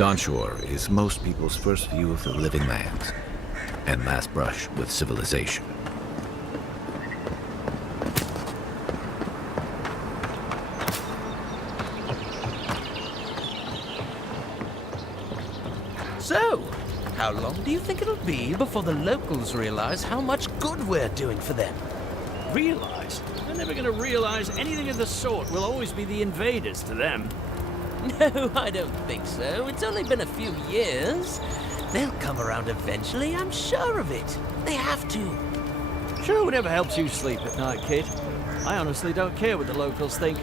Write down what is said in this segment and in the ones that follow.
Dawnshore is most people's first view of the living lands and last brush with civilization. So, how long do you think it'll be before the locals realize how much good we're doing for them? Realize? They're never gonna realize anything of the sort. We'll always be the invaders to them. No, I don't think so. It's only been a few years. They'll come around eventually, I'm sure of it. They have to. Sure, whatever helps you sleep at night, kid. I honestly don't care what the locals think.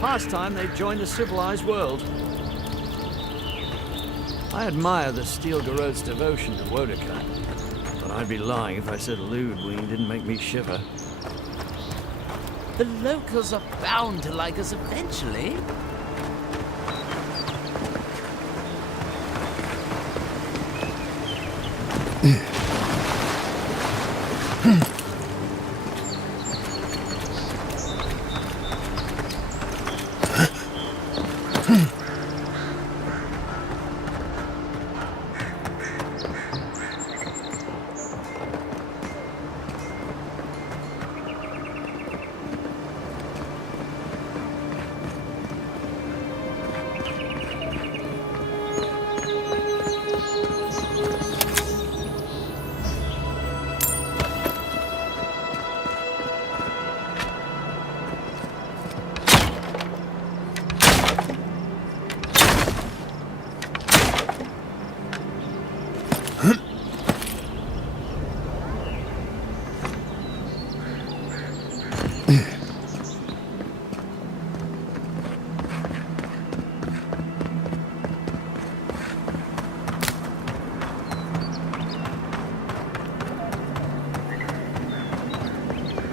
Past time they joined the civilized world. I admire the Steel Garot's devotion to Wodekai, but I'd be lying if I said Ludwig didn't make me shiver. The locals are bound to like us eventually.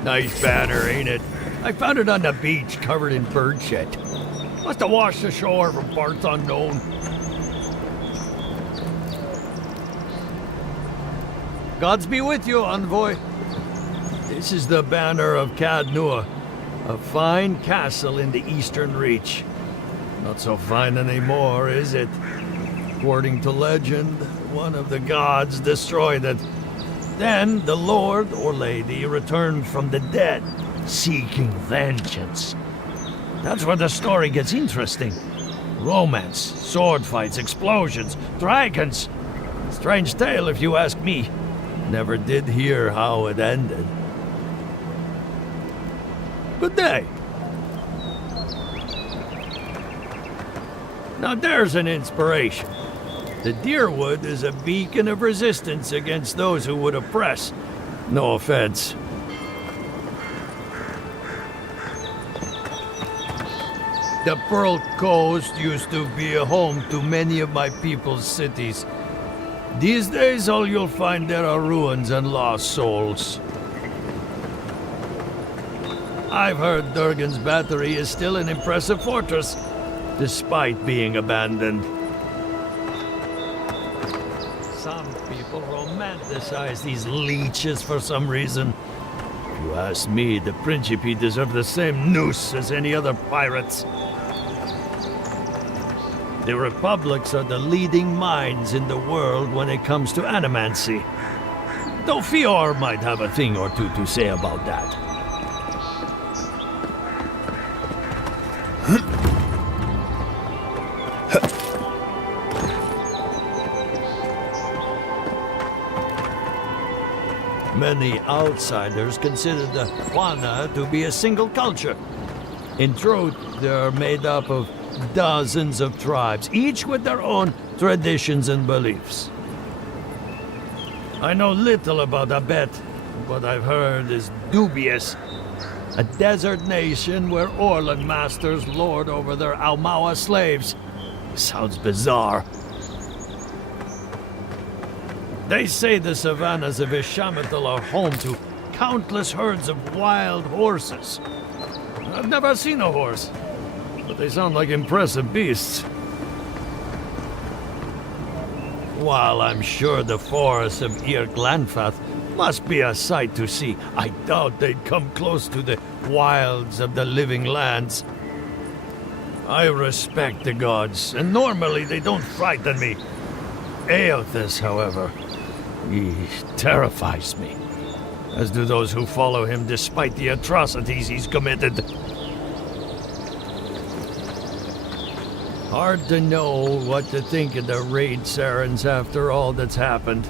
Nice banner, ain't it? I found it on the beach, covered in bird shit. Must have washed ashore from parts unknown. Gods be with you, envoy. This is the banner of Cad Nua, a fine castle in the Eastern Reach. Not so fine anymore, is it? According to legend, one of the gods destroyed it. Then the lord or lady returned from the dead, seeking vengeance. That's where the story gets interesting. Romance, sword fights, explosions, dragons. Strange tale if you ask me. Never did hear how it ended. Good day. Now there's an inspiration. The Deerwood is a beacon of resistance against those who would oppress. No offense. The Pearl Coast used to be a home to many of my people's cities. These days, all you'll find there are ruins and lost souls. I've heard Durgan's battery is still an impressive fortress, despite being abandoned. Some people romanticize these leeches for some reason. If you ask me, the Principe deserve the same noose as any other pirates. The Republics are the leading minds in the world when it comes to animancy. Though Fior might have a thing or two to say about that. Many outsiders consider the Juana to be a single culture. In truth, they are made up of dozens of tribes, each with their own traditions and beliefs. I know little about Abet. What I've heard is dubious. A desert nation where Orlan masters lord over their Aumaua slaves. Sounds bizarre. They say the savannas of Ishamathal are home to countless herds of wild horses. I've never seen a horse, but they sound like impressive beasts. While I'm sure the forests of Irglanfath must be a sight to see, I doubt they'd come close to the wilds of the living lands. I respect the gods, and normally they don't frighten me. Eothas, however, he terrifies me, as do those who follow him despite the atrocities he's committed. Hard to know what to think of the raid Sarens after all that's happened.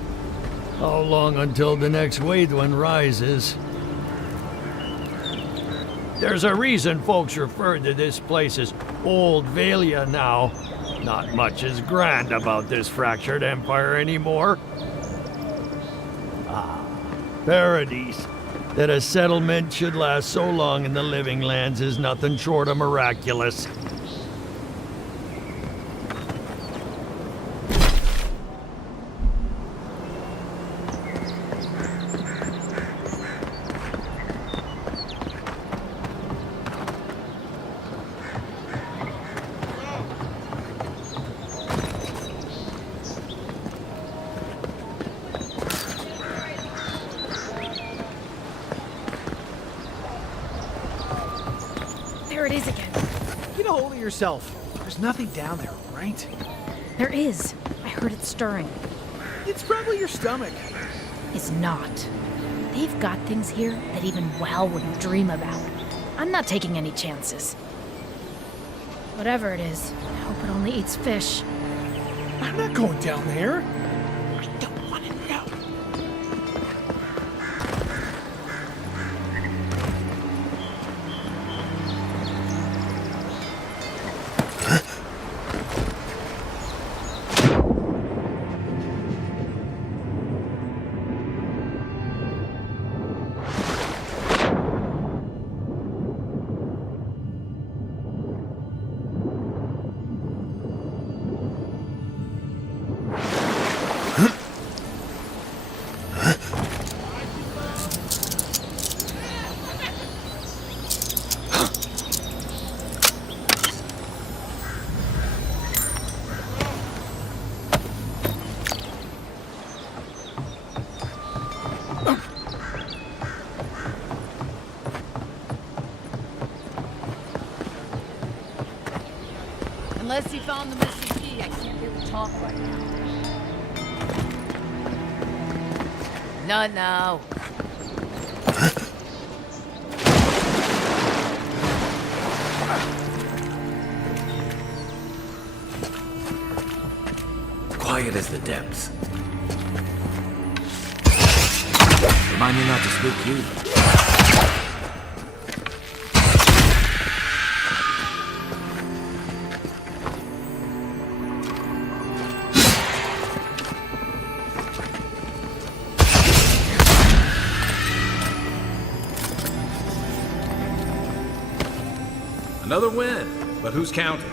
How long until the next wave one rises? There's a reason folks refer to this place as Old Valia now. Not much is grand about this fractured empire anymore. Paradise. That a settlement should last so long in the Living Lands is nothing short of miraculous. There it is again. Get a hold of yourself. There's nothing down there, right? There is. I heard it stirring. It's probably your stomach. It's not. They've got things here that even Well wouldn't dream about. I'm not taking any chances. Whatever it is, I hope it only eats fish. I'm not going down there. I don't want to know. Unless he found the missing key, I can't really talk right now. Not now. Quiet as the depths. Remind me not to spook you. Another win, but who's counting?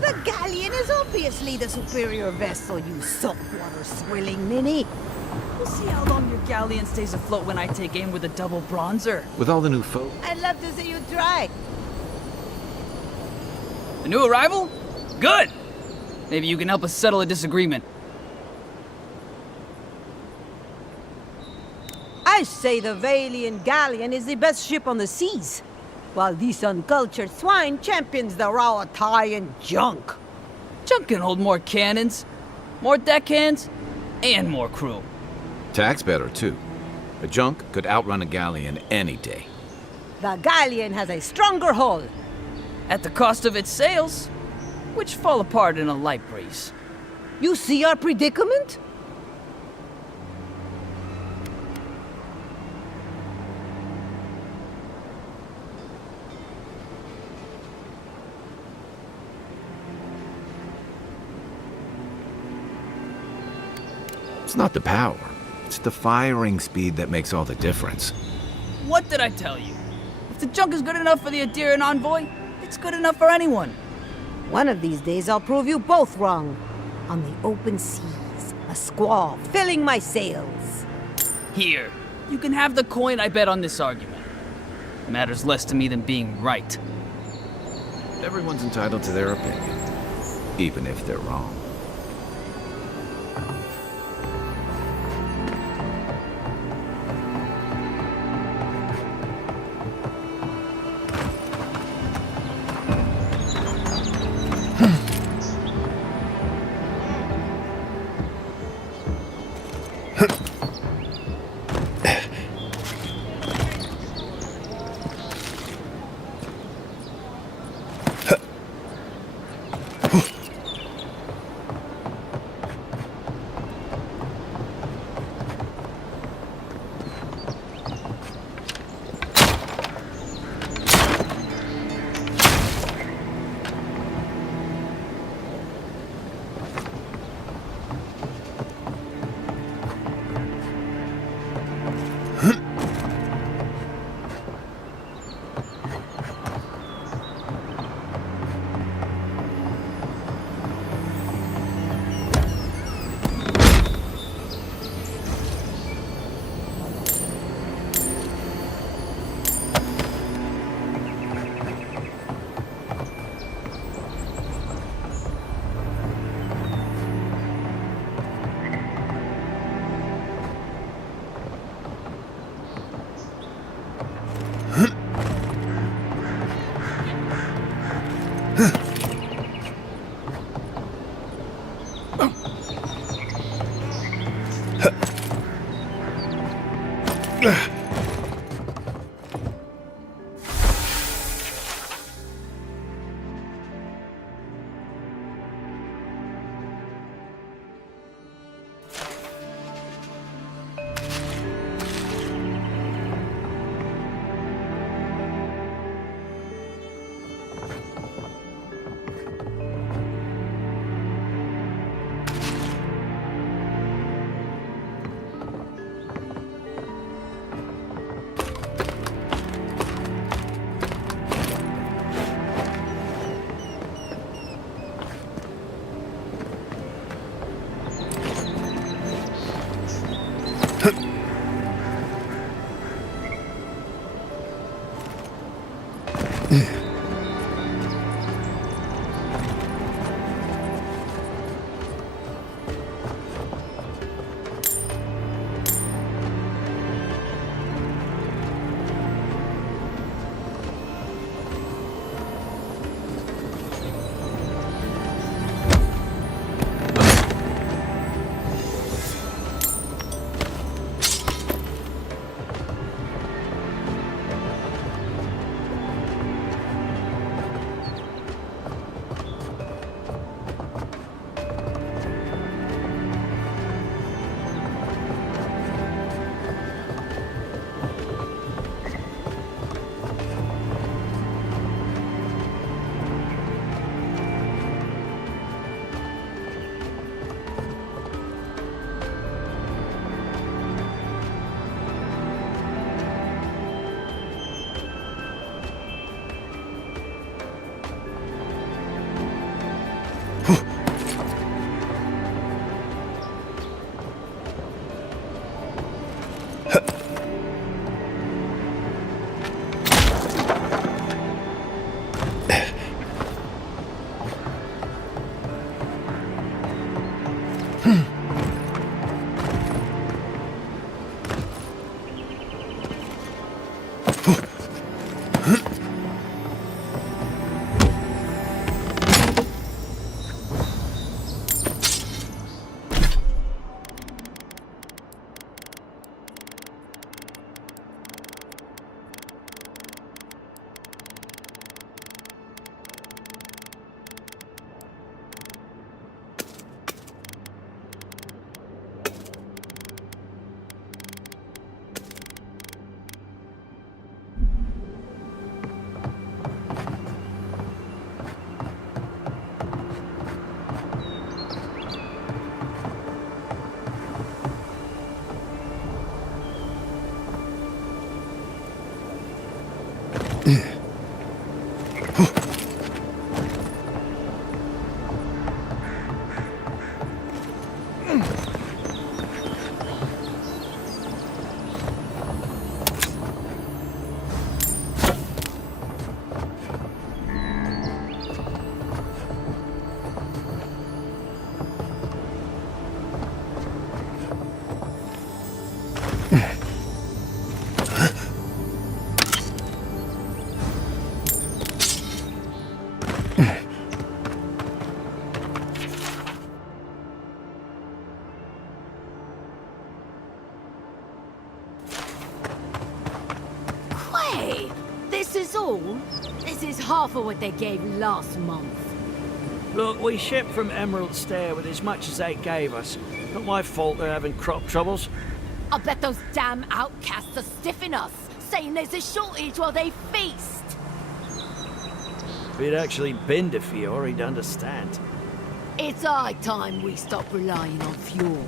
The galleon is obviously the superior vessel, you saltwater swilling ninny. We'll see how long your galleon stays afloat when I take aim with a double bronzer. With all the new folk, I'd love to see you try. A new arrival? Good! Maybe you can help us settle a disagreement. I say the Valian galleon is the best ship on the seas, while this uncultured swine champions the raw Italian junk. Junk can hold more cannons, more deckhands, and more crew. tax better too. A junk could outrun a galleon any day. The galleon has a stronger hull. At the cost of its sails, which fall apart in a light breeze. You see our predicament? It's not the power. It's the firing speed that makes all the difference. What did I tell you? If the junk is good enough for the Adirian envoy, it's good enough for anyone. One of these days I'll prove you both wrong. On the open seas, a squall filling my sails. Here, you can have the coin I bet on this argument. Matters less to me than being right. Everyone's entitled to their opinion, even if they're wrong. Hey, this is all? This is half of what they gave last month. Look, we shipped from Emerald Stair with as much as they gave us. Not my fault they're having crop troubles. I bet those damn outcasts are stiffing us, saying there's a shortage while they feast. If he'd actually been to Fior, he'd understand. It's high time we stop relying on fuel.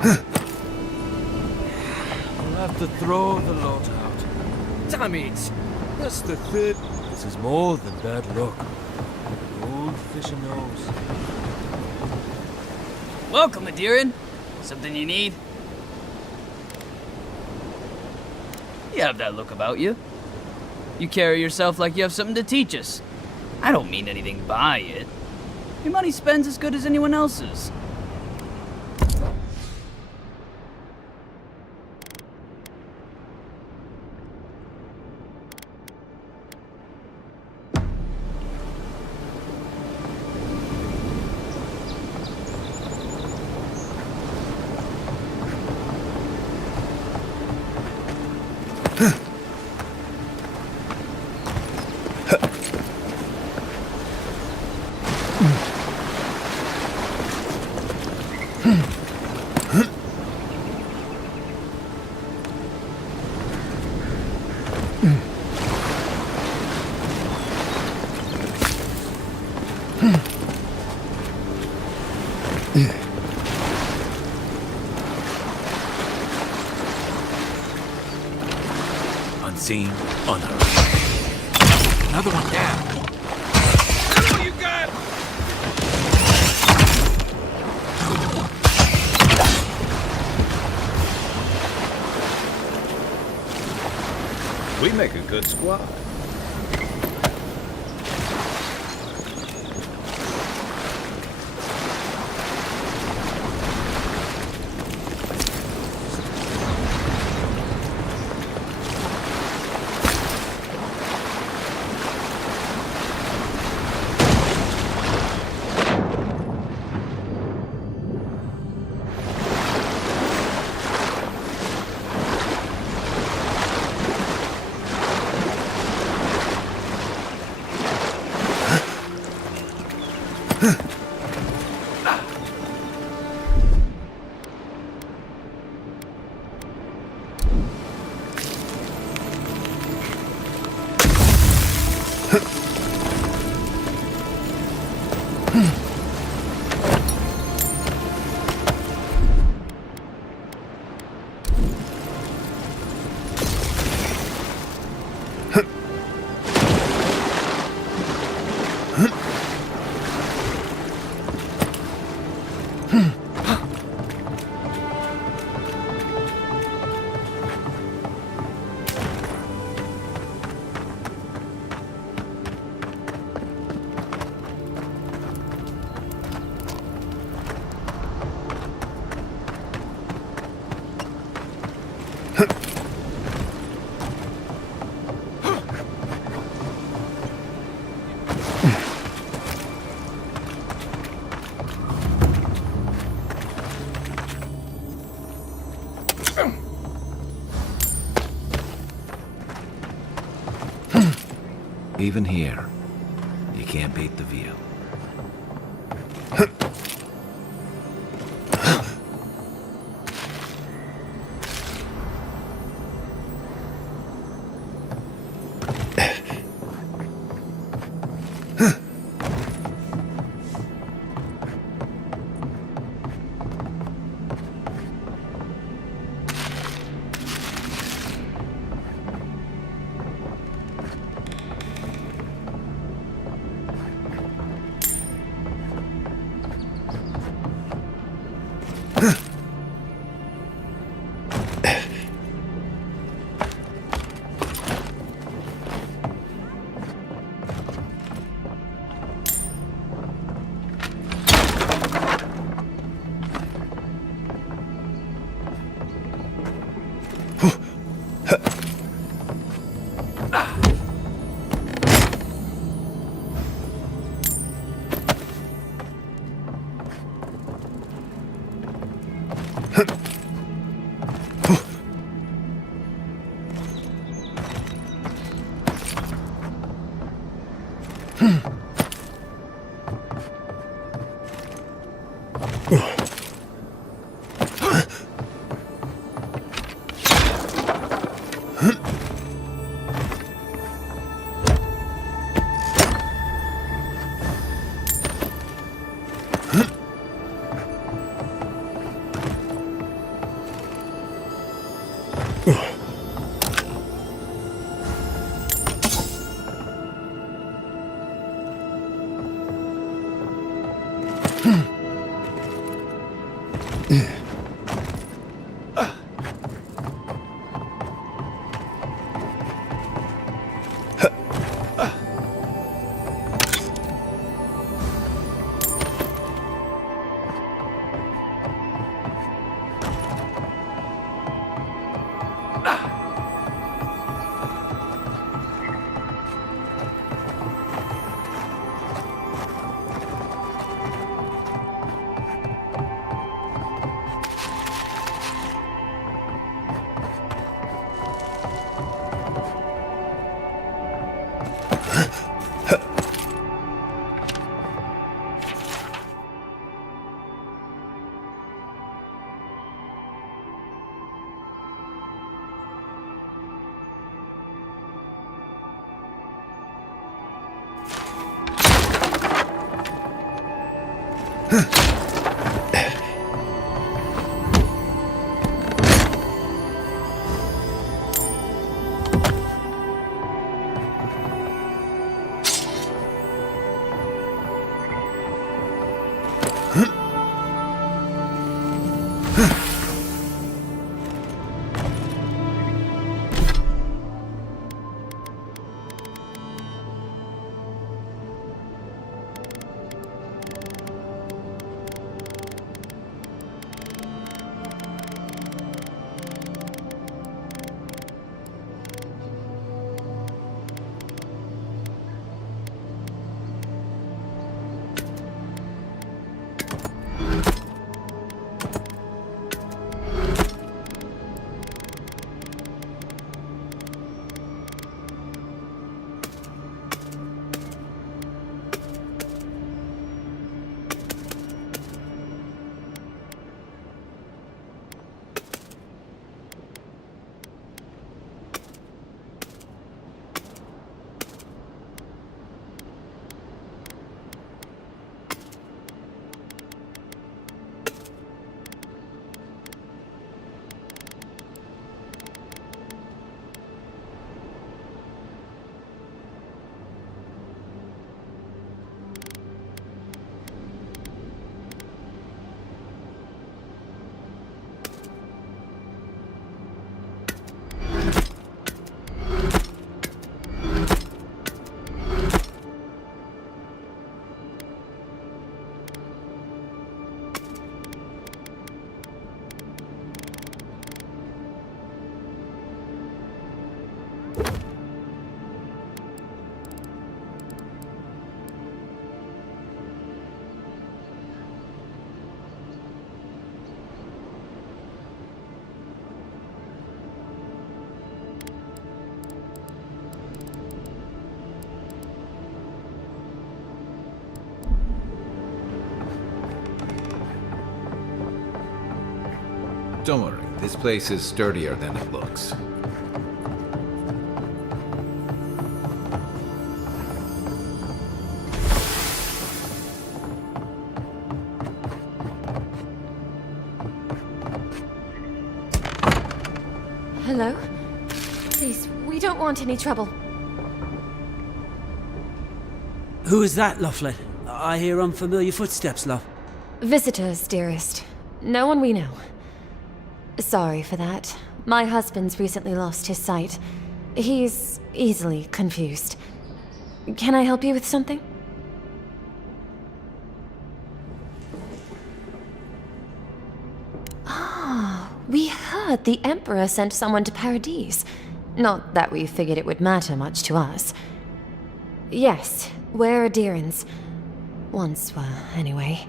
We'll have to throw the lot out. Damn it! That's the third. This is more than bad luck. Old fisher knows. Welcome, Adiran. Something you need? You have that look about you. You carry yourself like you have something to teach us. I don't mean anything by it. Your money spends as good as anyone else's. Unseen, unheard. Another one down. Oh, you got! We make a good squad. Even here, you can't beat the view. Don't worry, this place is sturdier than it looks. Hello? Please, we don't want any trouble. Who is that, Lovely? I hear unfamiliar footsteps, love. Visitors, dearest. No one we know. Sorry for that. My husband's recently lost his sight. He's easily confused. Can I help you with something? Ah, we heard the Emperor sent someone to Paradise. Not that we figured it would matter much to us. Yes, we're Adirans. Once were, anyway.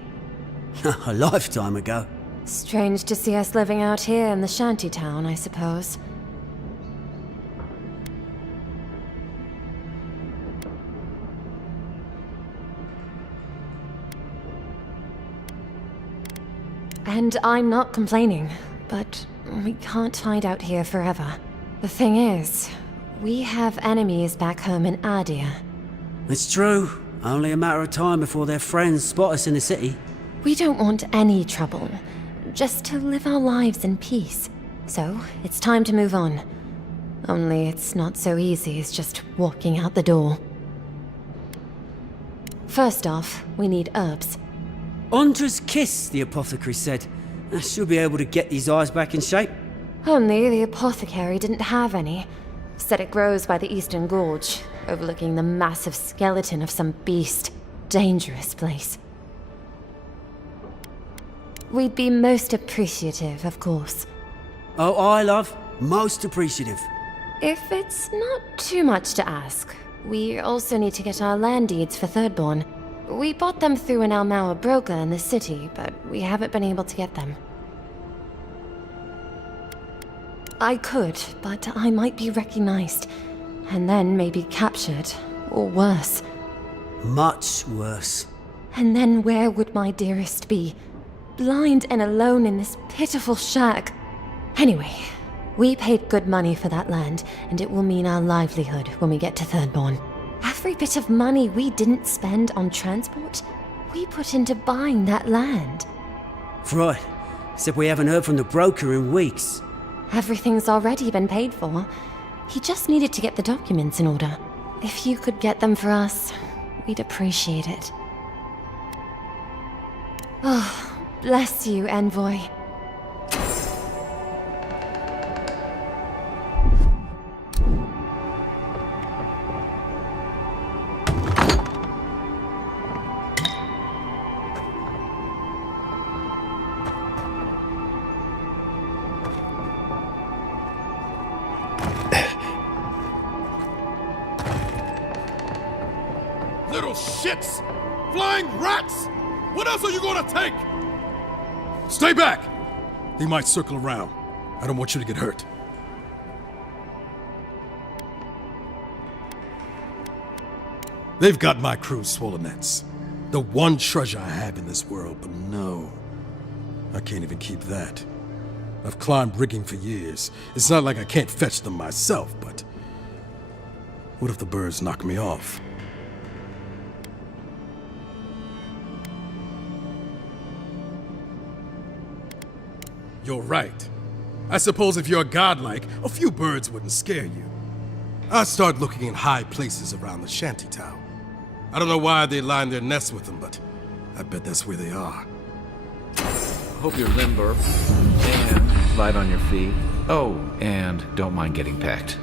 A lifetime ago. Strange to see us living out here in the shantytown, I suppose. And I'm not complaining, but we can't hide out here forever. The thing is, we have enemies back home in Adia. It's true. Only a matter of time before their friends spot us in the city. We don't want any trouble. Just to live our lives in peace. So, it's time to move on. Only it's not so easy as just walking out the door. First off, we need herbs. Ondra's kiss, the apothecary said. I should be able to get his eyes back in shape. Only the apothecary didn't have any. Said it grows by the Eastern Gorge, overlooking the massive skeleton of some beast. Dangerous place. We'd be most appreciative, of course. Oh, I love. Most appreciative. If it's not too much to ask, we also need to get our land deeds for Thirdborn. We bought them through an Almauer broker in the city, but we haven't been able to get them. I could, but I might be recognized, and then maybe captured, or worse. Much worse. And then where would my dearest be? Blind and alone in this pitiful shack. Anyway, we paid good money for that land, and it will mean our livelihood when we get to Thirdborn. Every bit of money we didn't spend on transport, we put into buying that land. Right. Except we haven't heard from the broker in weeks. Everything's already been paid for. He just needed to get the documents in order. If you could get them for us, we'd appreciate it. Oh, bless you, Envoy. Little shits! Flying rats! What else are you gonna take? Stay back! He might circle around. I don't want you to get hurt. They've got my crew swollen-nets. The one treasure I have in this world, but no. I can't even keep that. I've climbed rigging for years. It's not like I can't fetch them myself, but... what if the birds knock me off? You're right. I suppose if you're godlike, a few birds wouldn't scare you. I'd start looking in high places around the shantytown. I don't know why they line their nests with them, but I bet that's where they are. Hope you're limber and light on your feet. Oh, and don't mind getting pecked.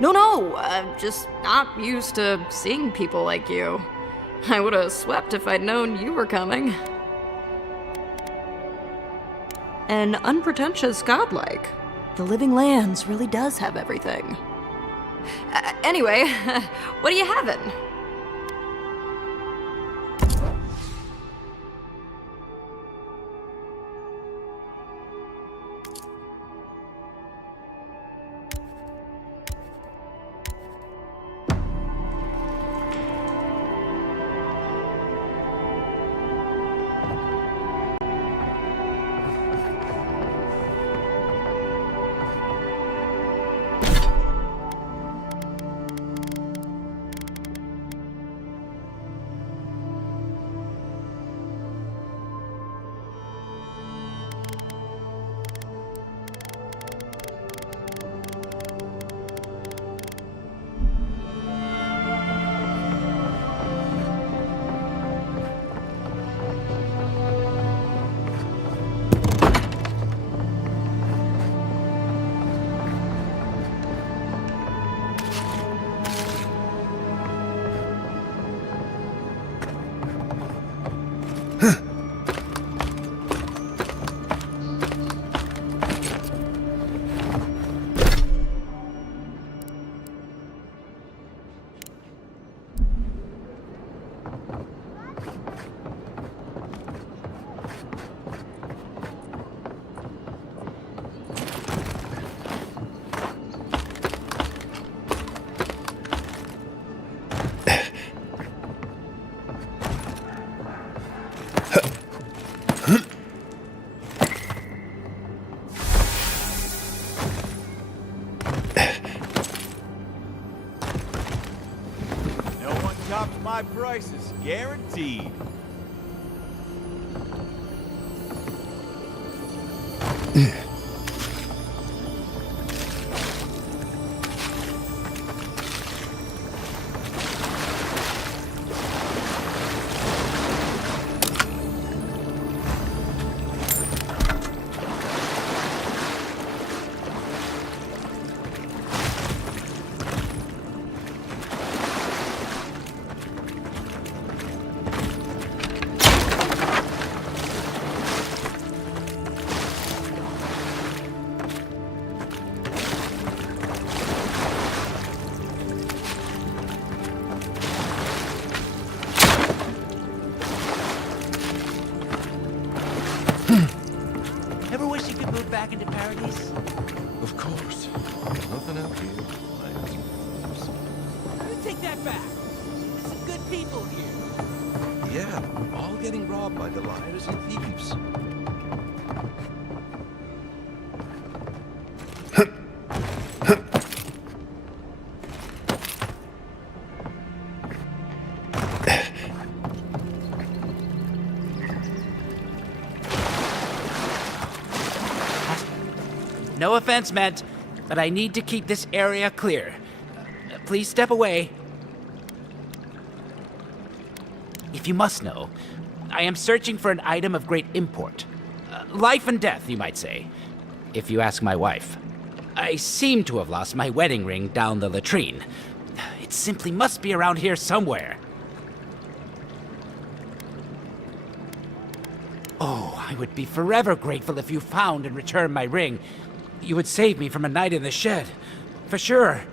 No, I'm just not used to seeing people like you. I would have swept if I'd known you were coming. An unpretentious godlike. The Living Lands really does have everything. Anyway, what are you having? My price is guaranteed. Ever wish you could move back into paradise? Of course. Nothing out here. Take that back. There's some good people here. Yeah, all getting robbed by the liars and thieves. No offense meant, but I need to keep this area clear. Please step away. If you must know, I am searching for an item of great import. Life and death, you might say, if you ask my wife. I seem to have lost my wedding ring down the latrine. It simply must be around here somewhere. Oh, I would be forever grateful if you found and returned my ring. You would save me from a night in the shed. For sure.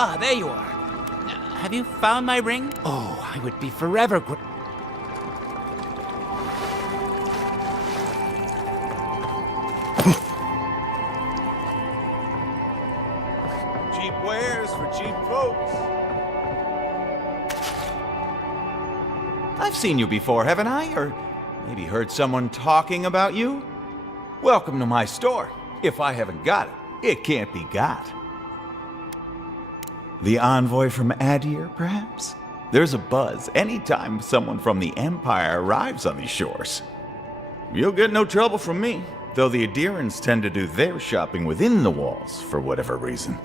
Ah, there you are. Have you found my ring? Oh, I would be forever Cheap wares for cheap folks. I've seen you before, haven't I? Or maybe heard someone talking about you? Welcome to my store. If I haven't got it, it can't be got. The envoy from Adir, perhaps? There's a buzz anytime someone from the Empire arrives on these shores. You'll get no trouble from me, though the Adirans tend to do their shopping within the walls for whatever reason.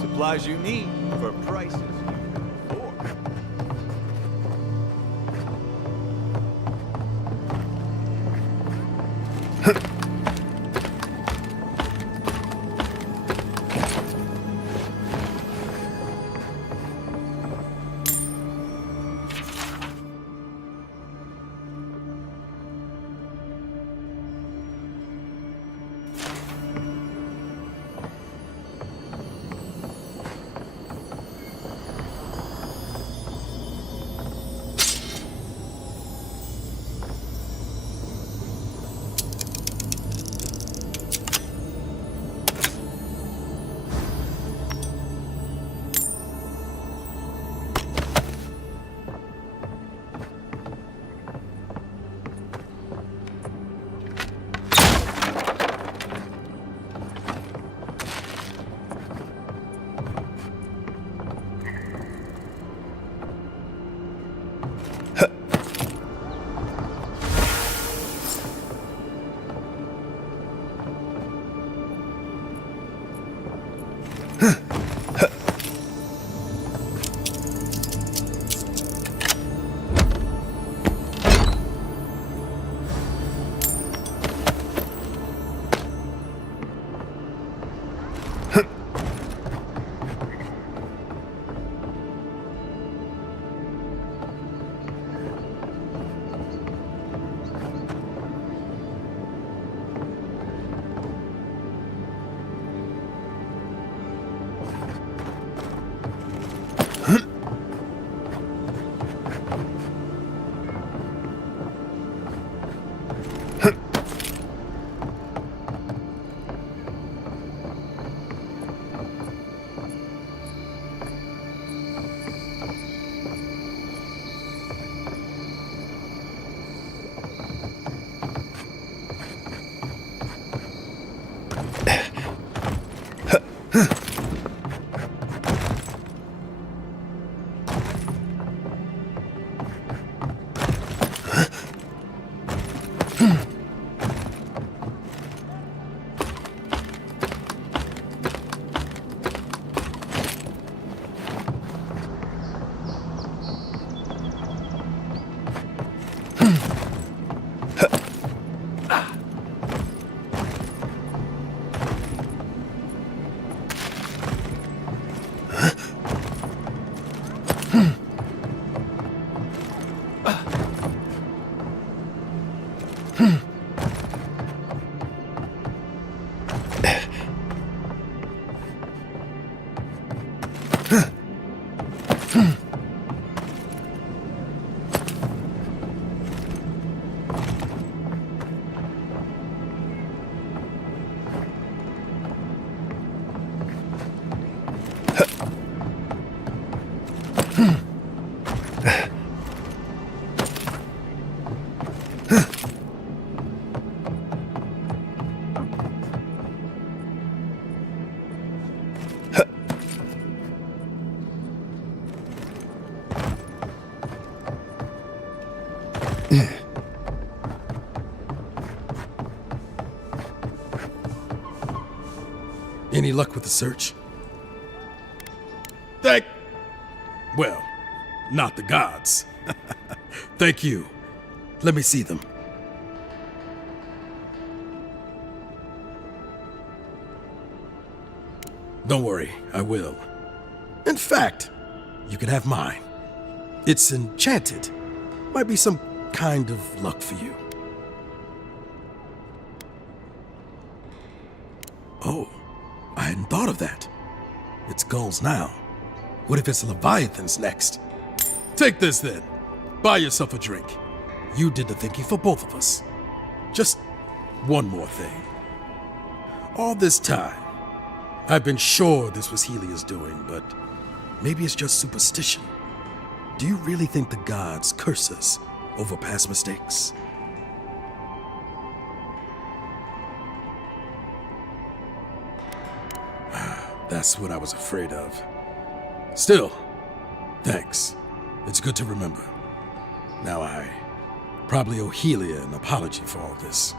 Supplies you need for prices you can afford. Any luck with the search? Well, not the gods. Thank you. Let me see them. Don't worry, I will. In fact, you can have mine. It's enchanted. Might be some kind of luck for you. Oh, I hadn't thought of that. It's gulls now. What if it's leviathans next? Take this then. Buy yourself a drink. You did the thinking for both of us. Just one more thing. All this time, I've been sure this was Helia's doing, but maybe it's just superstition. Do you really think the gods curse us over past mistakes? That's what I was afraid of. Still, thanks. It's good to remember. Now I probably owe Helia an apology for all this.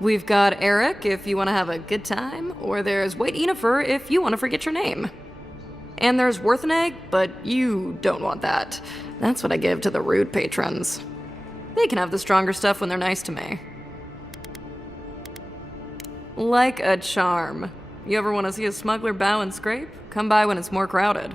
We've got Eric if you want to have a good time, or there's White Yennefer if you want to forget your name. And there's Worth an Egg, but you don't want that. That's what I give to the rude patrons. They can have the stronger stuff when they're nice to me. Like a charm. You ever want to see a smuggler bow and scrape? Come by when it's more crowded.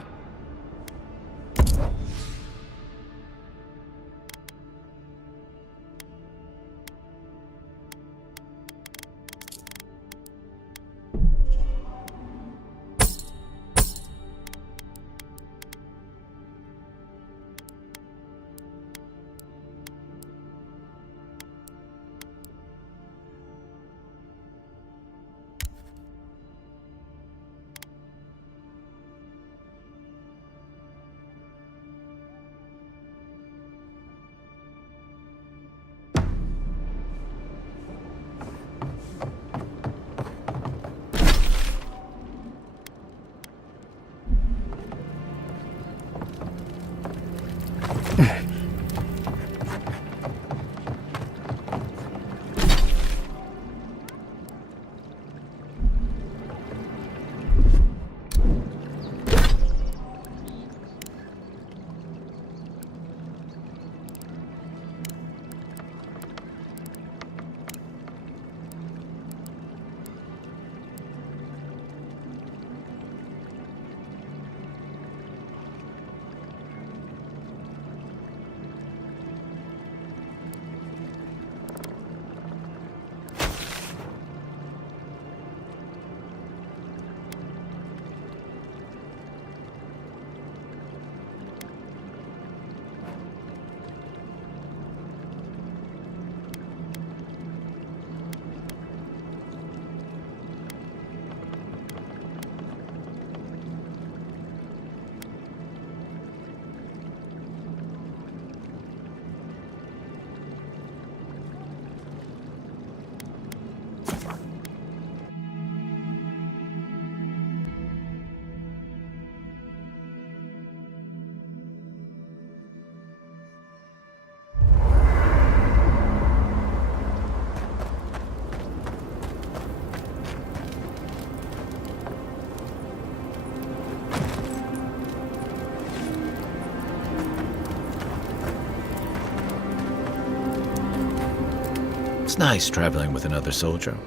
nice traveling with another soldier.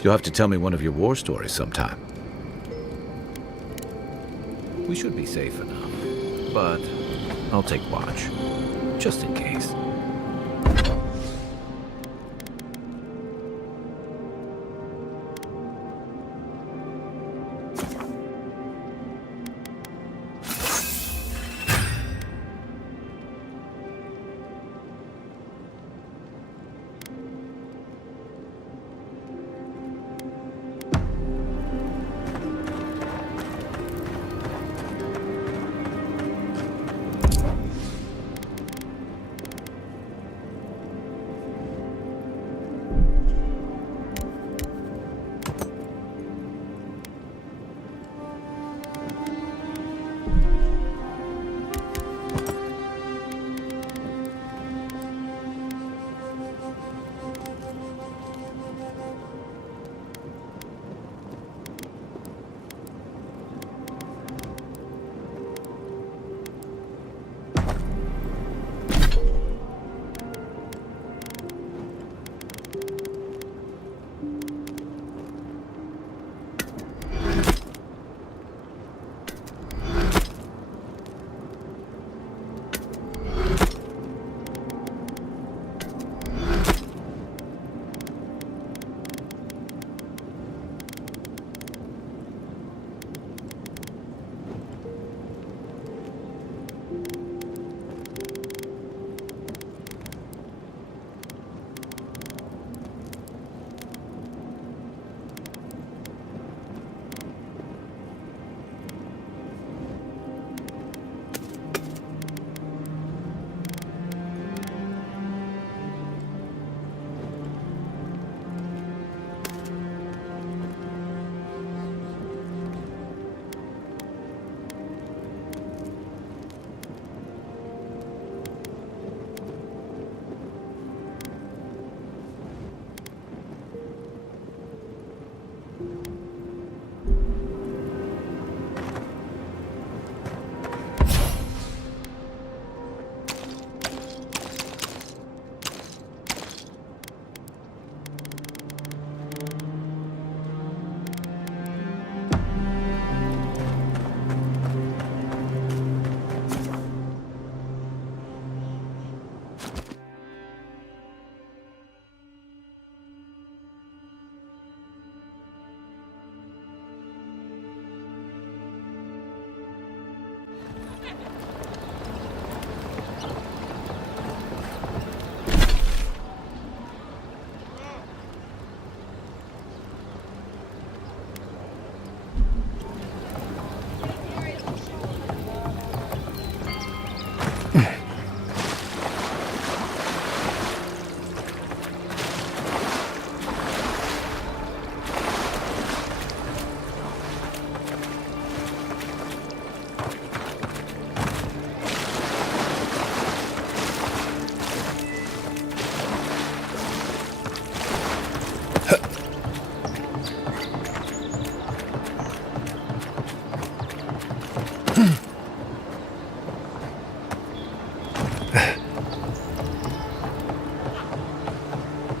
You'll have to tell me one of your war stories sometime. We should be safe enough, but I'll take watch, just in case.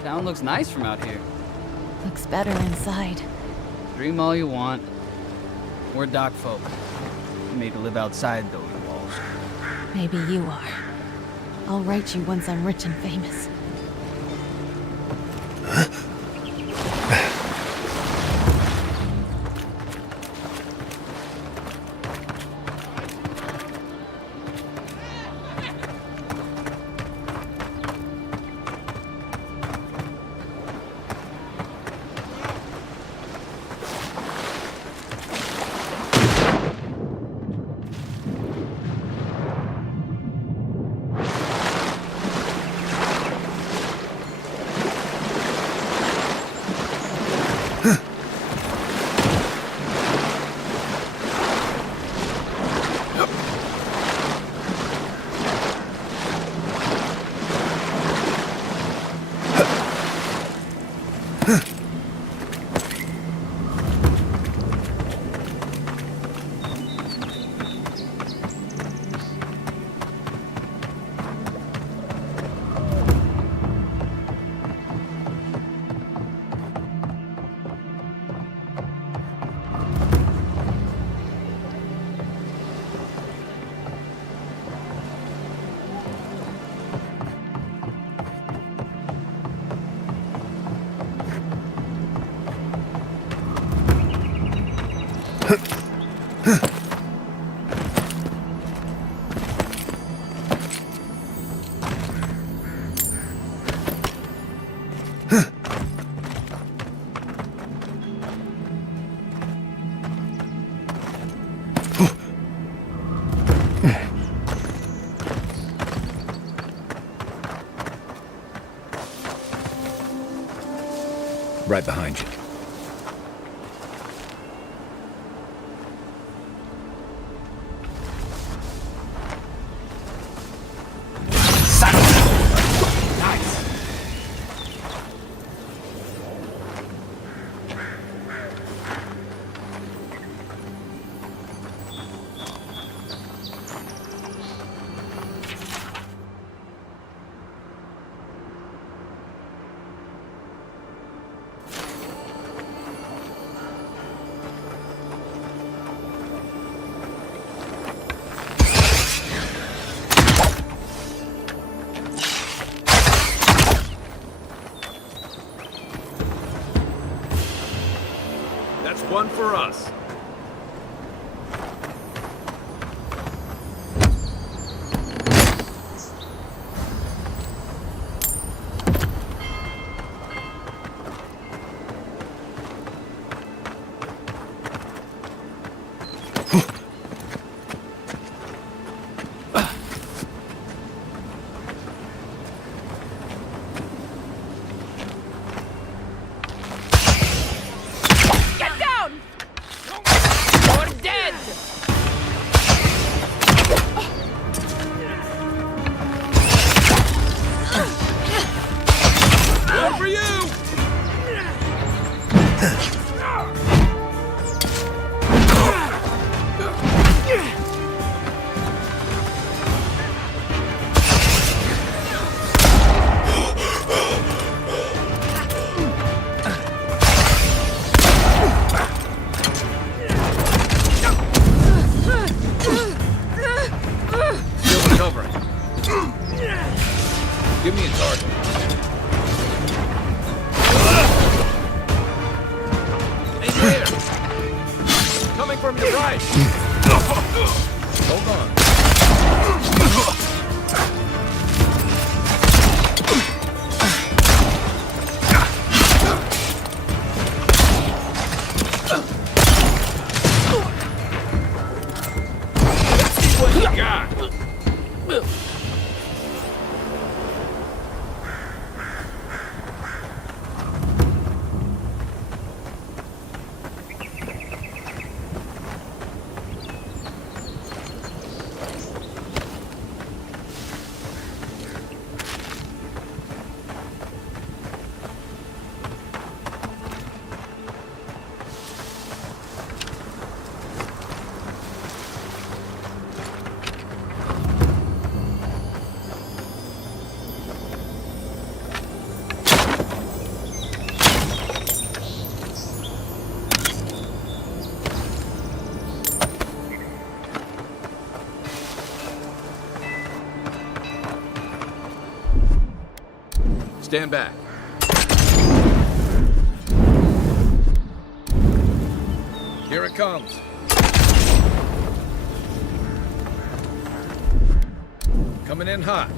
Town looks nice from out here. Looks better inside. Dream all you want. We're dock folk. Made to live outside those walls. Maybe you are. I'll write you once I'm rich and famous. Right behind you. That's one for us. Get down! You're dead! One for you! Still recovering. Give me a target. Aim here! Coming from your right! Hold on. What you got? Stand back. Here it comes. Coming in hot.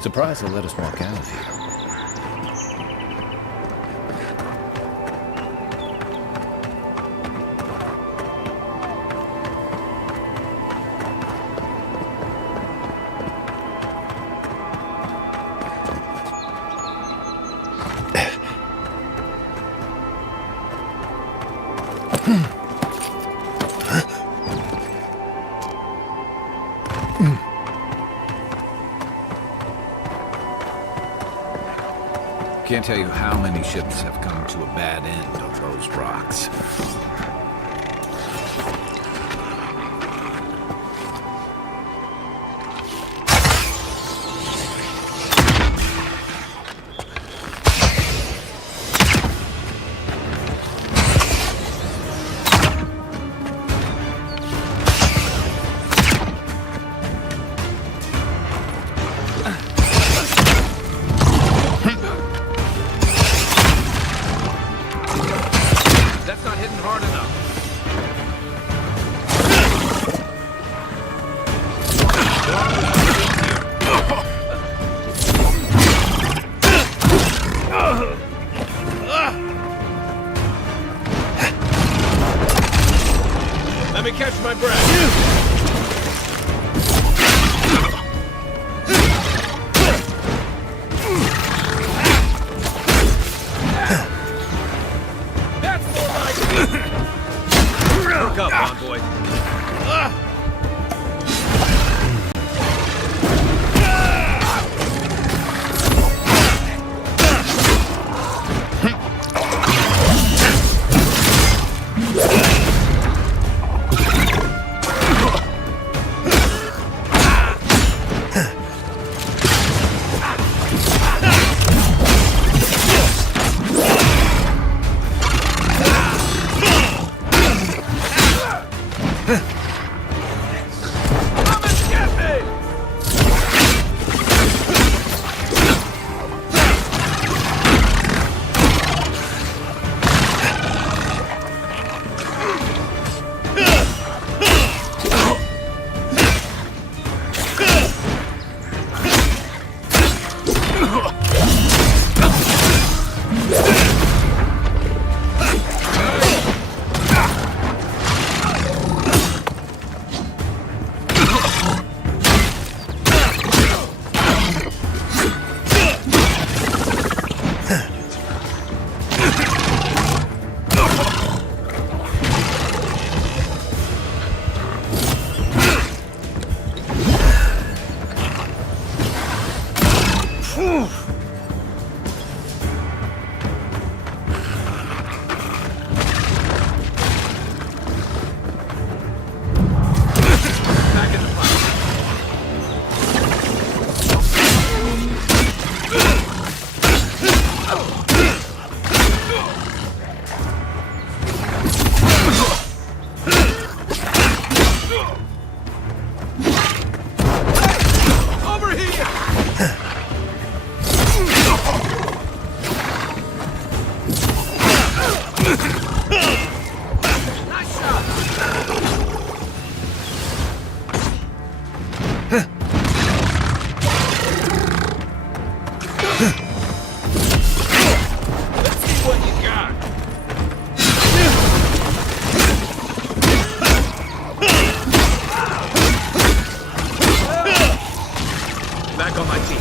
Surprised they'll let us walk out of here. Can't tell you how many ships have come to a bad end on those rocks. Let me catch my breath. Look up, envoy. Back on my feet.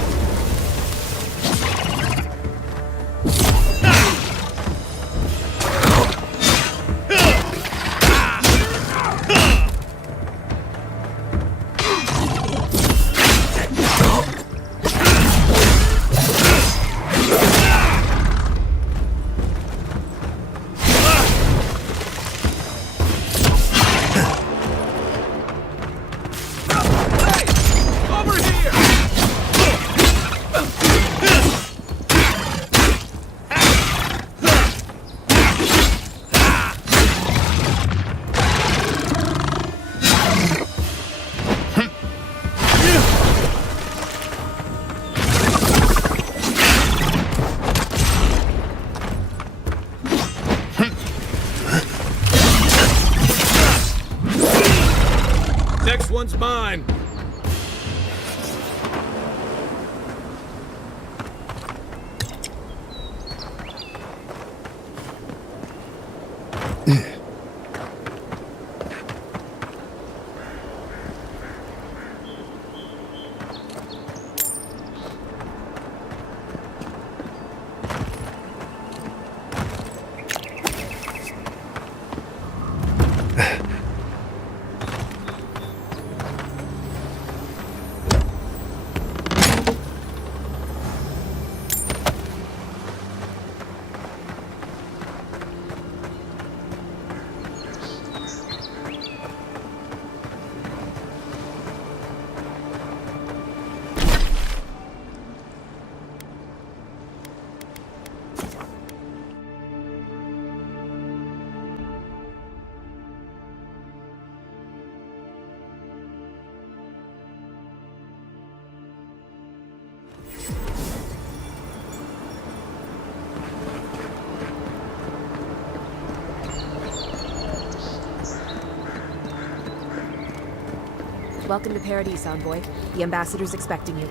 Welcome to Paradise, Envoy. The ambassador's expecting you.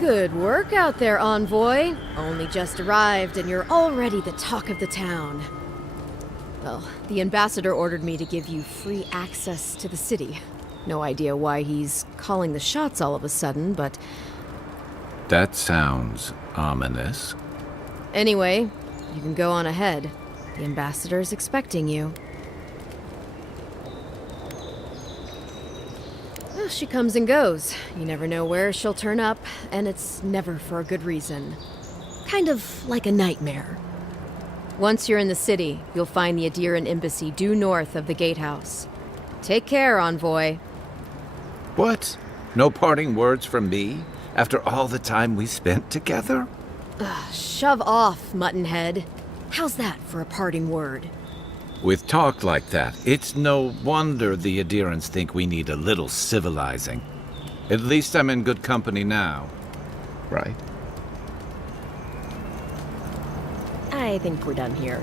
Good work out there, Envoy. Only just arrived and you're already the talk of the town. Well, the ambassador ordered me to give you free access to the city. No idea why he's calling the shots all of a sudden, but... That sounds ominous. Anyway, you can go on ahead. The ambassador's expecting you. Well, she comes and goes. You never know where she'll turn up, and it's never for a good reason. Kind of like a nightmare. Once you're in the city, you'll find the Adiran embassy due north of the gatehouse. Take care, Envoy. What? No parting words from me after all the time we spent together? Shove off, Muttonhead. How's that for a parting word? With talk like that, it's no wonder the Adirans think we need a little civilizing. At least I'm in good company now, right? I think we're done here.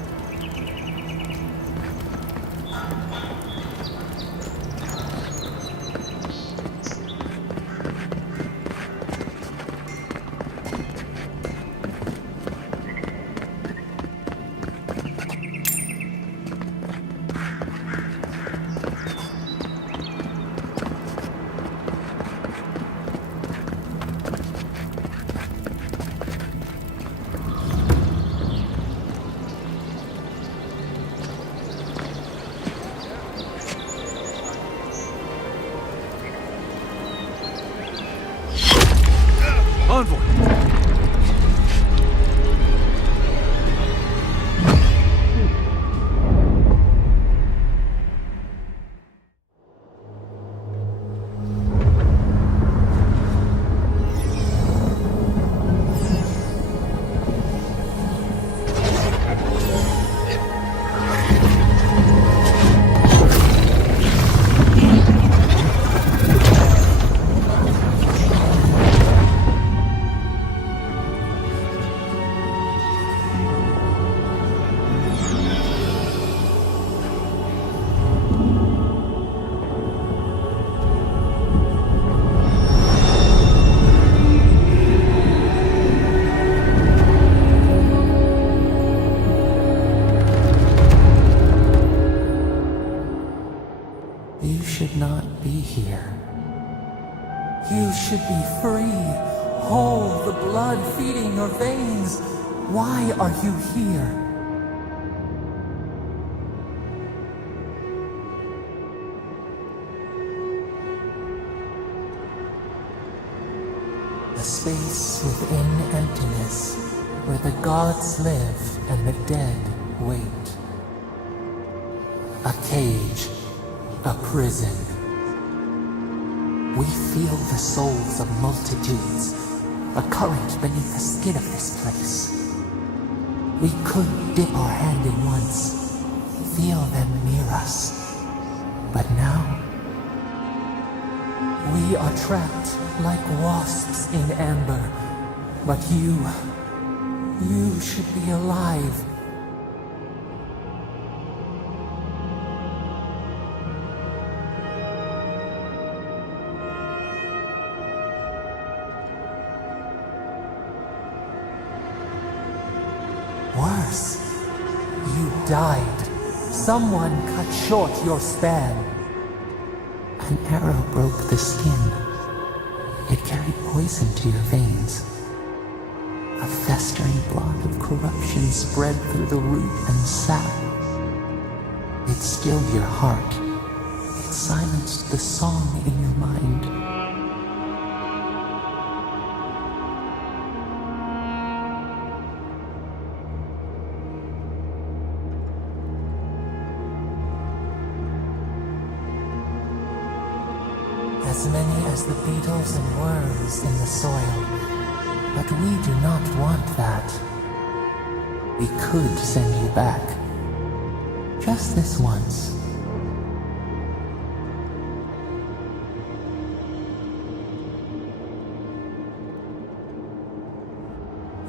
Envoy! You should not be here. You should be free, whole, the blood feeding your veins. Why are you here? A space within emptiness, where the gods live and the dead wait. A cage. A prison. We feel the souls of multitudes, a current beneath the skin of this place. We could dip our hand in once, feel them near us. But now, we are trapped like wasps in amber. But you should be alive. Worse, you died. Someone cut short your span. An arrow broke the skin. It carried poison to your veins. A festering blot of corruption spread through the root and sap. It stilled your heart. It silenced the song in your mind. As many as the beetles and worms in the soil. But we do not want that. We could send you back. Just this once.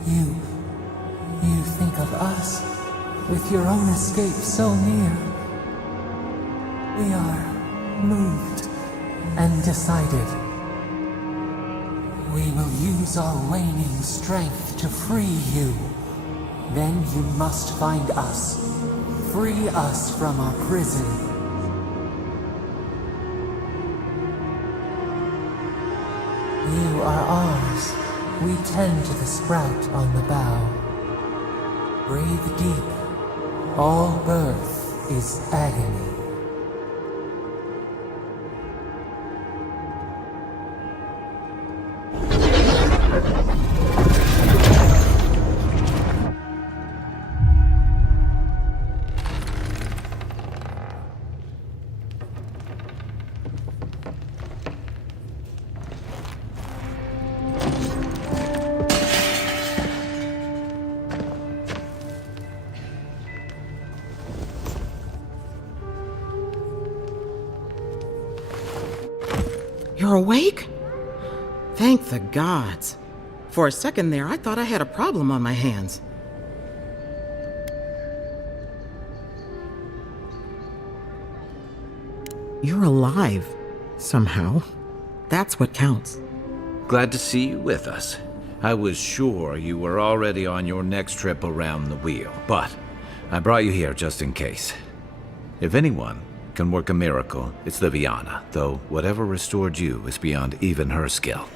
You think of us, with your own escape so near. We are moved and decided. We will use our waning strength to free you. Then you must find us. Free us from our prison. You are ours. We tend to the sprout on the bough. Breathe deep. All birth is agony. You're awake? Thank the gods. For a second there, I thought I had a problem on my hands. You're alive, somehow. That's what counts. Glad to see you with us. I was sure you were already on your next trip around the wheel, but I brought you here just in case. If anyone can work a miracle, it's Liviana, though whatever restored you is beyond even her skill.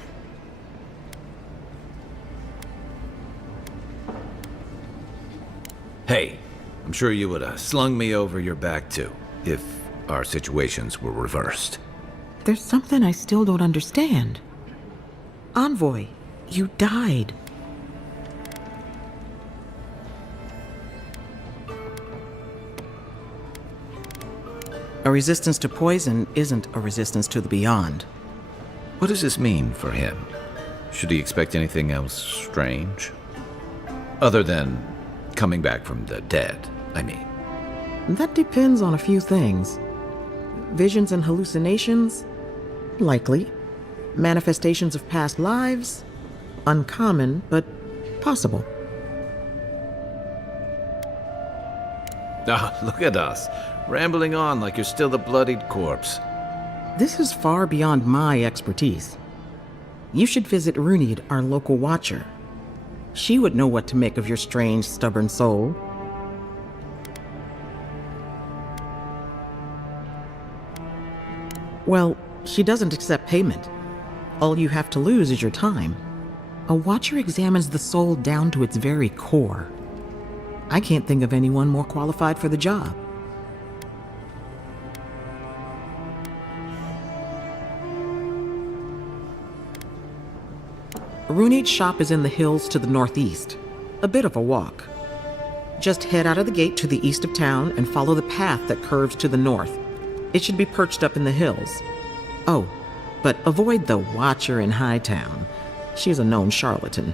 Hey, I'm sure you would have slung me over your back too, if our situations were reversed. There's something I still don't understand. Envoy, you died. A resistance to poison isn't a resistance to the beyond. What does this mean for him? Should he expect anything else strange? Other than coming back from the dead, I mean. That depends on a few things. Visions and hallucinations? Likely. Manifestations of past lives? Uncommon, but possible. Ah, look at us, rambling on like you're still the bloodied corpse. This is far beyond my expertise. You should visit Runid, our local watcher. She would know what to make of your strange, stubborn soul. Well, she doesn't accept payment. All you have to lose is your time. A watcher examines the soul down to its very core. I can't think of anyone more qualified for the job. Runid's shop is in the hills to the northeast. A bit of a walk. Just head out of the gate to the east of town and follow the path that curves to the north. It should be perched up in the hills. Oh, but avoid the Watcher in Hightown. She's a known charlatan.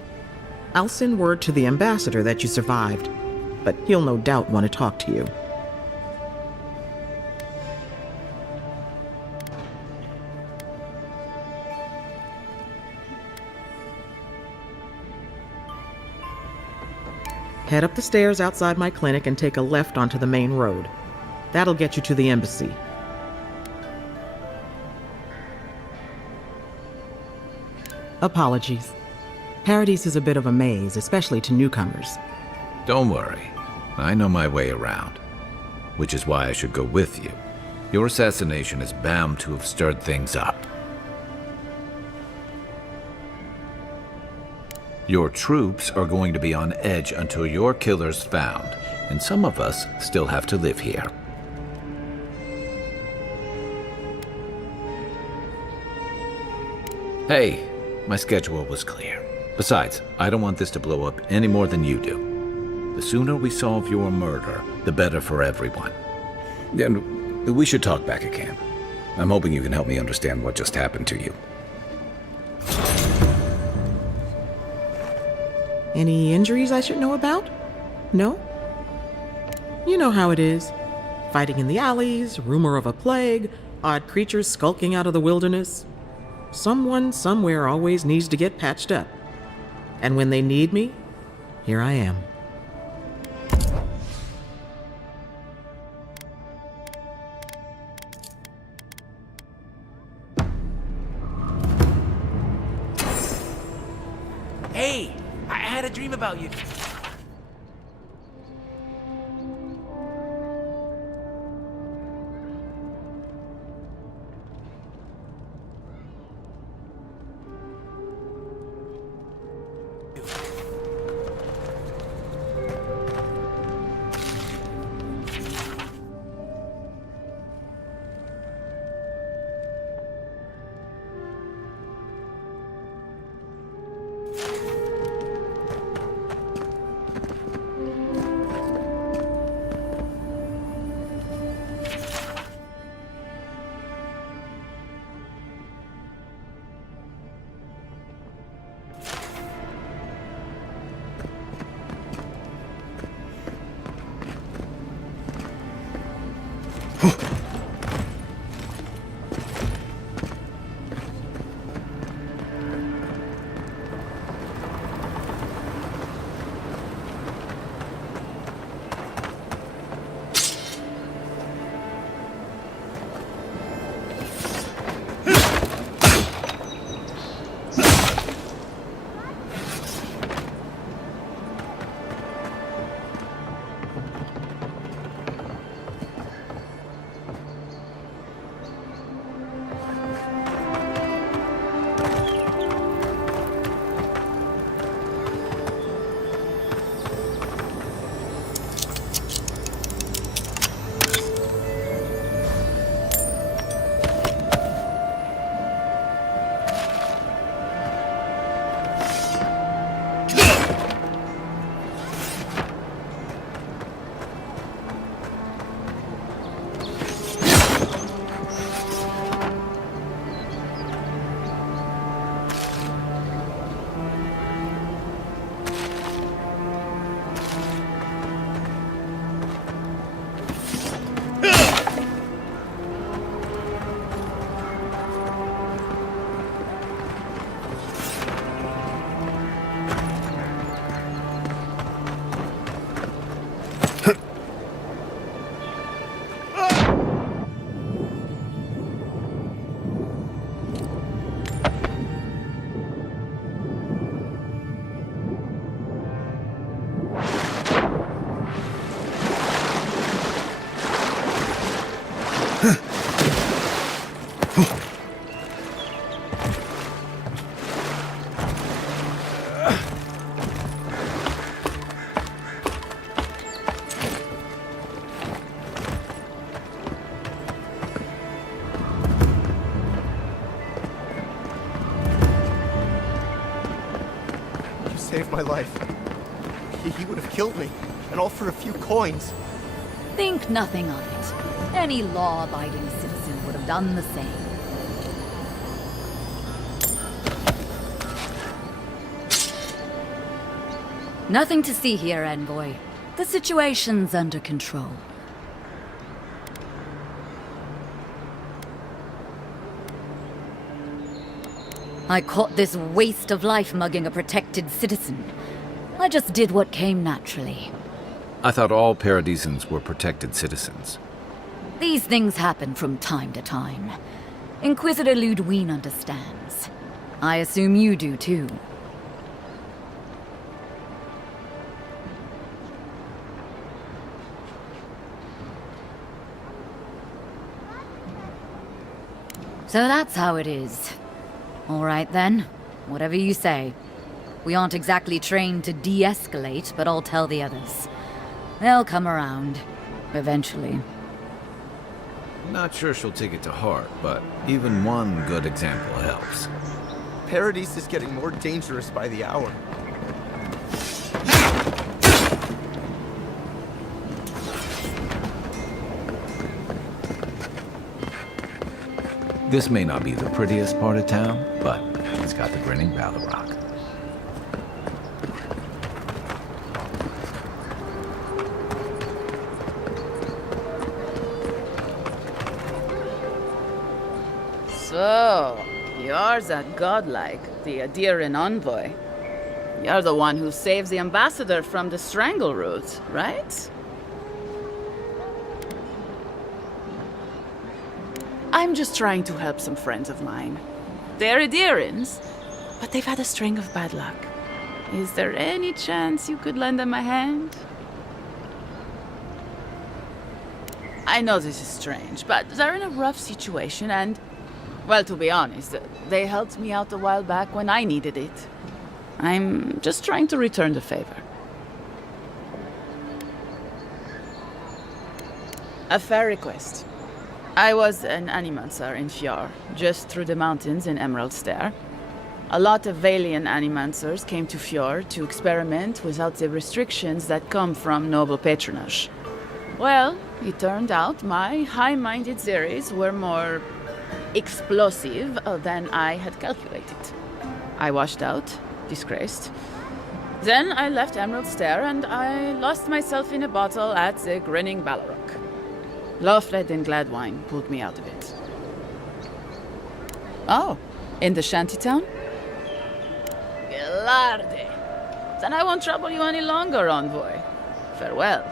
I'll send word to the ambassador that you survived, but he'll no doubt want to talk to you. Head up the stairs outside my clinic and take a left onto the main road. That'll get you to the embassy. Apologies. Paradise is a bit of a maze, especially to newcomers. Don't worry. I know my way around. Which is why I should go with you. Your assassination is bound to have stirred things up. Your troops are going to be on edge until your killer's found, and some of us still have to live here. Hey, my schedule was clear. Besides, I don't want this to blow up any more than you do. The sooner we solve your murder, the better for everyone. And we should talk back at camp. I'm hoping you can help me understand what just happened to you. Any injuries I should know about? No? You know how it is. Fighting in the alleys, rumor of a plague, odd creatures skulking out of the wilderness. Someone somewhere always needs to get patched up. And when they need me, here I am. Hey, I had a dream about you. Saved my life. He would have killed me, and all for a few coins. Think nothing of it. Any law-abiding citizen would have done the same. Nothing to see here, Envoy. The situation's under control. I caught this waste of life mugging a protected citizen. I just did what came naturally. I thought all Paradisans were protected citizens. These things happen from time to time. Inquisitor Ludwine understands. I assume you do too. So that's how it is. All right then, whatever you say. We aren't exactly trained to de-escalate, but I'll tell the others. They'll come around, eventually. Not sure she'll take it to heart, but even one good example helps. Paradise is getting more dangerous by the hour. This may not be the prettiest part of town, but it's got the grinning Balrog. So, you're that godlike, the Adiran envoy. You're the one who saves the ambassador from the strangle root, right? I'm just trying to help some friends of mine. They're Adirans, but they've had a string of bad luck. Is there any chance you could lend them a hand? I know this is strange, but they're in a rough situation and, well, to be honest, they helped me out a while back when I needed it. I'm just trying to return the favor. A fair request. I was an animancer in Fjord, just through the mountains in Emerald Stair. A lot of Valian animancers came to Fjord to experiment without the restrictions that come from noble patronage. Well, it turned out my high-minded theories were more explosive than I had calculated. I washed out, disgraced. Then I left Emerald Stair and I lost myself in a bottle at the Grinning Ballarok. Lofred and Gladwine pulled me out of it. Oh, in the shantytown? Gelarde. Then I won't trouble you any longer, envoy. Farewell.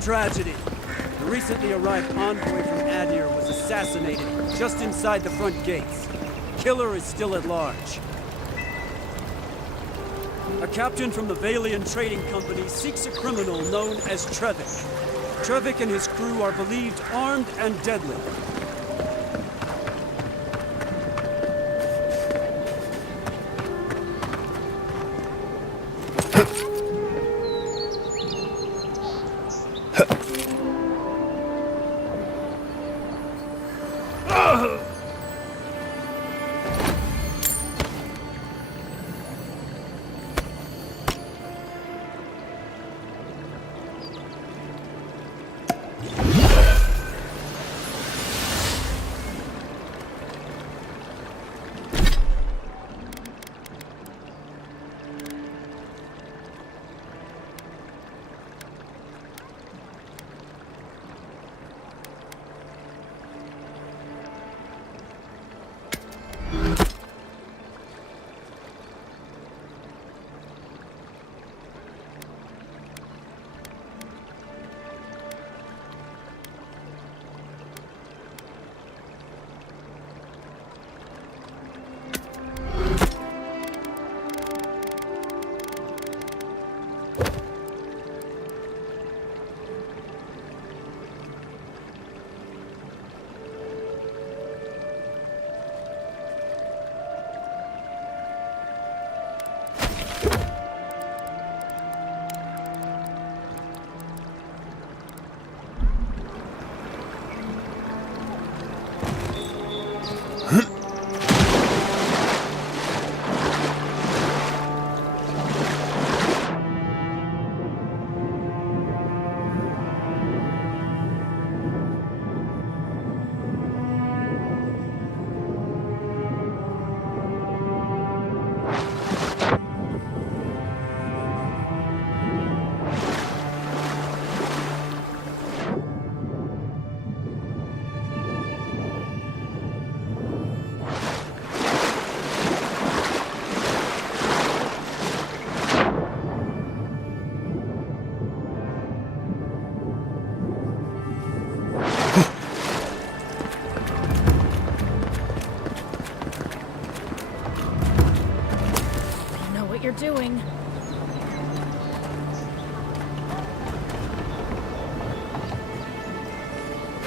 Tragedy. The recently arrived envoy from Adir was assassinated just inside the front gates. Killer is still at large. A captain from the Valian Trading Company seeks a criminal known as Trevik. Trevik and his crew are believed armed and deadly.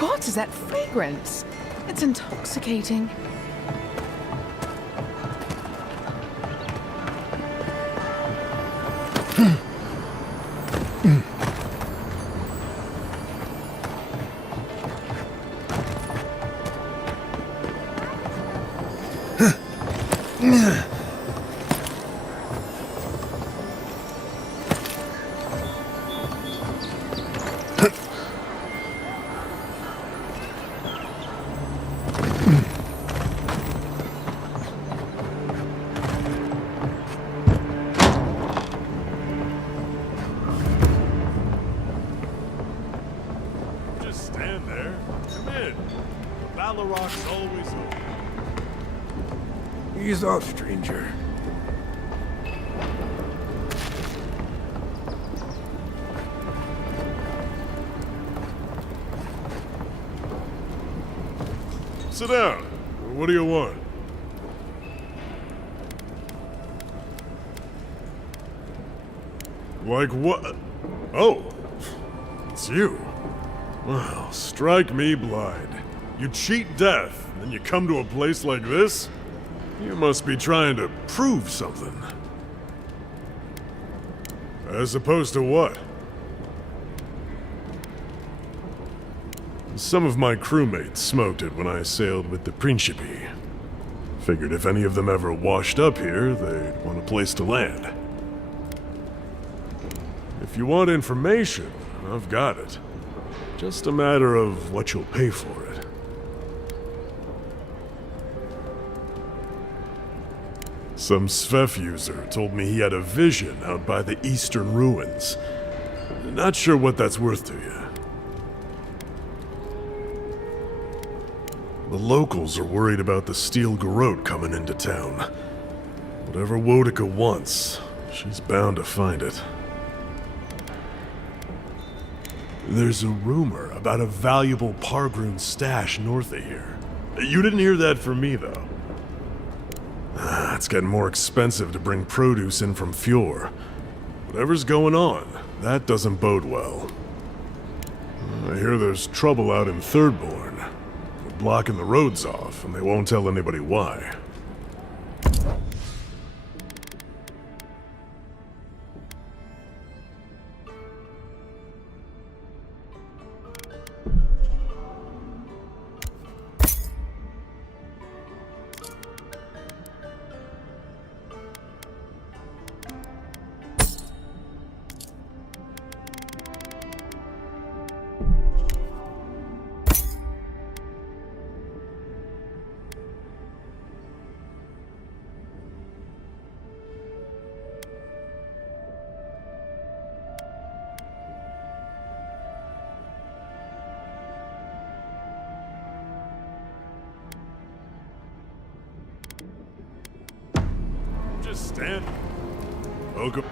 What is that fragrance? It's intoxicating. Just stand there. Come in. Ballaroc's always open. Ease off, stranger. Sit down. What do you want? Like what? Oh, it's you. Well, strike me blind. You cheat death, and then you come to a place like this? You must be trying to prove something. As opposed to what? Some of my crewmates smoked it when I sailed with the Principe. Figured if any of them ever washed up here, they'd want a place to land. If you want information, I've got it. Just a matter of what you'll pay for it. Some Svef user told me he had a vision out by the eastern ruins. Not sure what that's worth to you. The locals are worried about the steel garrote coming into town. Whatever Wodica wants, she's bound to find it. There's a rumor about a valuable Pargroon stash north of here. You didn't hear that from me, though. It's getting more expensive to bring produce in from Fjord. Whatever's going on, that doesn't bode well. I hear there's trouble out in Thirdborn. They're blocking the roads off, and they won't tell anybody why. Just stand. Welcome.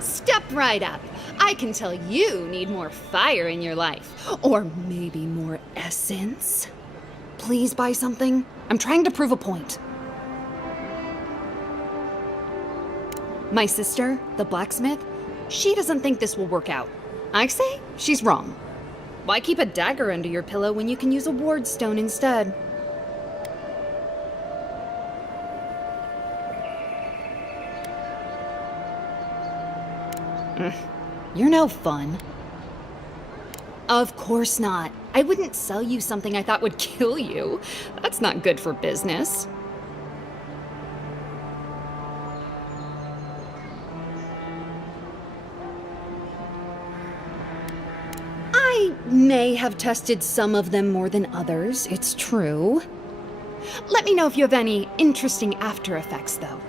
Step right up. I can tell you need more fire in your life. Or maybe more essence. Please buy something. I'm trying to prove a point. My sister, the blacksmith, she doesn't think this will work out. I say she's wrong. Why keep a dagger under your pillow when you can use a ward stone instead? You're no fun. Of course not. I wouldn't sell you something I thought would kill you. That's not good for business. I may have tested some of them more than others, it's true. Let me know if you have any interesting after effects, though.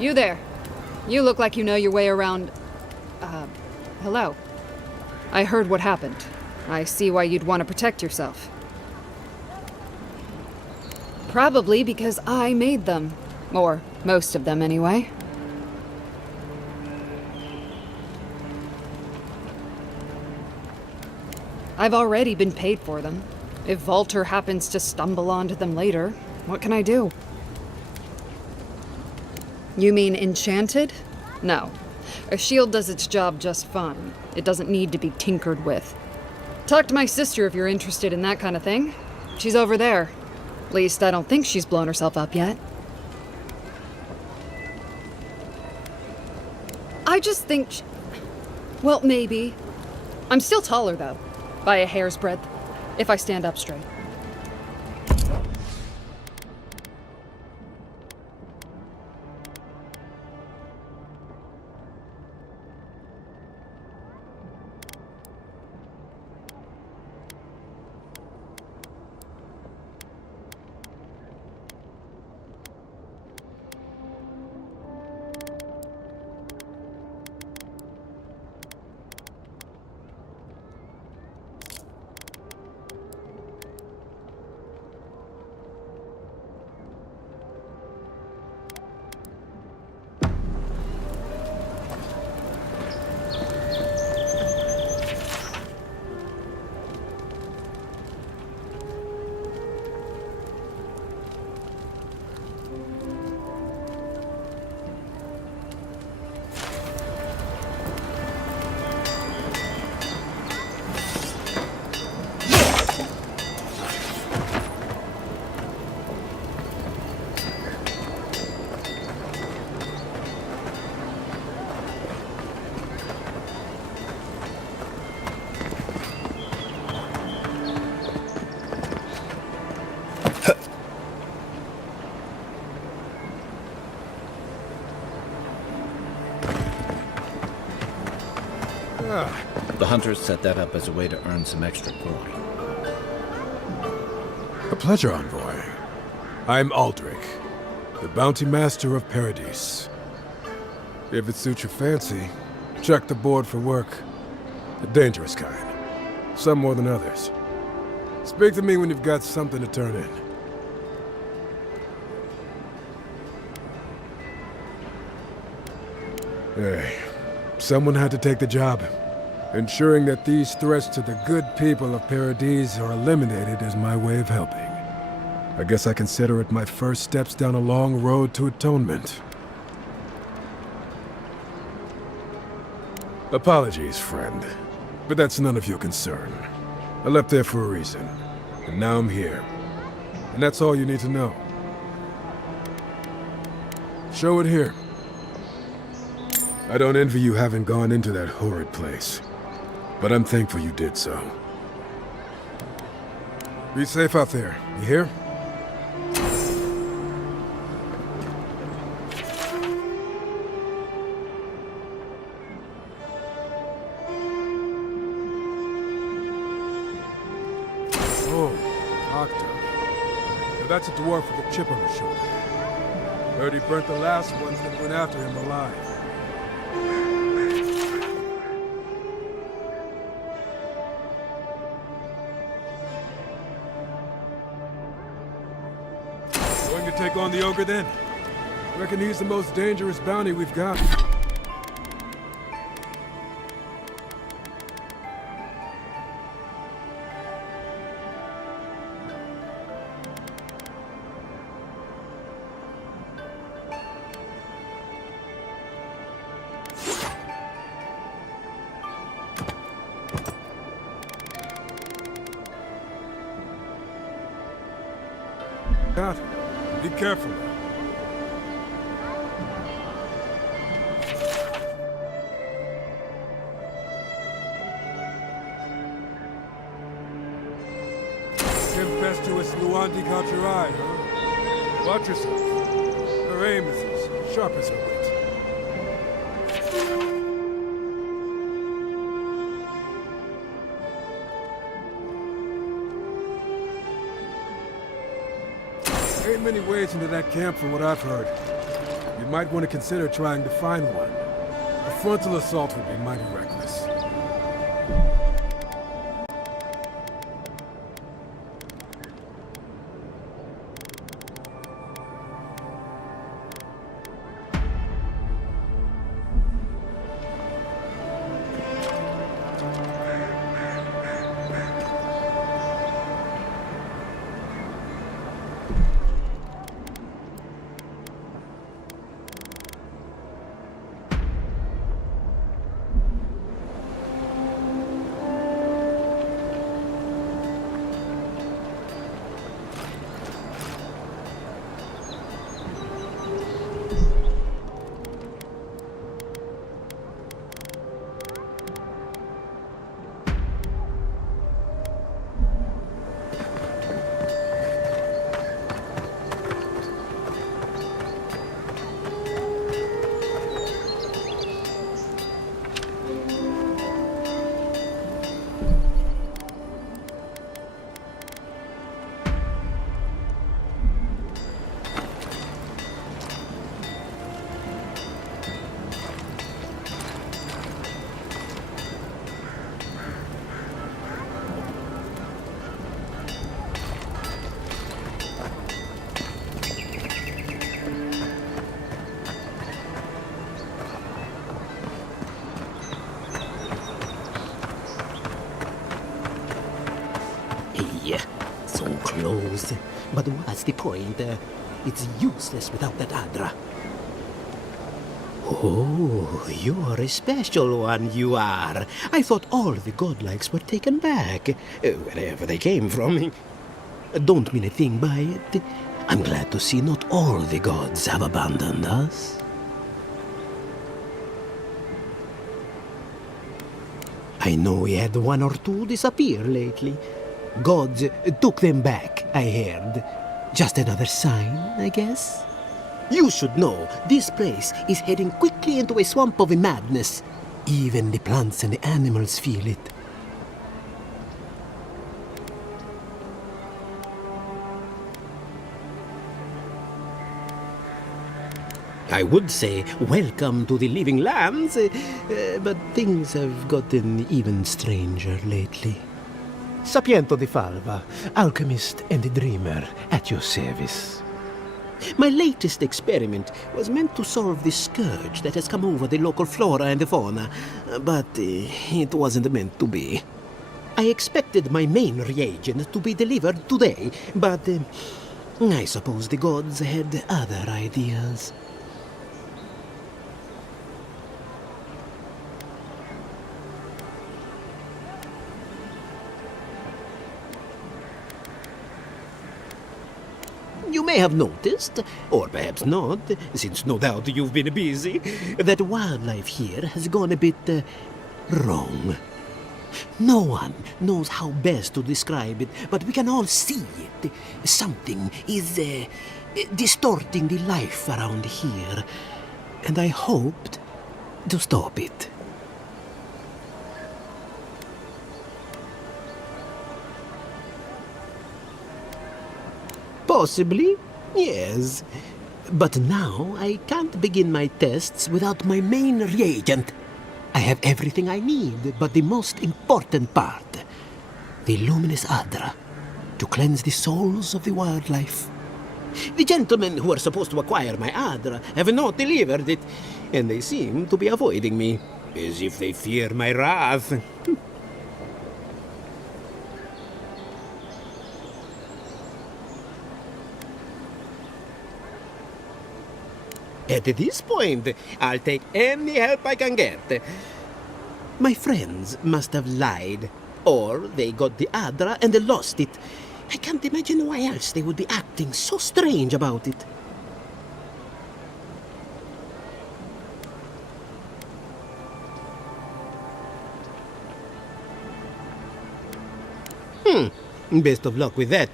You there. You look like you know your way around... hello. I heard what happened. I see why you'd want to protect yourself. Probably because I made them. Or most of them, anyway. I've already been paid for them. If Volter happens to stumble onto them later, what can I do? You mean enchanted? No. A shield does its job just fine. It doesn't need to be tinkered with. Talk to my sister if you're interested in that kind of thing. She's over there. At least I don't think she's blown herself up yet. I just think... Well, maybe. I'm still taller, though. By a hair's breadth. If I stand up straight. The hunters set that up as a way to earn some extra glory. A pleasure, Envoy. I'm Aldrich. the Bounty Master of Paradise. If it suits your fancy, check the board for work. The dangerous kind. Some more than others. Speak to me when you've got something to turn in. Hey, someone had to take the job. Ensuring that these threats to the good people of Paradise are eliminated is my way of helping. I guess I consider it my first steps down a long road to atonement. Apologies, friend, but that's none of your concern. I left there for a reason, and now I'm here. And that's all you need to know. Show it here. I don't envy you having gone into that horrid place, but I'm thankful you did so. Be safe out there, you hear? Oh, Octa. Now that's a dwarf with a chip on his shoulder. Heard he burnt the last ones that went after him alive. Going to take on the ogre then? Reckon he's the most dangerous bounty we've got. Be careful. Tempestuous Luandi Kachirai, huh? Watch yourself. Her aim is as sharp as her wit. Ain't many ways into that camp from what I've heard. You might want to consider trying to find one. A frontal assault would be mighty reckless. So close. But what's the point? It's useless without that Adra. Oh, you're a special one, you are. I thought all the godlikes were taken back, wherever they came from. Don't mean a thing by it. I'm glad to see not all the gods have abandoned us. I know we had one or two disappear lately. Gods took them back, I heard. Just another sign, I guess? You should know, this place is heading quickly into a swamp of madness. Even the plants and the animals feel it. I would say welcome to the living lands, but things have gotten even stranger lately. Sapiento di Falva, alchemist and dreamer, at your service. My latest experiment was meant to solve the scourge that has come over the local flora and fauna, but it wasn't meant to be. I expected my main reagent to be delivered today, but I suppose the gods had other ideas. You may have noticed, or perhaps not, since no doubt you've been busy, that wildlife here has gone a bit wrong. No one knows how best to describe it, but we can all see it. Something is distorting the life around here, and I hoped to stop it. Possibly, yes. But now I can't begin my tests without my main reagent. I have everything I need, but the most important part, the luminous Adra, to cleanse the souls of the wildlife. The gentlemen who are supposed to acquire my Adra have not delivered it, and they seem to be avoiding me, as if they fear my wrath. At this point, I'll take any help I can get. My friends must have lied, or they got the Adra and lost it. I can't imagine why else they would be acting so strange about it. Best of luck with that.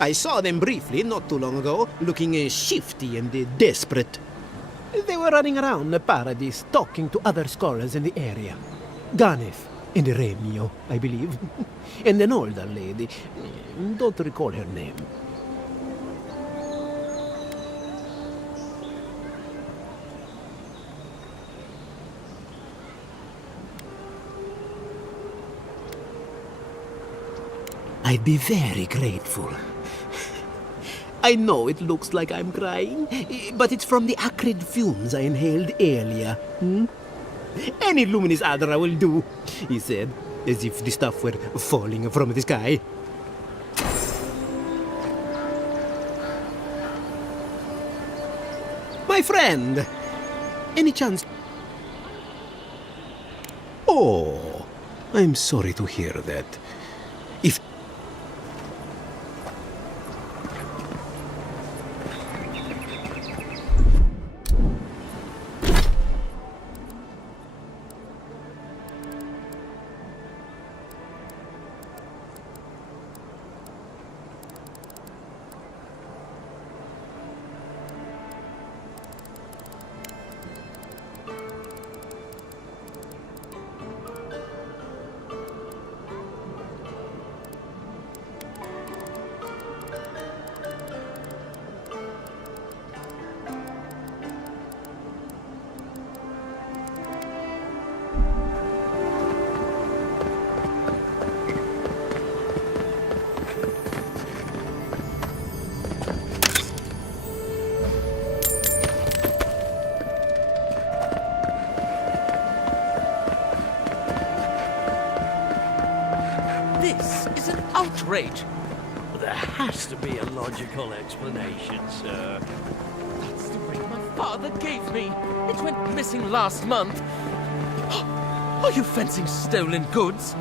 I saw them briefly not too long ago, looking shifty and desperate. They were running around the paradise, talking to other scholars in the area. Ganef and Remio, I believe. And an older lady. Don't recall her name. I'd be very grateful. I know it looks like I'm crying, but it's from the acrid fumes I inhaled earlier. Any luminous Adra will do, he said, as if the stuff were falling from the sky. My friend! Any chance... Oh, I'm sorry to hear that. If... This is an outrage. There has to be a logical explanation, sir. That's the ring my father gave me. It went missing last month. Are you fencing stolen goods?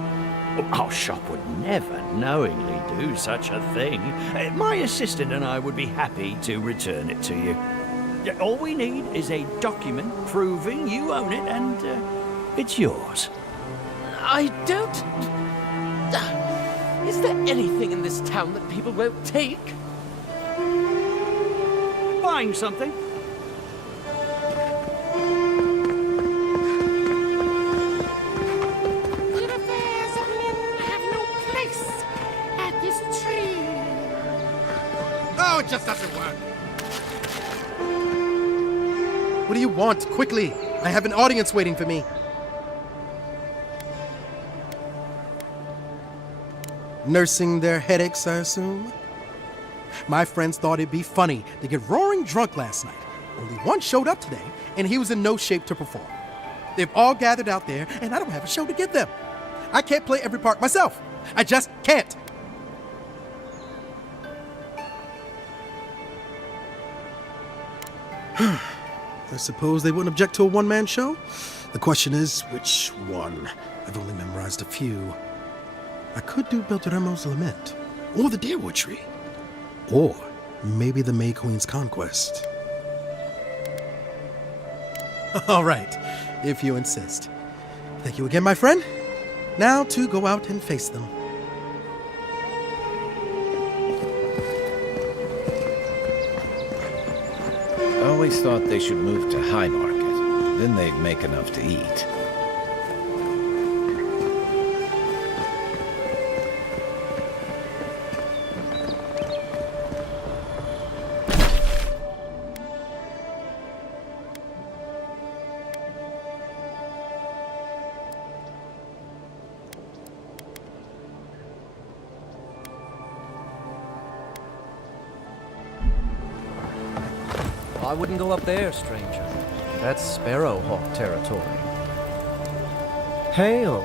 Our shop would never knowingly do such a thing. My assistant and I would be happy to return it to you. All we need is a document proving you own it and it's yours. I don't... Is there anything in this town that people won't take? Buying something? The affairs of men have no place at this tree. Oh, it just doesn't work. What do you want? Quickly! I have an audience waiting for me. Nursing their headaches, I assume? My friends thought it'd be funny to get roaring drunk last night. Only one showed up today, and he was in no shape to perform. They've all gathered out there, and I don't have a show to give them. I can't play every part myself. I just can't. I suppose they wouldn't object to a one-man show? The question is, which one? I've only memorized a few. I could do Beltramo's Lament, or the Deerwood Tree, or maybe the May Queen's Conquest. All right, if you insist. Thank you again, my friend. Now to go out and face them. I always thought they should move to High Market. Then they'd make enough to eat. I wouldn't go up there, stranger. That's Sparrowhawk territory. Hail!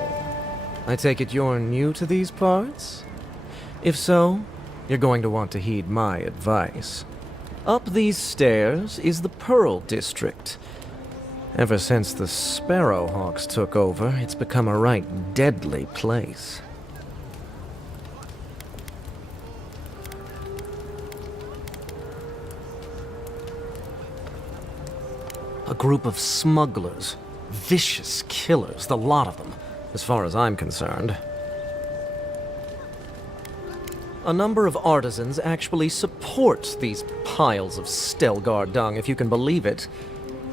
I take it you're new to these parts? If so, you're going to want to heed my advice. Up these stairs is the Pearl District. Ever since the Sparrowhawks took over, it's become a right deadly place. A group of smugglers. Vicious killers, the lot of them, as far as I'm concerned. A number of artisans actually support these piles of Stelgar dung, if you can believe it.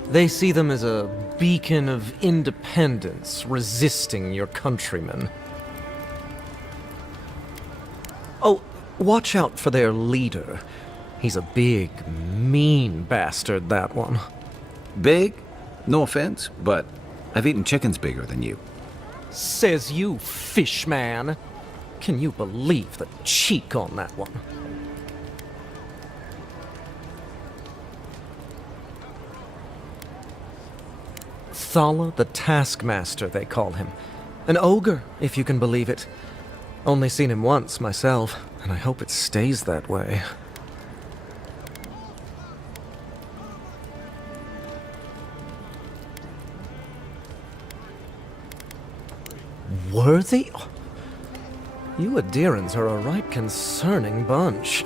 They see them as a beacon of independence, resisting your countrymen. Oh, watch out for their leader. He's a big, mean bastard, that one. Big? No offense, but I've eaten chickens bigger than you. Says you, fish man. Can you believe the cheek on that one? Thala the Taskmaster, they call him. An ogre, if you can believe it. Only seen him once myself, and I hope it stays that way. Worthy? You Adirans are a right concerning bunch.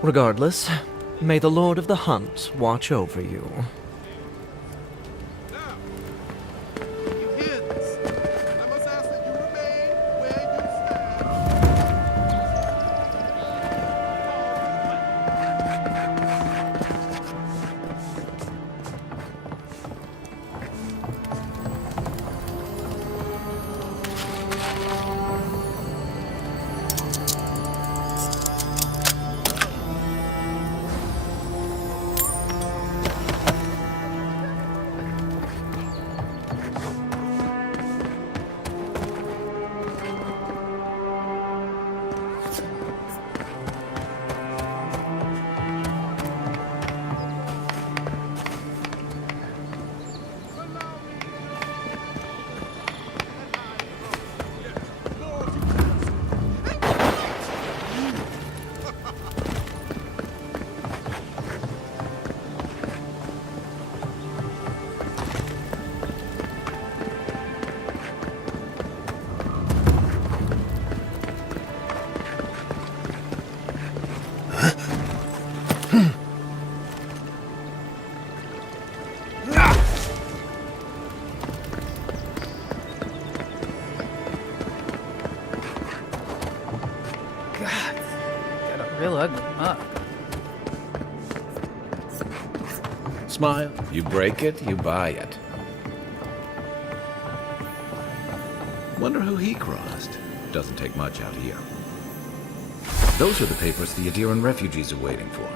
Regardless, may the Lord of the Hunt watch over you. Real ugly mug. Smile. You break it, you buy it. Wonder who he crossed. Doesn't take much out here. Those are the papers the Adiran refugees are waiting for.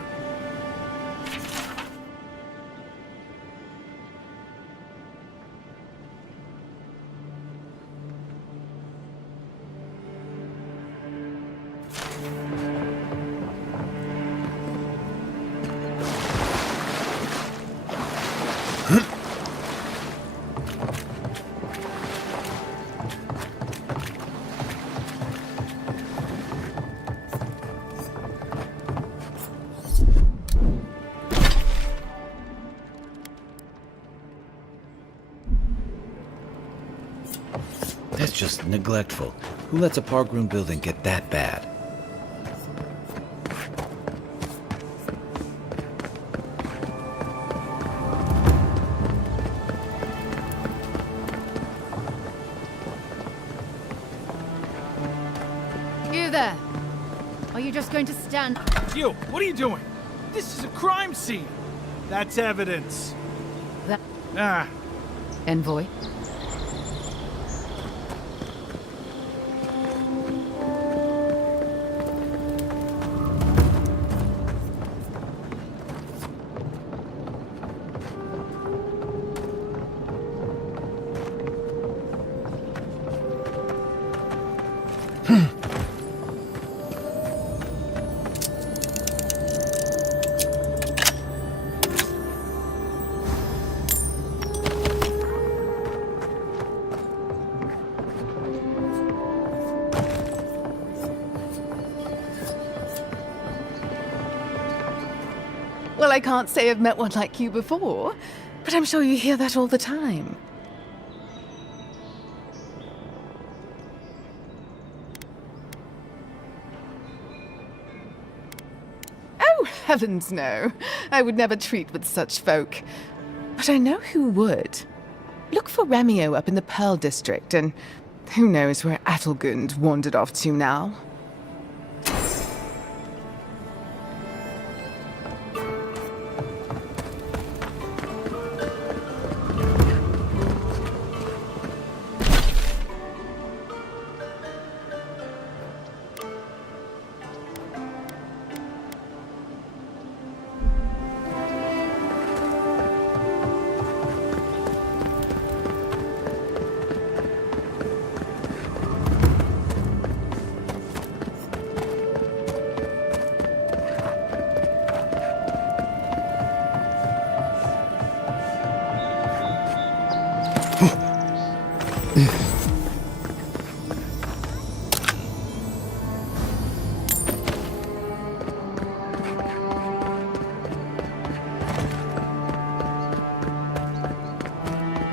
just neglectful. Who lets a parkroom building get that bad? You there! Are you just going to stand? You, what are you doing? This is a crime scene. That's evidence. Ah. Envoy? Well, I can't say I've met one like you before, but I'm sure you hear that all the time. Oh, heavens no. I would never treat with such folk. But I know who would. Look for Remio up in the Pearl District, and who knows where Adelgund wandered off to now.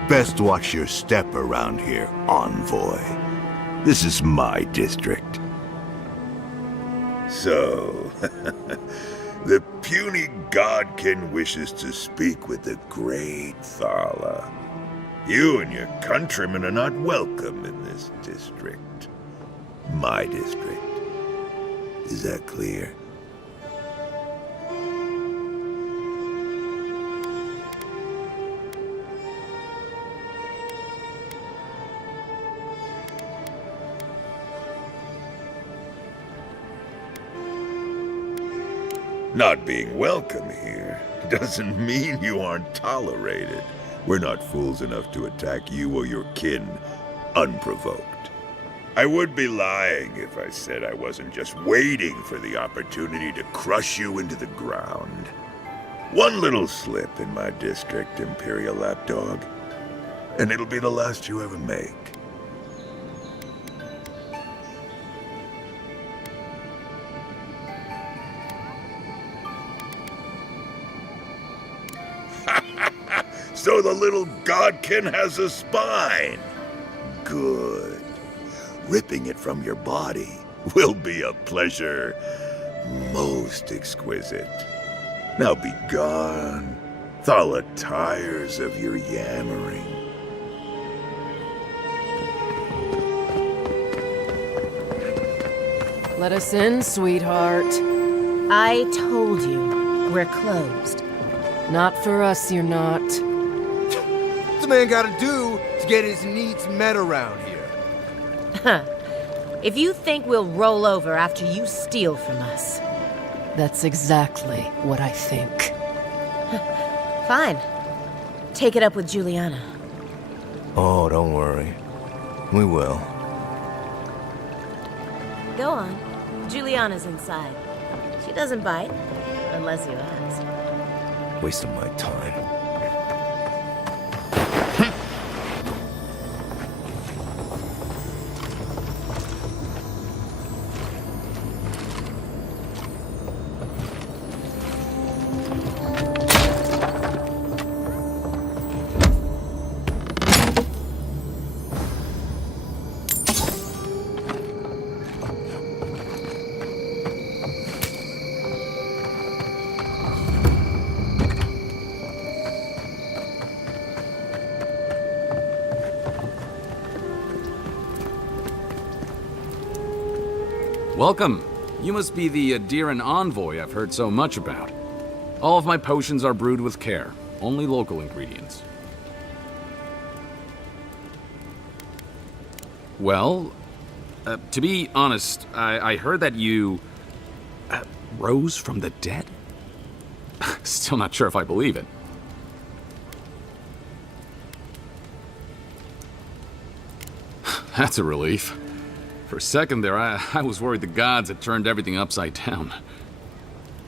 Best watch your step around here, envoy. This is my district. So, the puny godkin wishes to speak with the great Thala. You and your countrymen are not welcome in this district. My district. Is that clear? Not being welcome here doesn't mean you aren't tolerated. We're not fools enough to attack you or your kin unprovoked. I would be lying if I said I wasn't just waiting for the opportunity to crush you into the ground. One little slip in my district, Imperial Lapdog, and it'll be the last you ever make. So the little godkin has a spine. Good. Ripping it from your body will be a pleasure most exquisite. Now be gone. Thala tires of your yammering. Let us in, sweetheart. I told you, we're closed. Not for us, you're not. What's a man gotta do to get his needs met around here? Huh. If you think we'll roll over after you steal from us. That's exactly what I think. Fine. Take it up with Juliana. Oh, don't worry. We will. Go on. Juliana's inside. She doesn't bite, unless you ask. Wasting my time. Welcome. You must be the Adiran envoy I've heard so much about. All of my potions are brewed with care, only local ingredients. Well, to be honest, I heard that you rose from the dead? Still not sure if I believe it. That's a relief. For a second there, I was worried the gods had turned everything upside down.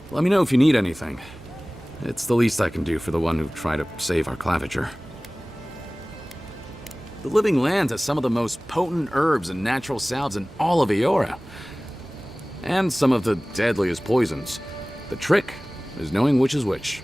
Let me know if you need anything. It's the least I can do for the one who tried to save our claviger. The Living Lands has some of the most potent herbs and natural salves in all of Eora. And some of the deadliest poisons. The trick is knowing which is which.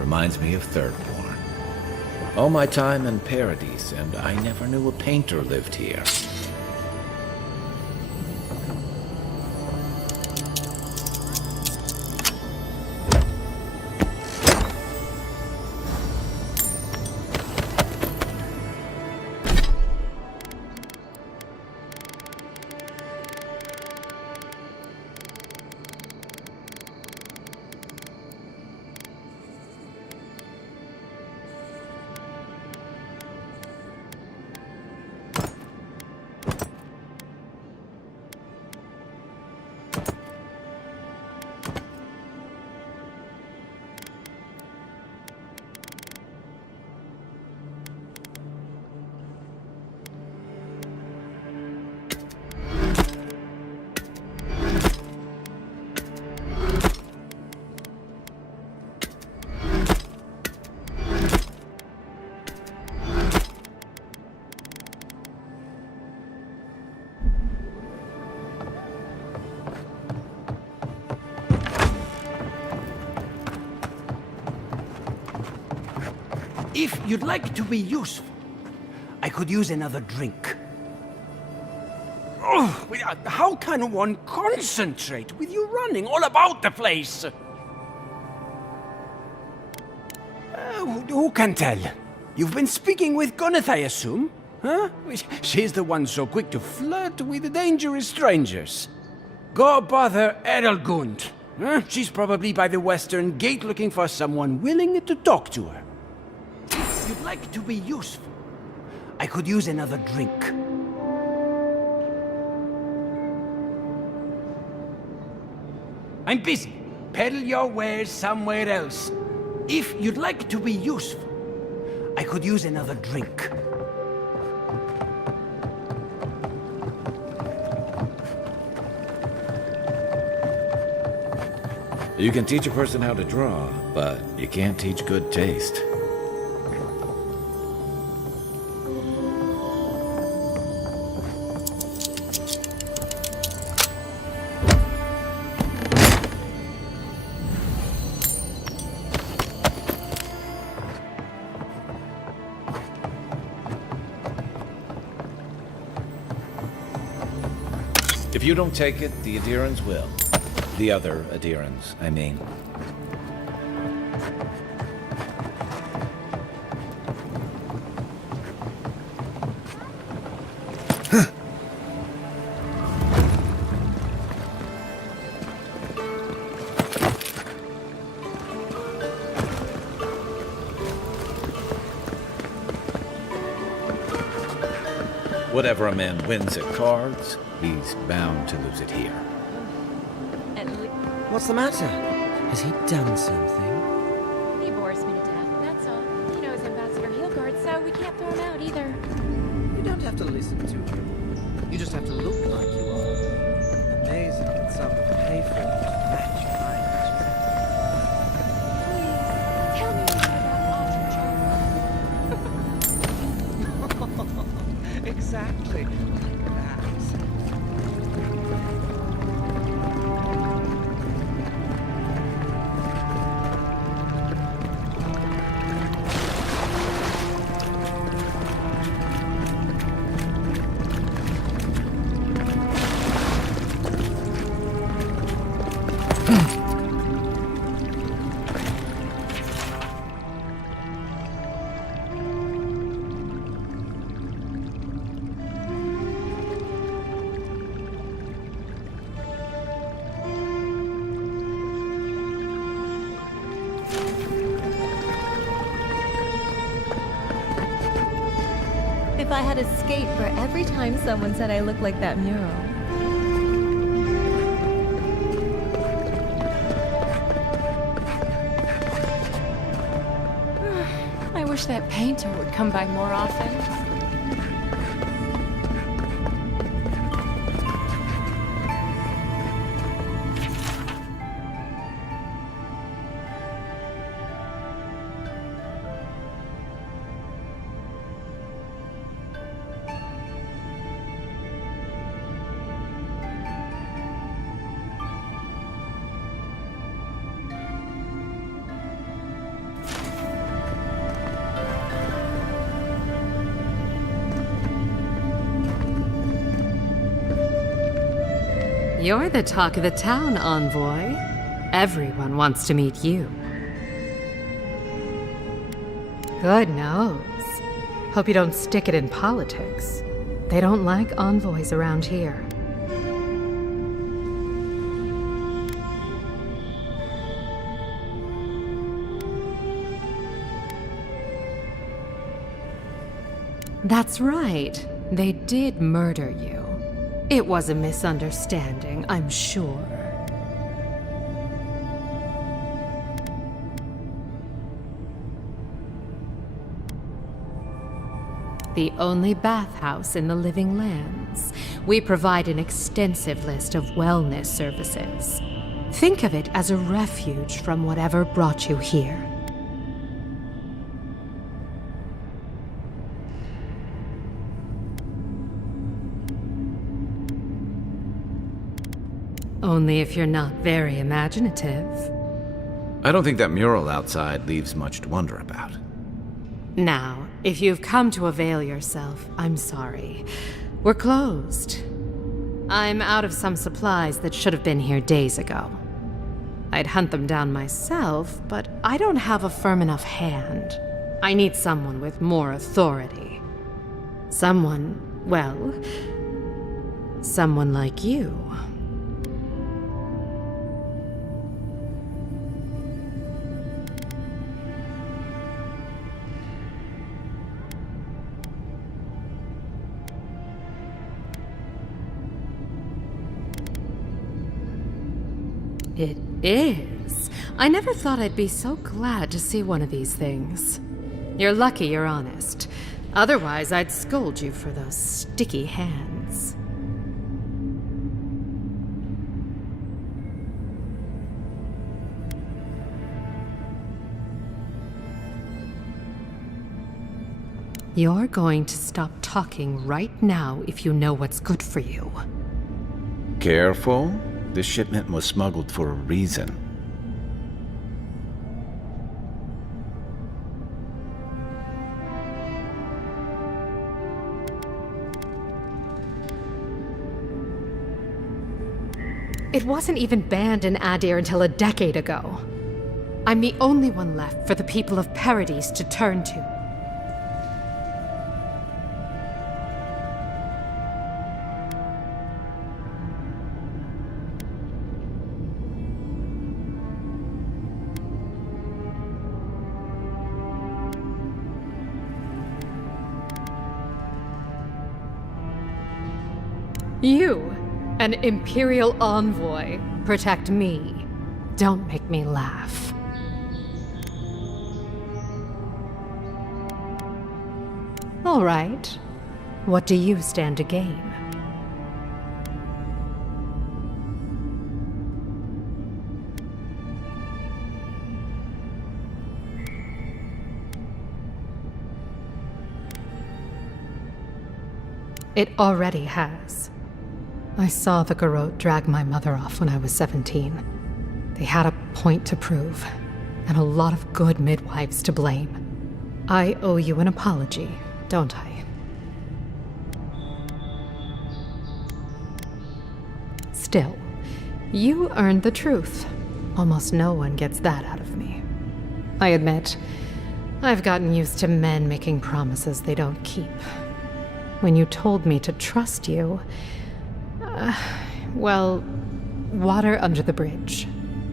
Reminds me of Thirdborn. All my time in Paradise, and I never knew a painter lived here. If you'd like to be useful, I could use another drink. Oh, how can one concentrate with you running all about the place? Who can tell? You've been speaking with Goneth, I assume? Huh? She's the one so quick to flirt with dangerous strangers. Go bother Edelgund. Huh? She's probably by the western gate looking for someone willing to talk to her. If you'd like to be useful, I could use another drink. I'm busy. Peddle your wares somewhere else. If you'd like to be useful, I could use another drink. You can teach a person how to draw, but you can't teach good taste. If you don't take it, the Adirans will. The other Adirans, I mean. Whatever a man wins at cards, he's bound to lose it here. What's the matter? Has he done something? He bores me to death, that's all. He knows Ambassador Hillguard, so we can't throw him out either. You don't have to listen to him. You just have to look like you are. Amazing that some would pay for you to match your eyelashes. Tell me more about Otter Exactly. Like that. If I had a skate for every time someone said I look like that mural. I wish that painter would come by more often. You're the talk of the town, Envoy. Everyone wants to meet you. Good nose. Hope you don't stick it in politics. They don't like envoys around here. That's right. They did murder you. It was a misunderstanding, I'm sure. The only bathhouse in the Living Lands. We provide an extensive list of wellness services. Think of it as a refuge from whatever brought you here. Only if you're not very imaginative. I don't think that mural outside leaves much to wonder about. Now, if you've come to avail yourself, I'm sorry. We're closed. I'm out of some supplies that should have been here days ago. I'd hunt them down myself, but I don't have a firm enough hand. I need someone with more authority. Someone, well, someone like you. It is. I never thought I'd be so glad to see one of these things. You're lucky you're honest. Otherwise, I'd scold you for those sticky hands. You're going to stop talking right now if you know what's good for you. Careful. This shipment was smuggled for a reason. It wasn't even banned in Adir until a decade ago. I'm the only one left for the people of Paradise to turn to. You, an Imperial envoy, protect me. Don't make me laugh. All right. What do you stand to gain? It already has. I saw the Garrote drag my mother off when I was 17. They had a point to prove, and a lot of good midwives to blame. I owe you an apology, don't I? Still, you earned the truth. Almost no one gets that out of me. I admit, I've gotten used to men making promises they don't keep. When you told me to trust you, well, water under the bridge.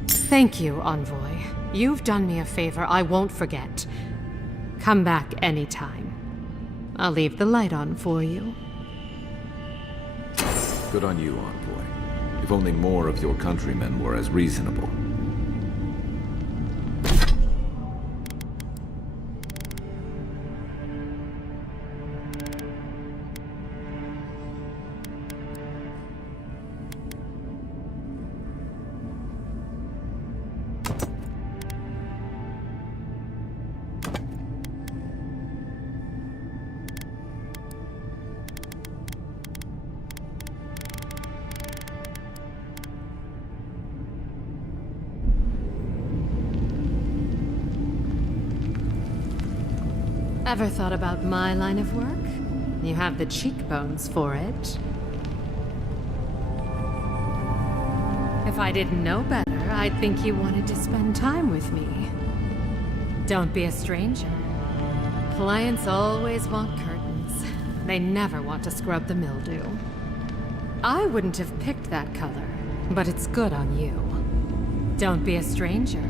Thank you, Envoy. You've done me a favor I won't forget. Come back anytime. I'll leave the light on for you. Good on you, Envoy. If only more of your countrymen were as reasonable. Ever thought about my line of work? You have the cheekbones for it. If I didn't know better, I'd think you wanted to spend time with me. Don't be a stranger. Clients always want curtains. They never want to scrub the mildew. I wouldn't have picked that color, but it's good on you. Don't be a stranger.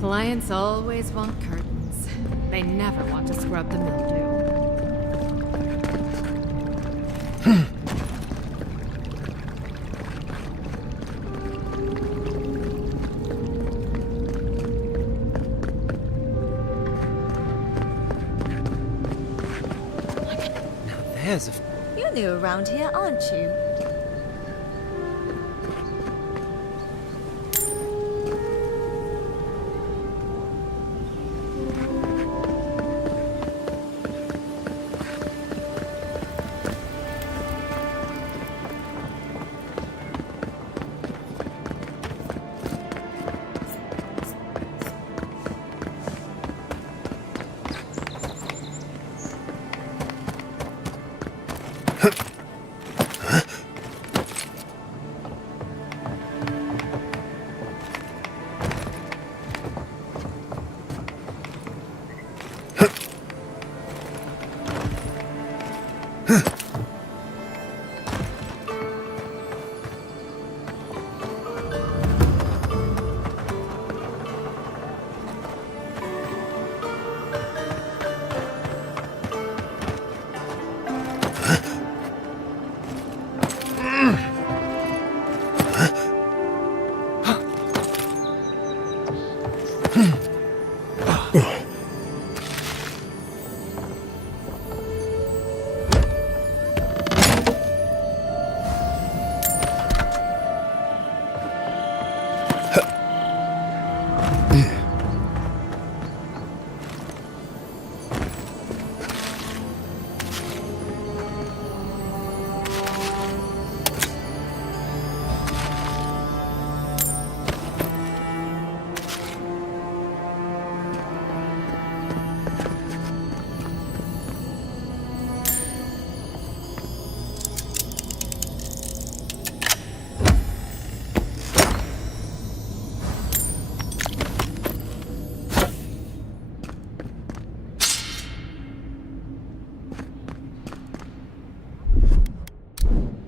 Clients always want curtains. They never want to scrub the mildew. There's a... You're new around here, aren't you?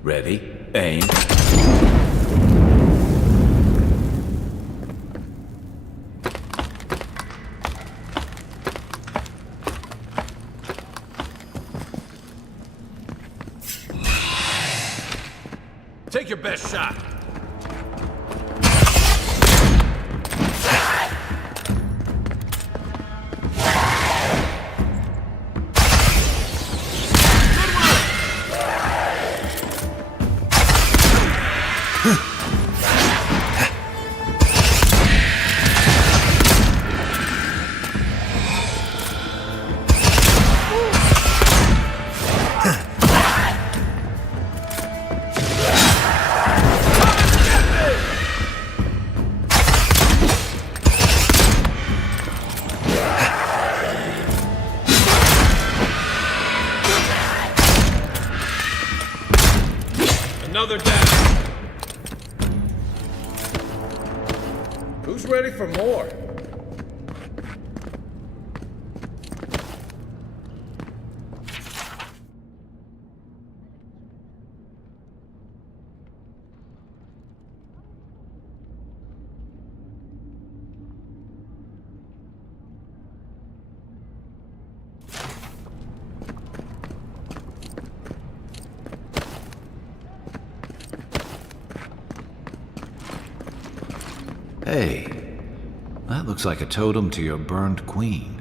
Ready, aim. Take your best shot. Another down. Who's ready for more? Hey, that looks like a totem to your burned queen.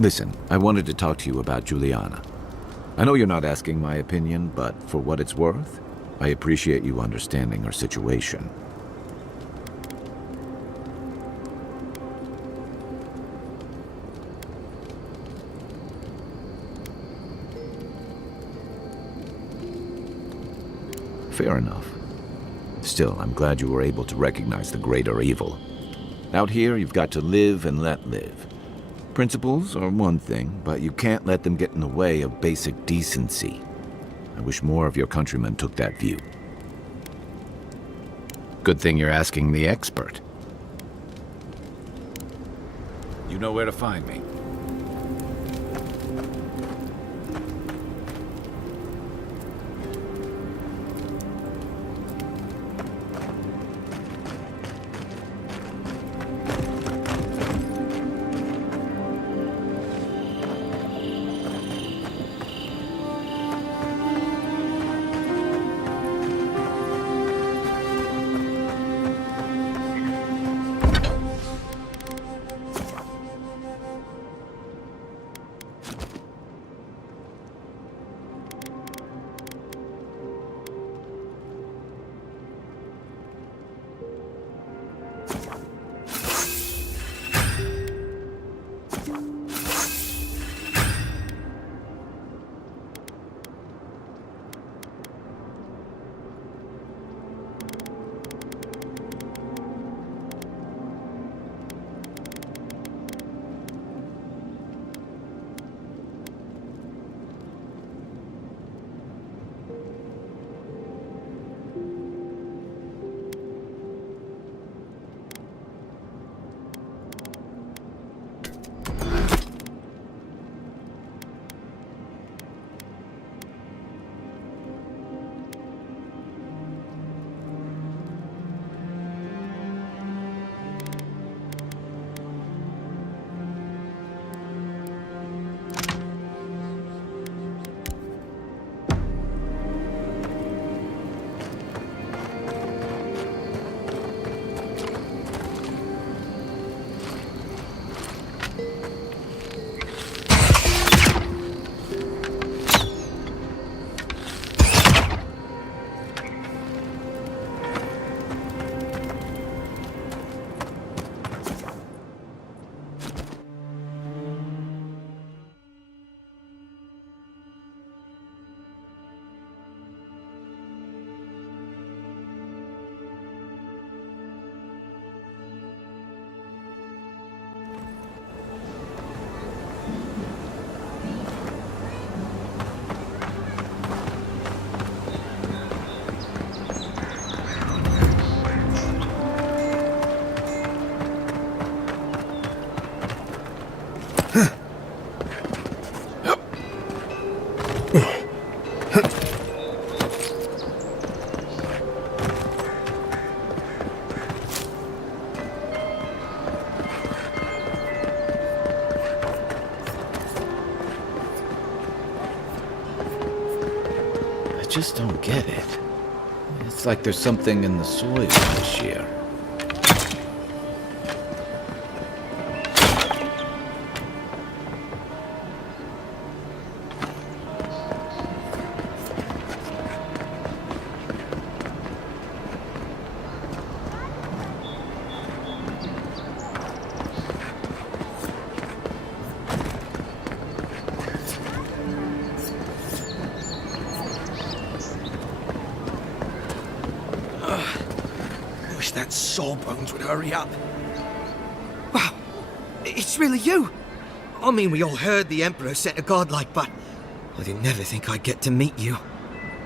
Listen, I wanted to talk to you about Juliana. I know you're not asking my opinion, but for what it's worth, I appreciate you understanding her situation. Fair enough. Still, I'm glad you were able to recognize the greater evil. Out here, you've got to live and let live. Principles are one thing, but you can't let them get in the way of basic decency. I wish more of your countrymen took that view. Good thing you're asking the expert. You know where to find me. I just don't get it. It's like there's something in the soil this year. That sawbones would hurry up. Wow, it's really you. I mean, we all heard the Emperor sent a godlike, but I didn't never think I'd get to meet you.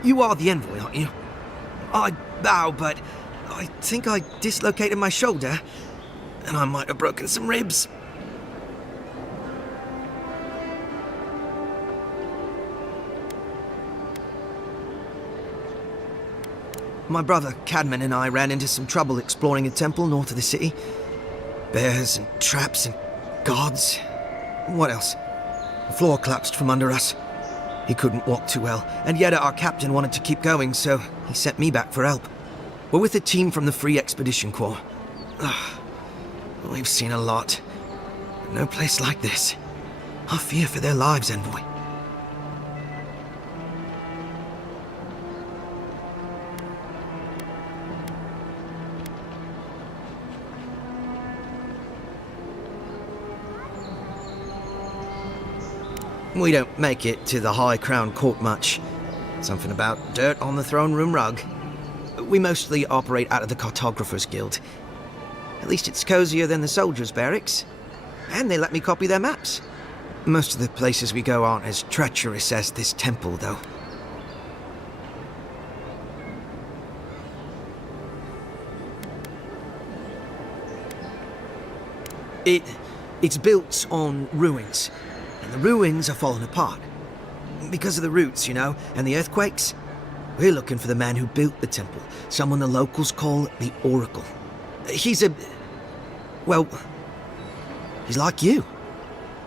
You are the envoy, aren't you? I bow, but I think I dislocated my shoulder, and I might have broken some ribs. My brother, Cadman, and I ran into some trouble exploring a temple north of the city. Bears and traps and guards. What else? The floor collapsed from under us. He couldn't walk too well, and yet our captain wanted to keep going, so he sent me back for help. We're with a team from the Free Expedition Corps. We've seen a lot, but no place like this. I fear for their lives, Envoy. We don't make it to the High Crown Court much. Something about dirt on the throne room rug. We mostly operate out of the Cartographers Guild. At least it's cozier than the soldiers' barracks. And they let me copy their maps. Most of the places we go aren't as treacherous as this temple, though. It's built on ruins. And the ruins are falling apart. Because of the roots, you know, and the earthquakes. We're looking for the man who built the temple, someone the locals call the Oracle. He's well, he's like you.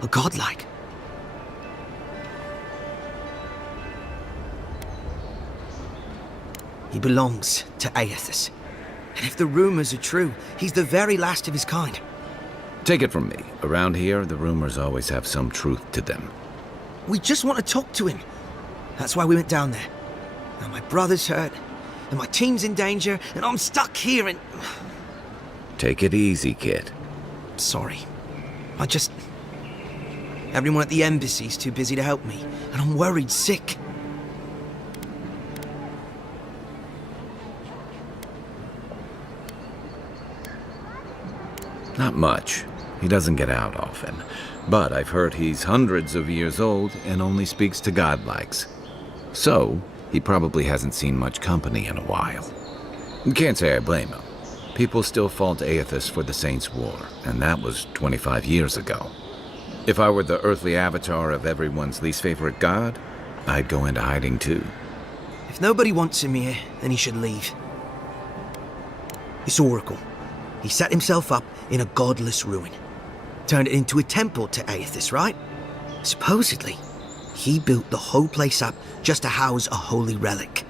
A godlike. He belongs to Aethys. And if the rumors are true, he's the very last of his kind. Take it from me. Around here, the rumors always have some truth to them. We just want to talk to him. That's why we went down there. Now my brother's hurt, and my team's in danger, and I'm stuck here and... Take it easy, kid. Sorry. Everyone at the embassy's too busy to help me, and I'm worried sick. Not much. He doesn't get out often. But I've heard he's hundreds of years old and only speaks to godlikes. So, he probably hasn't seen much company in a while. Can't say I blame him. People still fault Aethys for the Saints' War, and that was 25 years ago. If I were the earthly avatar of everyone's least favorite god, I'd go into hiding too. If nobody wants him here, then he should leave. This Oracle. He set himself up in a godless ruin. Turned it into a temple to Aethys, right? Supposedly, he built the whole place up just to house a holy relic.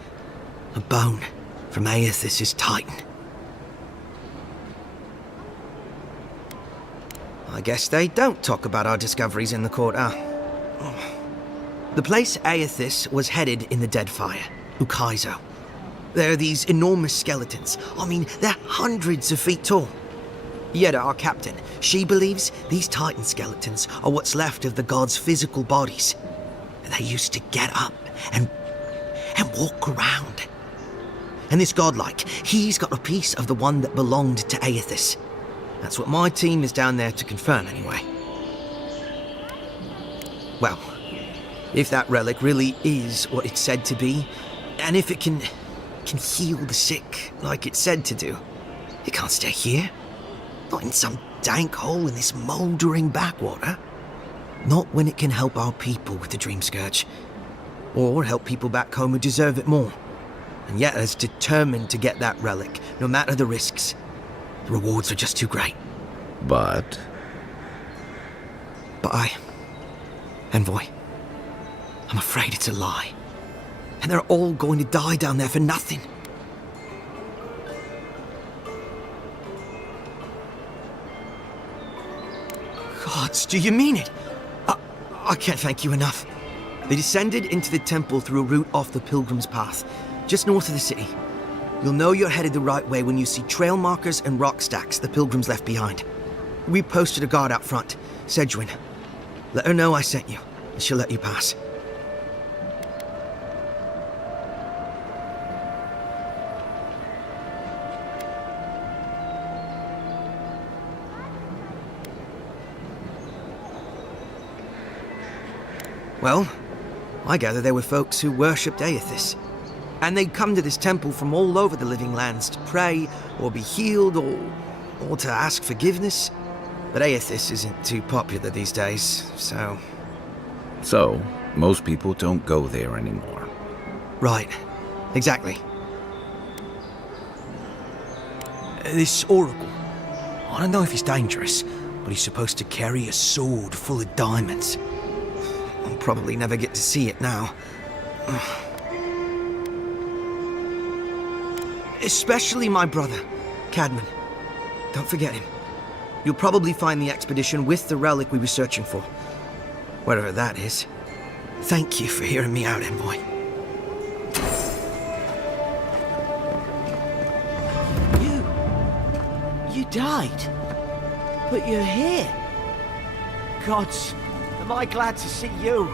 A bone from Aethys' Titan. I guess they don't talk about our discoveries in the court, huh? The place Aethys was headed in the Deadfire, Ukaizo. There are these enormous skeletons. I mean, they're hundreds of feet tall. Yeda, our captain, she believes these Titan skeletons are what's left of the gods' physical bodies. They used to get up and walk around. And this godlike, he's got a piece of the one that belonged to Aethys. That's what my team is down there to confirm, anyway. Well, if that relic really is what it's said to be, and if it can heal the sick like it's said to do, it can't stay here. Not in some dank hole in this mouldering backwater. Not when it can help our people with the Dream Scourge. Or help people back home who deserve it more. And yet is determined to get that relic, no matter the risks. The rewards are just too great. But Envoy, I'm afraid it's a lie. And they're all going to die down there for nothing. Gods, do you mean it? I can't thank you enough. They descended into the temple through a route off the Pilgrim's Path, just north of the city. You'll know you're headed the right way when you see trail markers and rock stacks the Pilgrims left behind. We posted a guard out front, Sedgwin. Let her know I sent you, and she'll let you pass. Well, I gather there were folks who worshipped Aethys. And they'd come to this temple from all over the living lands to pray, or be healed, or to ask forgiveness. But Aethys isn't too popular these days, so... So, most people don't go there anymore. Right. Exactly. This Oracle. I don't know if he's dangerous, but he's supposed to carry a sword full of diamonds. I'll probably never get to see it now. Especially my brother, Cadman. Don't forget him. You'll probably find the expedition with the relic we were searching for. Wherever that is. Thank you for hearing me out, Envoy. You died. But you're here. Gods, am I glad to see you.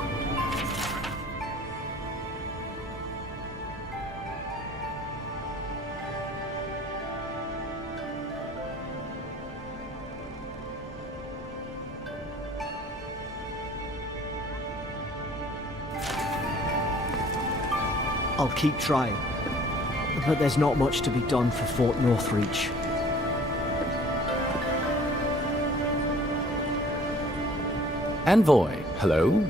I'll keep trying. But there's not much to be done for Fort Northreach. Envoy, hello.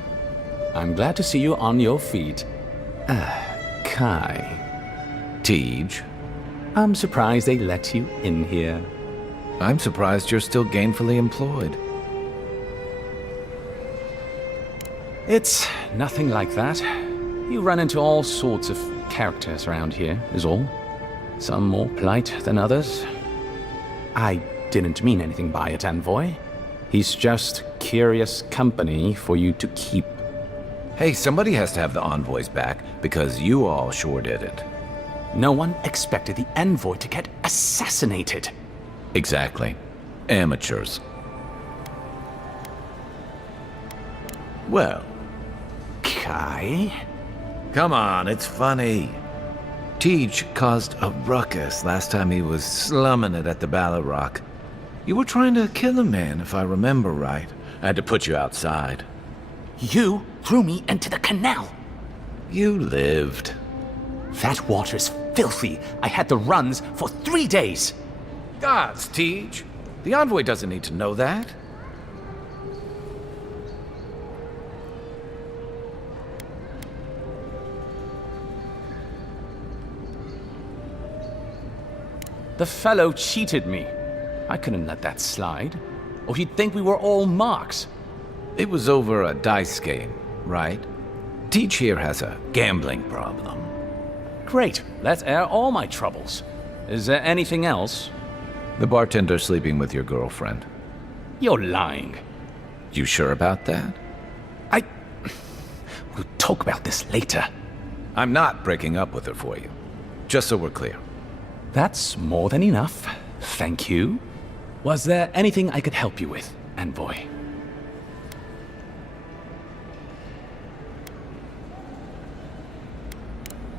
I'm glad to see you on your feet. Kai. Tej. I'm surprised they let you in here. I'm surprised you're still gainfully employed. It's nothing like that. You run into all sorts of characters around here, is all. Some more polite than others. I didn't mean anything by it, Envoy. He's just curious company for you to keep. Hey, somebody has to have the envoys back, because you all sure did it. No one expected the Envoy to get assassinated. Exactly. Amateurs. Well. Kai? Come on, it's funny. Tej caused a ruckus last time he was slumming it at the Battle Rock. You were trying to kill a man, if I remember right. I had to put you outside. You threw me into the canal. You lived. That water's filthy. I had the runs for 3 days. Gods, Tej. The envoy doesn't need to know that. The fellow cheated me. I couldn't let that slide. Or he'd think we were all marks. It was over a dice game, right? Tej here has a gambling problem. Great. Let's air all my troubles. Is there anything else? The bartender sleeping with your girlfriend. You're lying. You sure about that? We'll talk about this later. I'm not breaking up with her for you. Just so we're clear. That's more than enough. Thank you. Was there anything I could help you with, Envoy?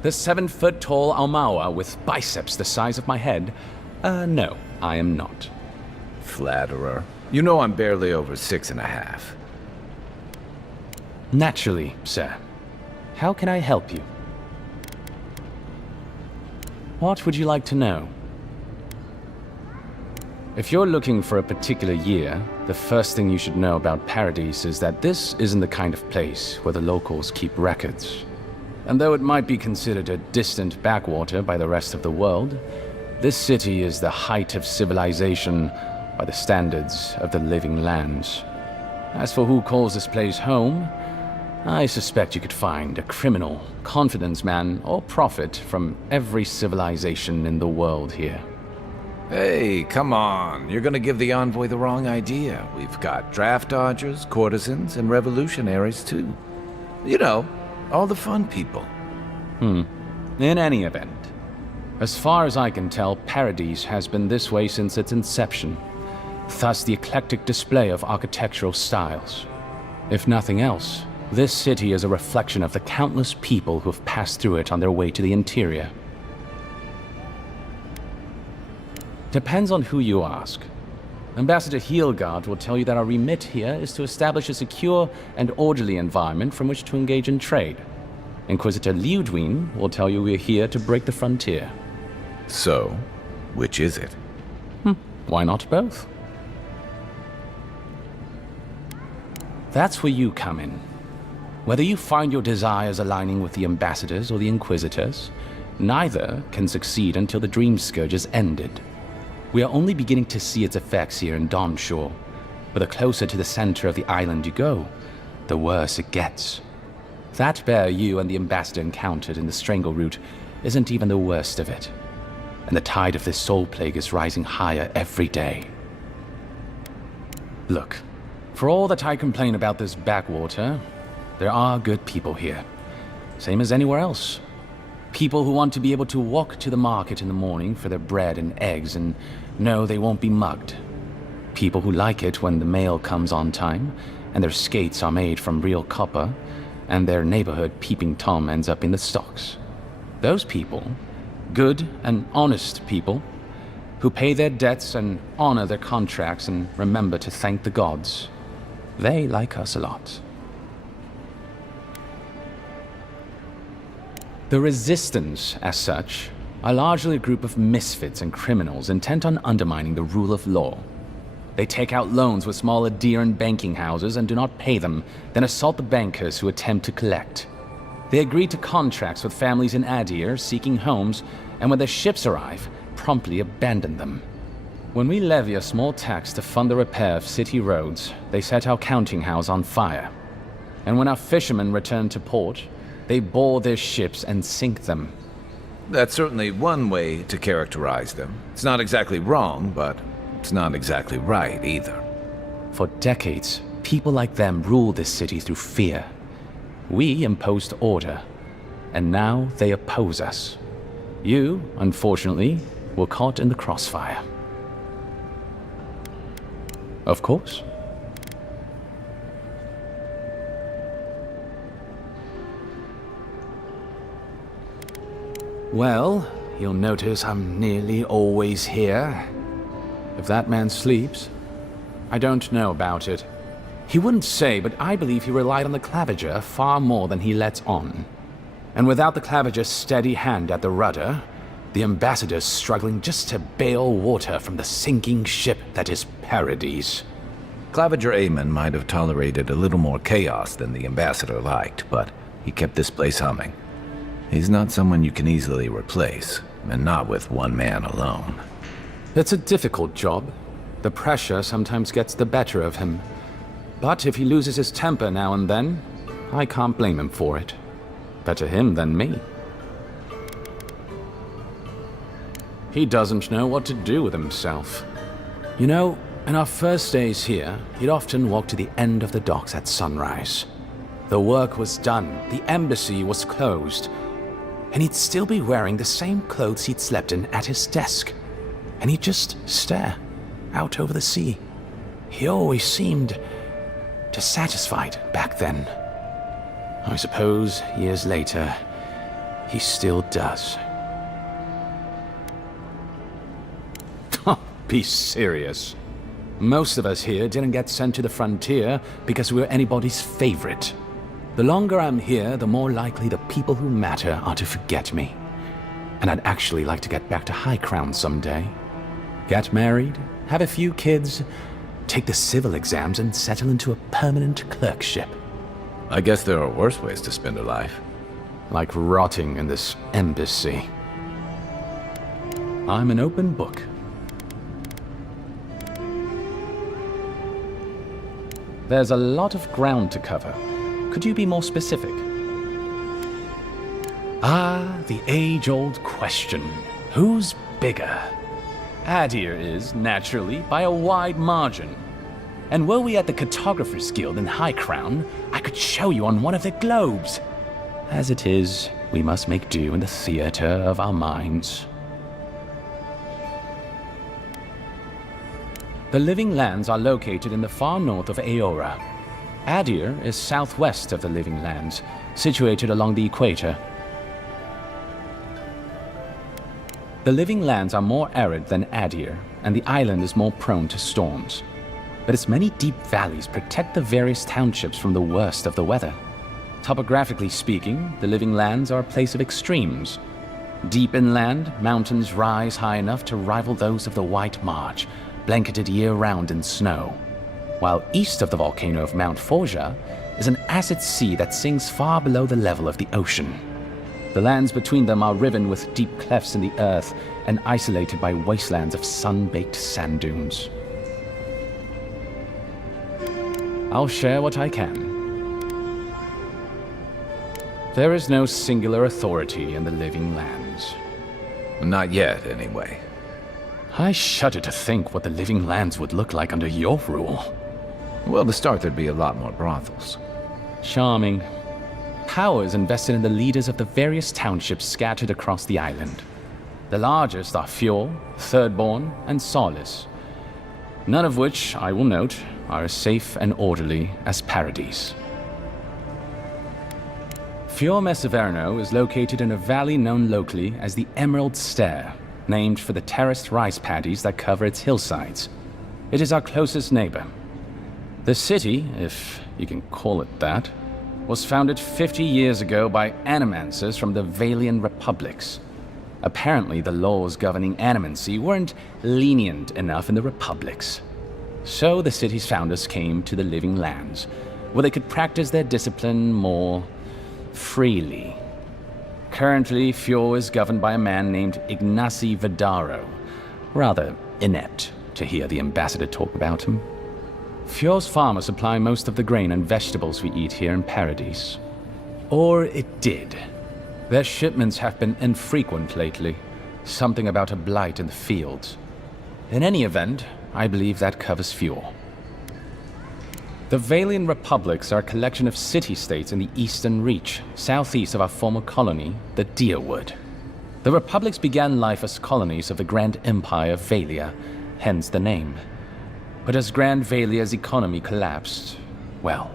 The 7-foot-tall Almawa with biceps the size of my head? No, I am not. Flatterer. You know I'm barely over 6.5. Naturally, sir. How can I help you? What would you like to know? If you're looking for a particular year, the first thing you should know about Paradise is that this isn't the kind of place where the locals keep records. And though it might be considered a distant backwater by the rest of the world, this city is the height of civilization by the standards of the living lands. As for who calls this place home, I suspect you could find a criminal, confidence man, or prophet from every civilization in the world here. Hey, come on. You're gonna give the envoy the wrong idea. We've got draft dodgers, courtesans, and revolutionaries, too. You know, all the fun people. In any event, as far as I can tell, Paradise has been this way since its inception. Thus the eclectic display of architectural styles. If nothing else, this city is a reflection of the countless people who have passed through it on their way to the interior. Depends on who you ask. Ambassador Heelgard will tell you that our remit here is to establish a secure and orderly environment from which to engage in trade. Inquisitor Liudwin will tell you we're here to break the frontier. So, which is it? Why not both? That's where you come in. Whether you find your desires aligning with the ambassadors or the inquisitors, neither can succeed until the Dream Scourge is ended. We are only beginning to see its effects here in Dawnshore, but the closer to the center of the island you go, the worse it gets. That bear you and the ambassador encountered in the Strangle Route isn't even the worst of it, and the tide of this soul plague is rising higher every day. Look, For all that I complain about this backwater, there are good people here. Same as anywhere else. People who want to be able to walk to the market in the morning for their bread and eggs and know they won't be mugged. People who like it when the mail comes on time, and their skates are made from real copper, and their neighborhood peeping Tom ends up in the stocks. Those people, good and honest people, who pay their debts and honor their contracts and remember to thank the gods, they like us a lot. The Resistance, as such, are largely a group of misfits and criminals intent on undermining the rule of law. They take out loans with small adherent banking houses and do not pay them, then assault the bankers who attempt to collect. They agree to contracts with families in Adir seeking homes, and when their ships arrive, promptly abandon them. When we levy a small tax to fund the repair of city roads, they set our counting house on fire. And when our fishermen return to port, they board their ships and sink them. That's certainly one way to characterize them. It's not exactly wrong, but it's not exactly right either. For decades, people like them ruled this city through fear. We imposed order, and now they oppose us. You, unfortunately, were caught in the crossfire. Of course. Well, you'll notice I'm nearly always here. If that man sleeps, I don't know about it. He wouldn't say, but I believe he relied on the Claviger far more than he lets on. And without the Claviger's steady hand at the rudder, the ambassador's struggling just to bail water from the sinking ship that is Paradise. Claviger Amon might have tolerated a little more chaos than the ambassador liked, but he kept this place humming. He's not someone you can easily replace, and not with one man alone. It's a difficult job. The pressure sometimes gets the better of him. But if he loses his temper now and then, I can't blame him for it. Better him than me. He doesn't know what to do with himself. You know, in our first days here, he'd often walk to the end of the docks at sunrise. The work was done, the embassy was closed, and he'd still be wearing the same clothes he'd slept in at his desk. And he'd just stare out over the sea. He always seemed dissatisfied back then. I suppose, years later, he still does. Be serious. Most of us here didn't get sent to the frontier because we were anybody's favorite. The longer I'm here, the more likely the people who matter are to forget me. And I'd actually like to get back to High Crown someday. Get married, have a few kids, take the civil exams, and settle into a permanent clerkship. I guess there are worse ways to spend a life. Like rotting in this embassy. I'm an open book. There's a lot of ground to cover. Could you be more specific? Ah, the age-old question. Who's bigger? Adir is, naturally, by a wide margin. And were we at the Cartographers Guild in High Crown, I could show you on one of their globes. As it is, we must make do in the theater of our minds. The Living Lands are located in the far north of Aora. Adir is southwest of the Living Lands, situated along the equator. The Living Lands are more arid than Adir, and the island is more prone to storms. But its many deep valleys protect the various townships from the worst of the weather. Topographically speaking, the Living Lands are a place of extremes. Deep inland, mountains rise high enough to rival those of the White Marge, blanketed year-round in snow, while east of the volcano of Mount Forja is an acid sea that sinks far below the level of the ocean. The lands between them are riven with deep clefts in the earth and isolated by wastelands of sun-baked sand dunes. I'll share what I can. There is no singular authority in the Living Lands. Not yet, anyway. I shudder to think what the Living Lands would look like under your rule. Well, to start, there'd be a lot more brothels. Charming. Power is invested in the leaders of the various townships scattered across the island. The largest are Fjord, Thirdborn, and Solace. None of which, I will note, are as safe and orderly as Paradise. Fior Messaverno is located in a valley known locally as the Emerald Stair, named for the terraced rice paddies that cover its hillsides. It is our closest neighbor. The city, if you can call it that, was founded 50 years ago by animancers from the Valian Republics. Apparently, the laws governing animancy weren't lenient enough in the Republics. So the city's founders came to the Living Lands, where they could practice their discipline more freely. Currently, Fjord is governed by a man named Ignacy Vidaro. Rather inept to hear the ambassador talk about him. Fjord's farmers supply most of the grain and vegetables we eat here in Paradise. Or it did. Their shipments have been infrequent lately. Something about a blight in the fields. In any event, I believe that covers Fjord. The Valian Republics are a collection of city-states in the Eastern Reach, southeast of our former colony, the Deerwood. The Republics began life as colonies of the Grand Empire of Valia, hence the name. But as Grand Valia's economy collapsed, well,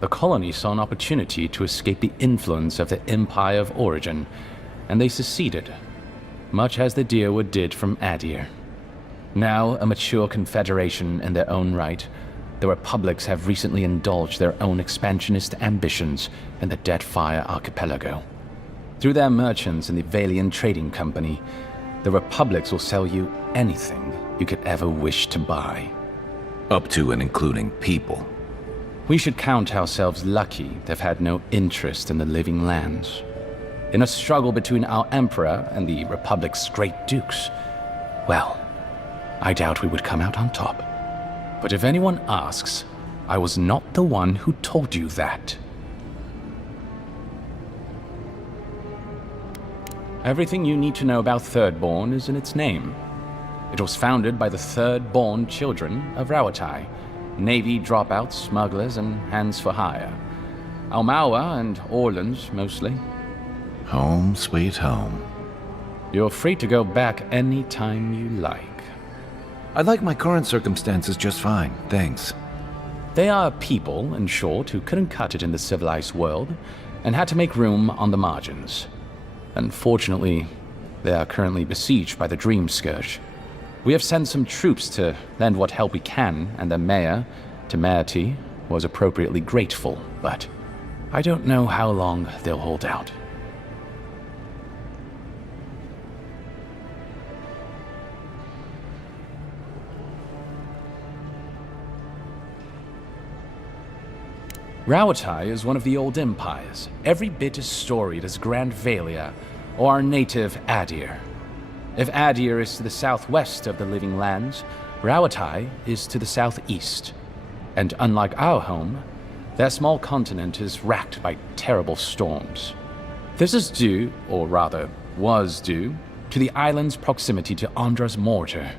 the colony saw an opportunity to escape the influence of the Empire of Origin, and they seceded, much as the Deerwood did from Adir. Now a mature confederation in their own right, the Republics have recently indulged their own expansionist ambitions in the Deadfire Archipelago. Through their merchants in the Valian Trading Company, the Republics will sell you anything you could ever wish to buy. Up to and including people. We should count ourselves lucky to have had no interest in the Living Lands. In a struggle between our Emperor and the Republic's great dukes, well, I doubt we would come out on top. But if anyone asks, I was not the one who told you that. Everything you need to know about Thirdborn is in its name. It was founded by the third-born children of Rawatai, Navy dropouts, smugglers, and hands for hire. Almawa and Orleans, mostly. Home, sweet home. You're free to go back any time you like. I like my current circumstances just fine, thanks. They are people, in short, who couldn't cut it in the civilized world, and had to make room on the margins. Unfortunately, they are currently besieged by the Dream Scourge. We have sent some troops to lend what help we can, and the mayor, Temerity, was appropriately grateful, but I don't know how long they'll hold out. Rawatai is one of the old empires, every bit as storied as Grand Valia or our native Adir. If Adir is to the southwest of the Living Lands, Rawatai is to the southeast. And unlike our home, their small continent is racked by terrible storms. This is due, or rather was due, to the island's proximity to Andra's mortar,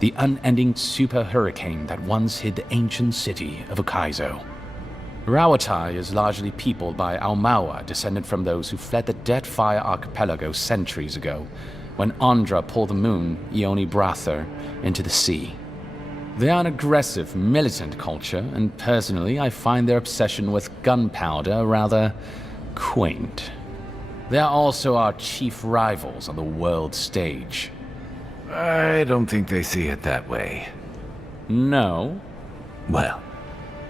the unending super hurricane that once hid the ancient city of Ukaizo. Rawatai is largely peopled by Almawa, descended from those who fled the Deadfire Archipelago centuries ago, when Andra pulled the moon, Ioni Brather, into the sea. They are an aggressive, militant culture, and personally I find their obsession with gunpowder rather quaint. They are also our chief rivals on the world stage. I don't think they see it that way. No? Well,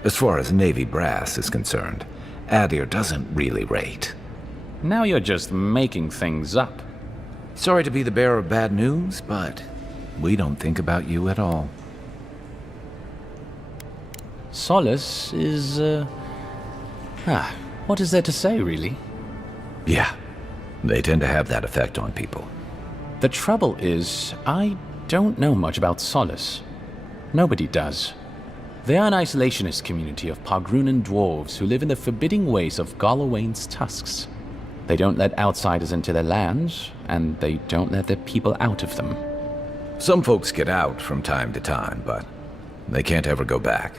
as far as Navy brass is concerned, Adir doesn't really rate. Now you're just making things up. Sorry to be the bearer of bad news, but we don't think about you at all. Solace is, what is there to say, really? Yeah, they tend to have that effect on people. The trouble is, I don't know much about Solace. Nobody does. They are an isolationist community of Pogrunan dwarves who live in the forbidding ways of Galawain's tusks. They don't let outsiders into their lands, and they don't let their people out of them. Some folks get out from time to time, but they can't ever go back.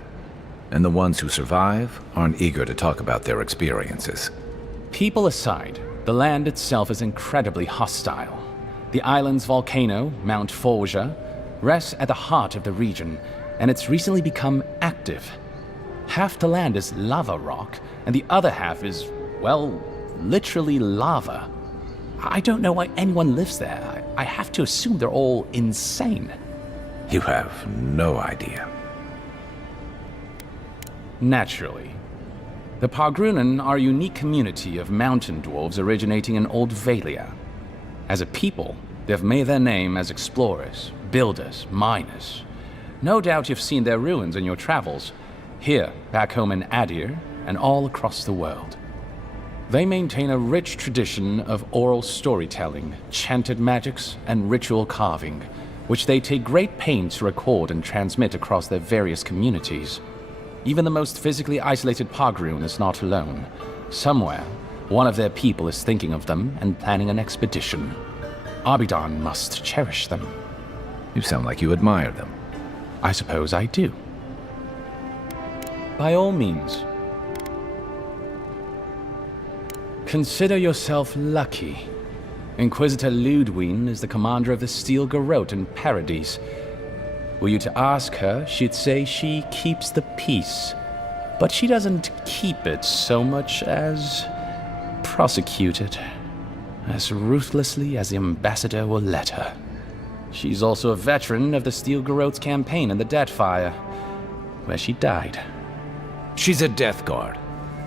and the ones who survive aren't eager to talk about their experiences. People aside, the land itself is incredibly hostile. The island's volcano, Mount Forja, rests at the heart of the region, and it's recently become active. Half the land is lava rock, and the other half is, well, literally lava. I don't know why anyone lives there. I have to assume they're all insane. You have no idea. Naturally. The Pargrunen are a unique community of mountain dwarves originating in Old Valia. As a people, they've made their name as explorers, builders, miners. No doubt you've seen their ruins in your travels, here, back home in Adir, and all across the world. They maintain a rich tradition of oral storytelling, chanted magics, and ritual carving, which they take great pains to record and transmit across their various communities. Even the most physically isolated Pargrun is not alone. Somewhere, one of their people is thinking of them and planning an expedition. Abidan must cherish them. You sound like you admire them. I suppose I do. By all means. Consider yourself lucky. Inquisitor Ludwine is the commander of the Steel Garrote in Paradise. Were you to ask her, she'd say she keeps the peace. But she doesn't keep it so much as prosecute it. As ruthlessly as the ambassador will let her. She's also a veteran of the Steel Garrote's campaign in the Deathfire, where she died. She's a Death Guard.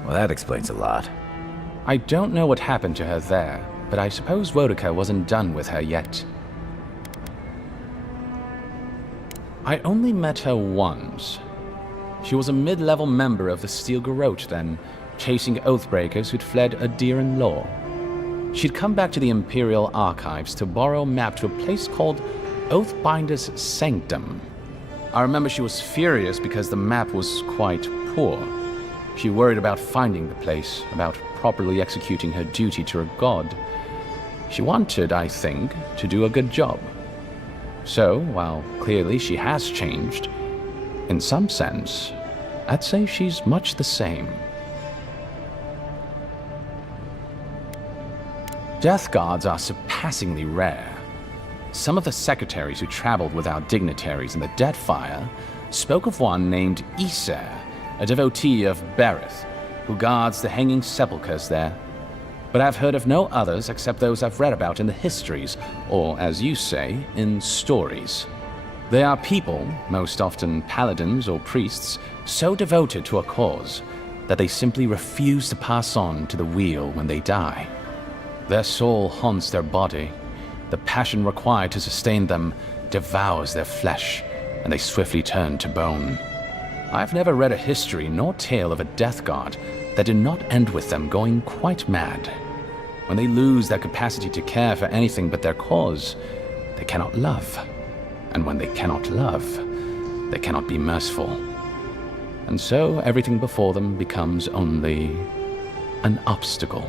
Well, that explains a lot. I don't know what happened to her there, but I suppose Wodica wasn't done with her yet. I only met her once. She was a mid-level member of the Steel Garrote then, chasing Oathbreakers who'd fled Adiran law. She'd come back to the Imperial Archives to borrow a map to a place called Oathbinder's Sanctum. I remember she was furious because the map was quite poor. She worried about finding the place, about properly executing her duty to her god. She wanted, I think, to do a good job. So, while clearly she has changed, in some sense, I'd say she's much the same. Death Guards are surpassingly rare. Some of the secretaries who traveled with our dignitaries in the Deathfire spoke of one named Iser, a devotee of Berith, who guards the hanging sepulchres there. But I've heard of no others except those I've read about in the histories, or, as you say, in stories. They are people, most often paladins or priests, so devoted to a cause that they simply refuse to pass on to the wheel when they die. Their soul haunts their body. The passion required to sustain them devours their flesh, and they swiftly turn to bone. I've never read a history nor tale of a Death Guard that did not end with them going quite mad. When they lose their capacity to care for anything but their cause, they cannot love. And when they cannot love, they cannot be merciful. And so everything before them becomes only an obstacle.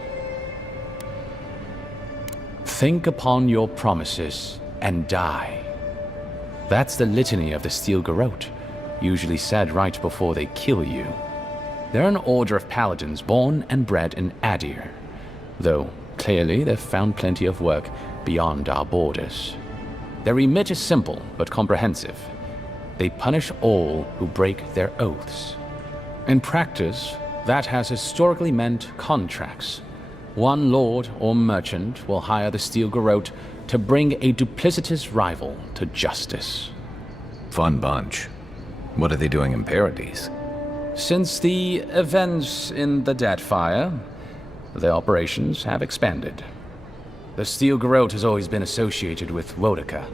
Think upon your promises and die. That's the litany of the Steel Garrote, usually said right before they kill you. They're an order of paladins born and bred in Adir, though clearly they've found plenty of work beyond our borders. Their remit is simple but comprehensive. They punish all who break their oaths. In practice, that has historically meant contracts. One lord or merchant will hire the Steel Garrote to bring a duplicitous rival to justice. Fun bunch. What are they doing in Paradise? Since the events in the Deathfire, their operations have expanded. The Steel Garrote has always been associated with Wodica.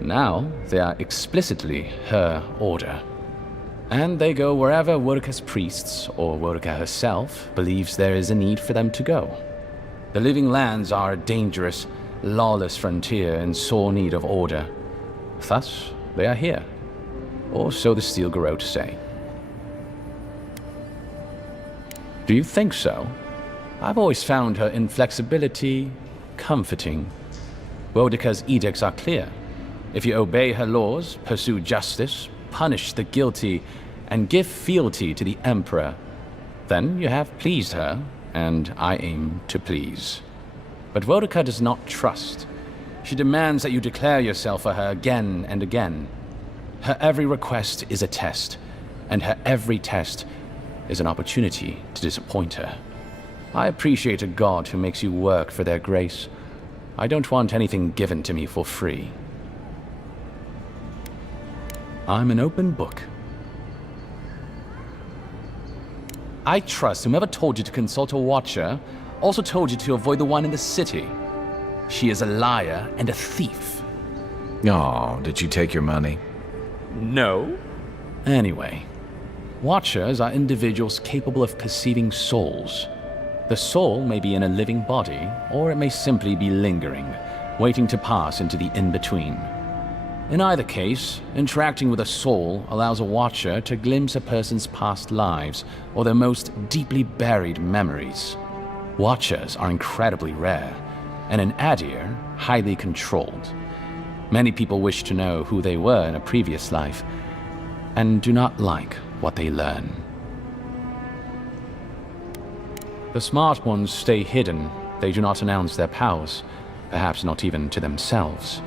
Now, they are explicitly her order. And they go wherever Wodica's priests, or Wodica herself, believes there is a need for them to go. The Living Lands are a dangerous, lawless frontier in sore need of order. Thus, they are here. Or so the Steel Garrote say. Do you think so? I've always found her inflexibility comforting. Wodica's edicts are clear. If you obey her laws, pursue justice, punish the guilty, and give fealty to the Emperor. Then you have pleased her, and I aim to please. But Boudica does not trust. She demands that you declare yourself for her again and again. Her every request is a test, and her every test is an opportunity to disappoint her. I appreciate a god who makes you work for their grace. I don't want anything given to me for free. I'm an open book. I trust whomever told you to consult a watcher also told you to avoid the one in the city. She is a liar and a thief. Oh, did she take your money? No. Anyway, watchers are individuals capable of perceiving souls. The soul may be in a living body, or it may simply be lingering, waiting to pass into the in-between. In either case, interacting with a soul allows a watcher to glimpse a person's past lives or their most deeply buried memories. Watchers are incredibly rare, and in Adir, highly controlled. Many people wish to know who they were in a previous life, and do not like what they learn. The smart ones stay hidden. They do not announce their powers, perhaps not even to themselves.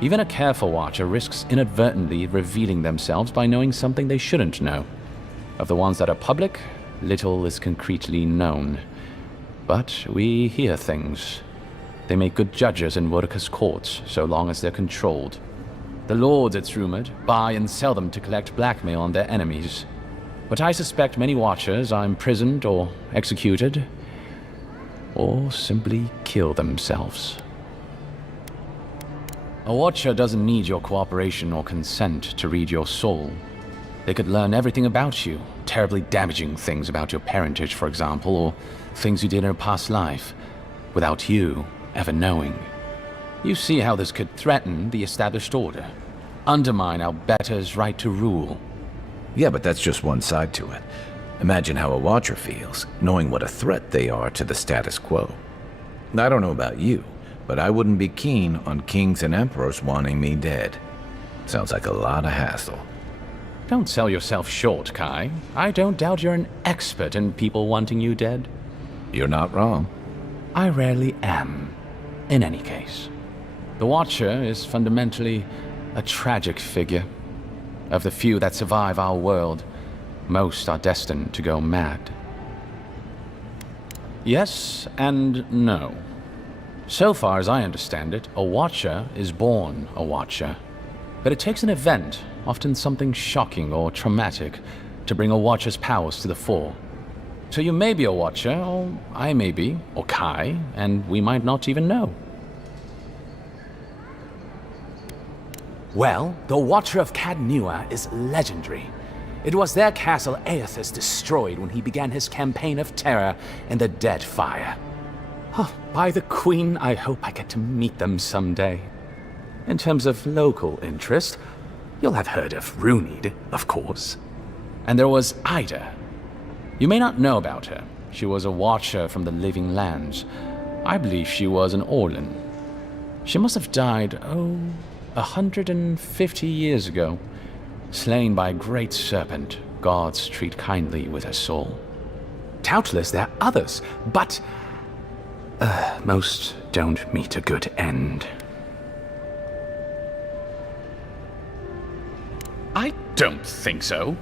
Even a careful watcher risks inadvertently revealing themselves by knowing something they shouldn't know. Of the ones that are public, little is concretely known. But we hear things. They make good judges in Boudica's courts, so long as they're controlled. The lords, it's rumored, buy and sell them to collect blackmail on their enemies. But I suspect many watchers are imprisoned or executed, or simply kill themselves. A watcher doesn't need your cooperation or consent to read your soul. They could learn everything about you, terribly damaging things about your parentage, for example, or things you did in a past life, without you ever knowing. You see how this could threaten the established order, undermine our betters' right to rule. Yeah, but that's just one side to it. Imagine how a watcher feels, knowing what a threat they are to the status quo. I don't know about you, but I wouldn't be keen on kings and emperors wanting me dead. Sounds like a lot of hassle. Don't sell yourself short, Kai. I don't doubt you're an expert in people wanting you dead. You're not wrong. I rarely am. In any case, the Watcher is fundamentally a tragic figure. Of the few that survive our world, most are destined to go mad. Yes and no. So far as I understand it, a Watcher is born a Watcher. But it takes an event, often something shocking or traumatic, to bring a Watcher's powers to the fore. So you may be a Watcher, or I may be, or Kai, and we might not even know. Well, the Watcher of Cadnua is legendary. It was their castle Aethys destroyed when he began his campaign of terror in the Dead Fire. Oh, by the Queen, I hope I get to meet them someday. In terms of local interest, you'll have heard of Runid, of course. And there was Ida. You may not know about her. She was a Watcher from the Living Lands. I believe she was an Orlan. She must have died, 150 years ago. Slain by a great serpent, gods treat kindly with her soul. Doubtless there are others, but most don't meet a good end. I don't think so.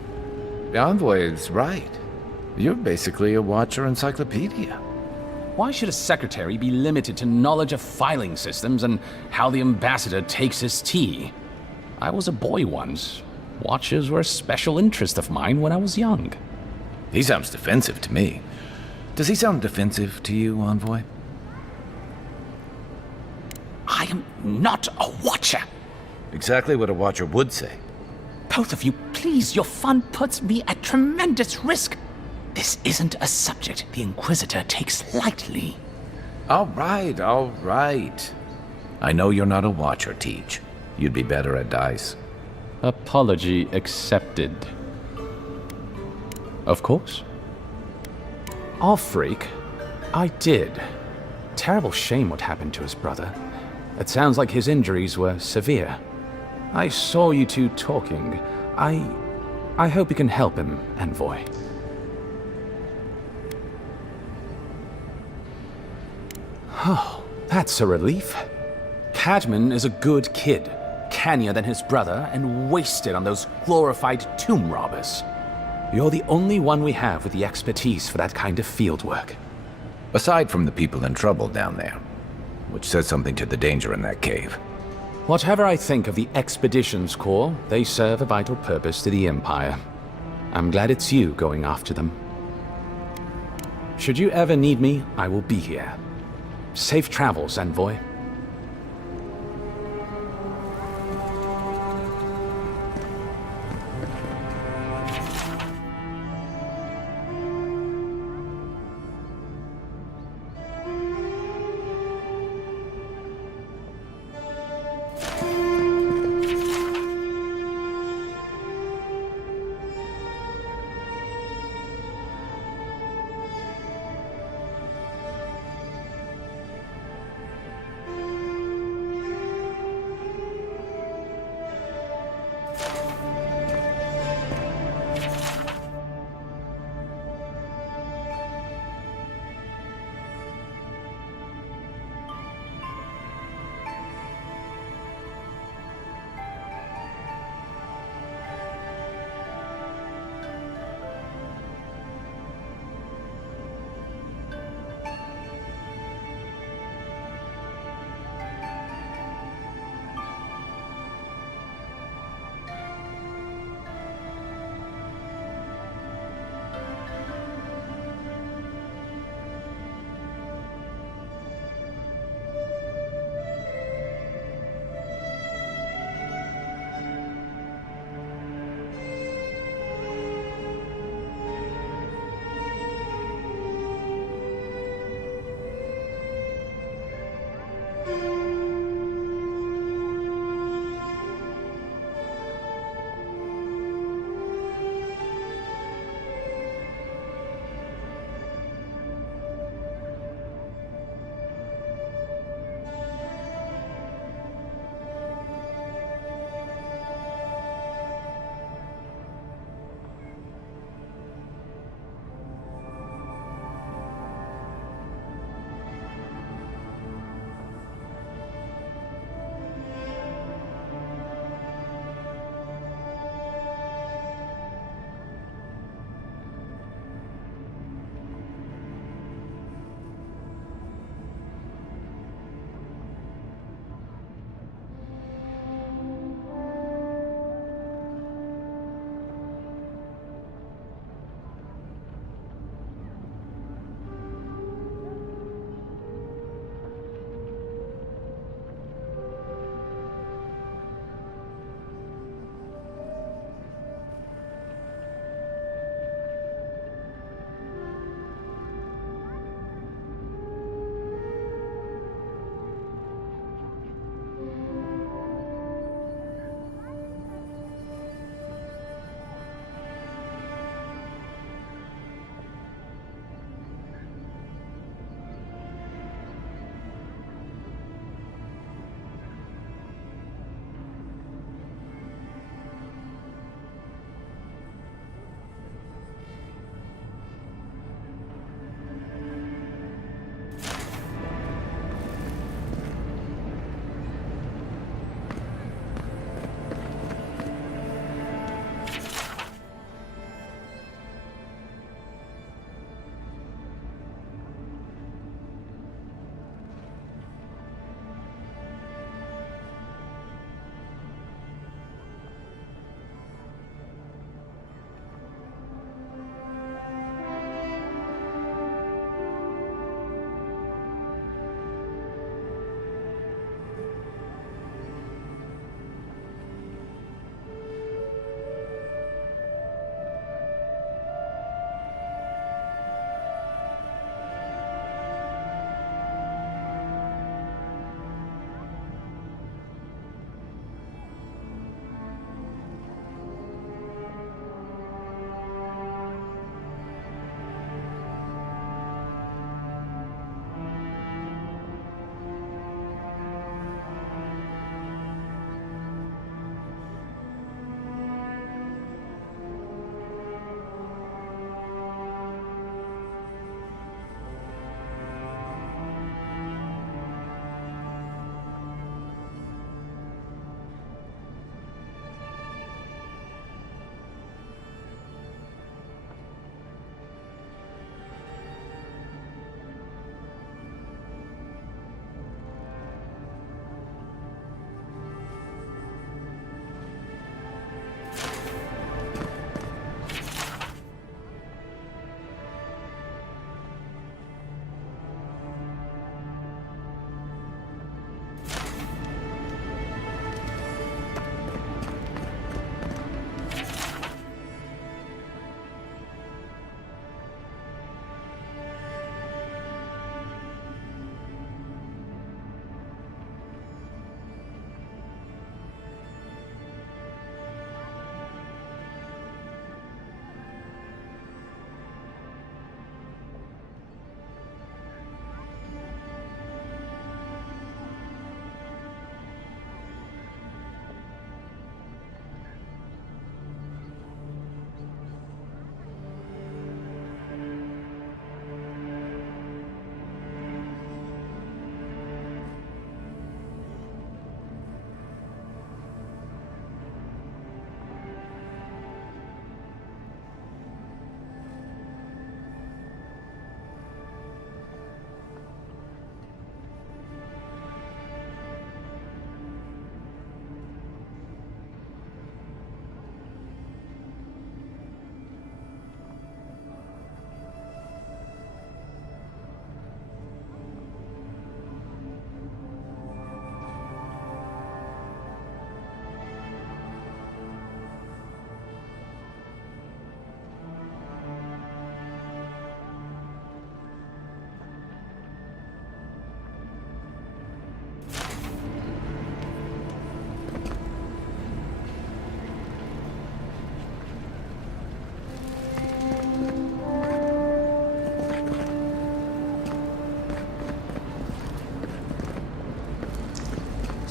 The envoy is right. You're basically a Watcher encyclopedia. Why should a secretary be limited to knowledge of filing systems and how the ambassador takes his tea? I was a boy once. Watchers were a special interest of mine when I was young. He sounds defensive to me. Does he sound defensive to you, Envoy? I am not a Watcher. Exactly what a Watcher would say. Both of you, please, your fun puts me at tremendous risk. This isn't a subject the Inquisitor takes lightly. All right. I know you're not a Watcher, Teach. You'd be better at dice. Apology accepted. Of course. Off freak. I did. Terrible shame what happened to his brother. It sounds like his injuries were severe. I saw you two talking. I I hope you can help him, Envoy. Oh, that's a relief. Cadman is a good kid, cannier than his brother, and wasted on those glorified tomb robbers. You're the only one we have with the expertise for that kind of field work. Aside from the people in trouble down there, which says something to the danger in that cave. Whatever I think of the Expeditions Corps, they serve a vital purpose to the Empire. I'm glad it's you going after them. Should you ever need me, I will be here. Safe travels, Envoy.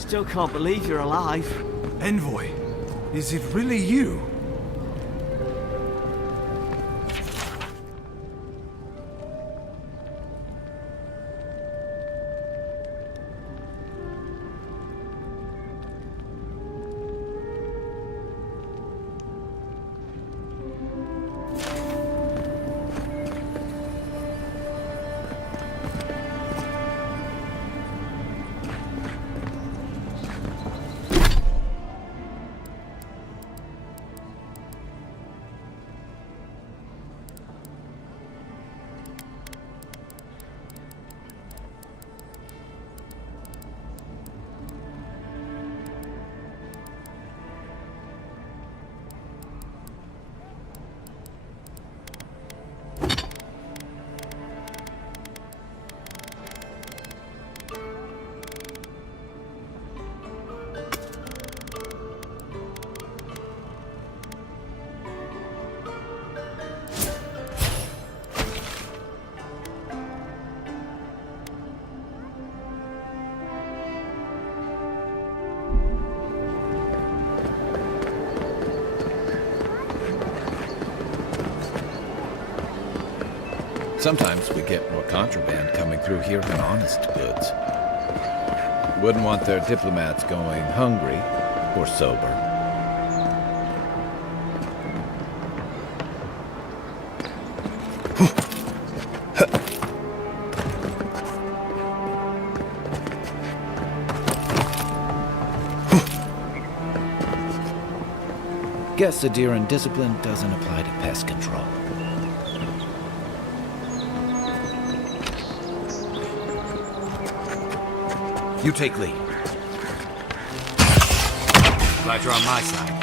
still can't believe you're alive. Envoy, is it really you? Sometimes we get more contraband coming through here than honest goods. Wouldn't want their diplomats going hungry or sober. Guess the deer and discipline doesn't apply to pest control. You take lead. Glad you're on my side.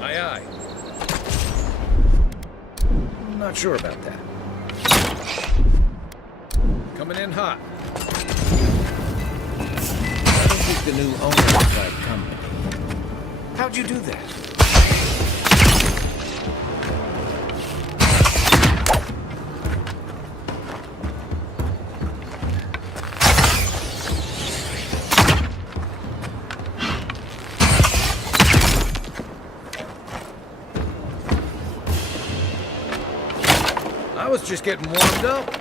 Aye, aye. I'm not sure about that. Coming in hot. I don't think the new owner of that company. How'd you do that? I was just getting warmed up.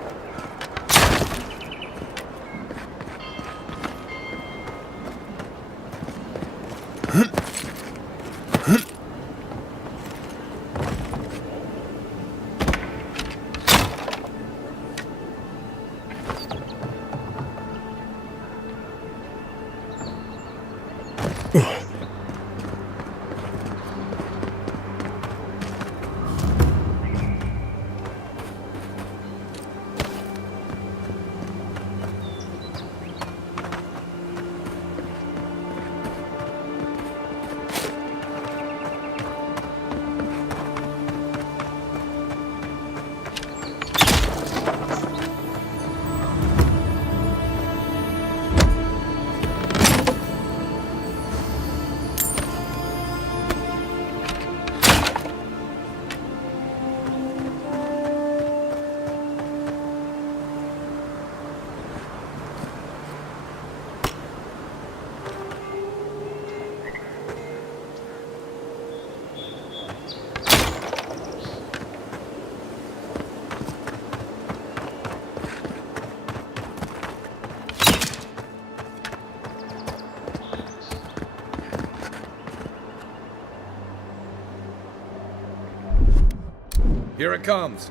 Here it comes.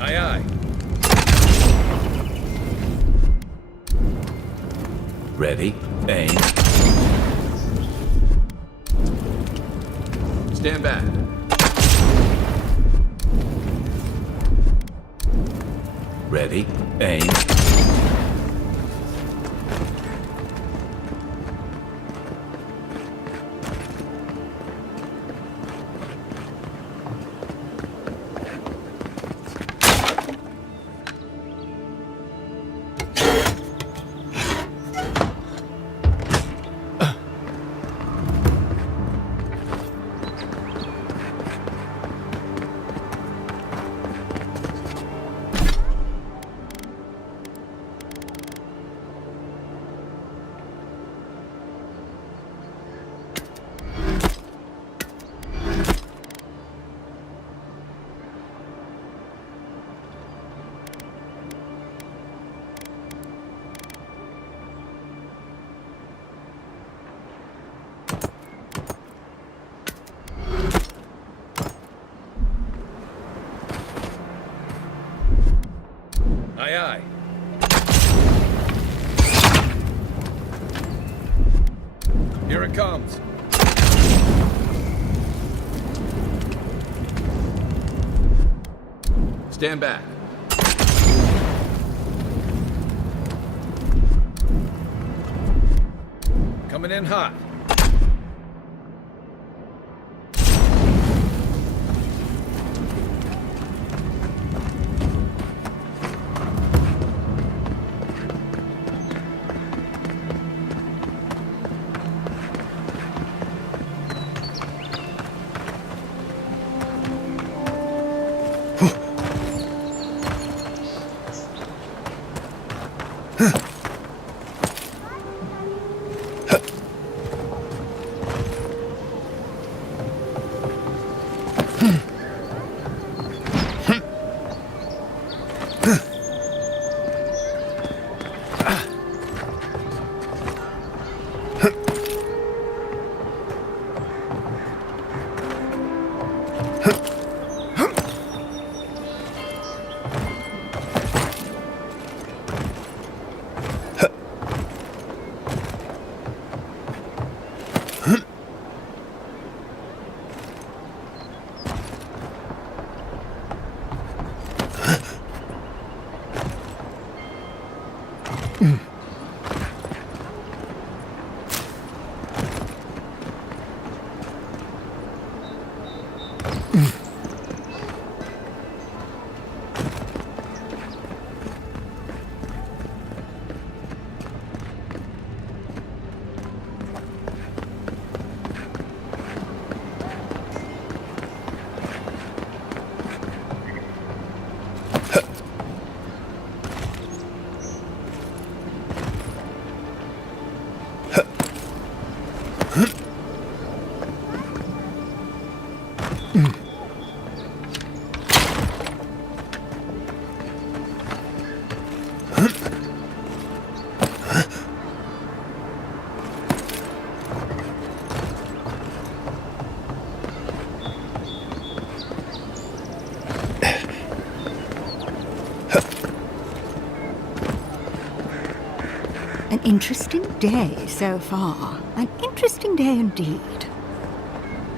Aye, aye. Ready, aim. Stand back. Ready, aim. Aye, aye. Here it comes. Stand back. Coming in hot. An interesting day so far. An interesting day indeed.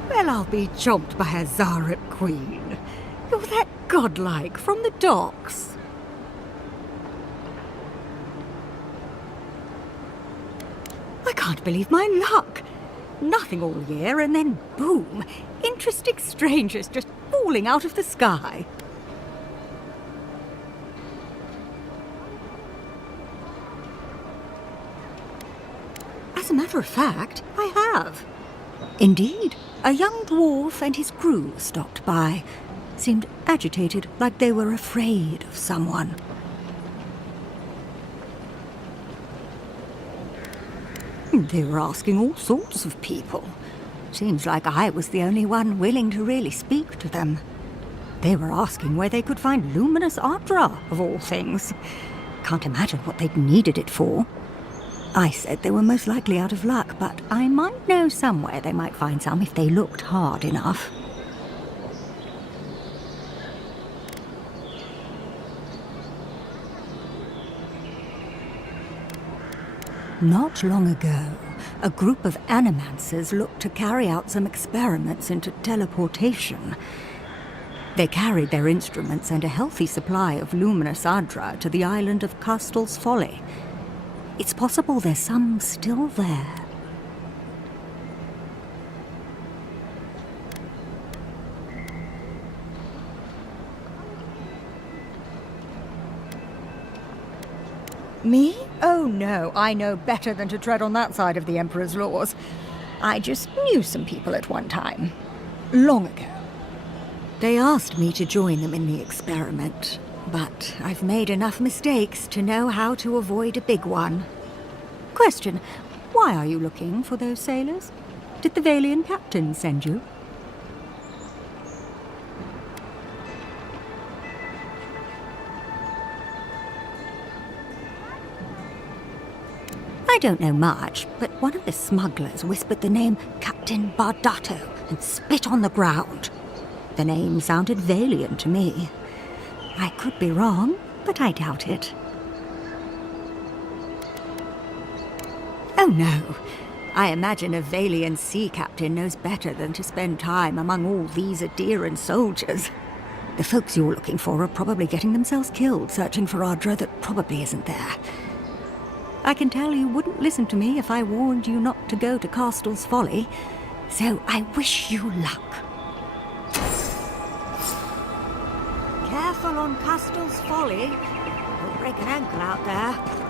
Well, I'll be chomped by a Zaret queen. You're that godlike from the docks. I can't believe my luck. Nothing all year, and then boom, interesting strangers just falling out of the sky. As a matter of fact, I have. Indeed, a young dwarf and his crew stopped by. Seemed agitated, like they were afraid of someone. They were asking all sorts of people. Seems like I was the only one willing to really speak to them. They were asking where they could find luminous Adra, of all things. Can't imagine what they'd needed it for. I said they were most likely out of luck, but I might know somewhere they might find some if they looked hard enough. Not long ago, a group of animancers looked to carry out some experiments into teleportation. They carried their instruments and a healthy supply of luminous Adra to the island of Castel's Folly. It's possible there's some still there. Me? Oh no, I know better than to tread on that side of the Emperor's laws. I just knew some people at one time. Long ago. They asked me to join them in the experiment, but I've made enough mistakes to know how to avoid a big one. Question, why are you looking for those sailors? Did the Valian captain send you? I don't know much, but one of the smugglers whispered the name Captain Bardato and spit on the ground. The name sounded Valian to me. I could be wrong, but I doubt it. Oh no. I imagine a Valian sea captain knows better than to spend time among all these Adiran soldiers. The folks you're looking for are probably getting themselves killed searching for Adra that probably isn't there. I can tell you wouldn't listen to me if I warned you not to go to Castel's Folly, so I wish you luck. Careful on Castel's Folly. You'll break an ankle out there.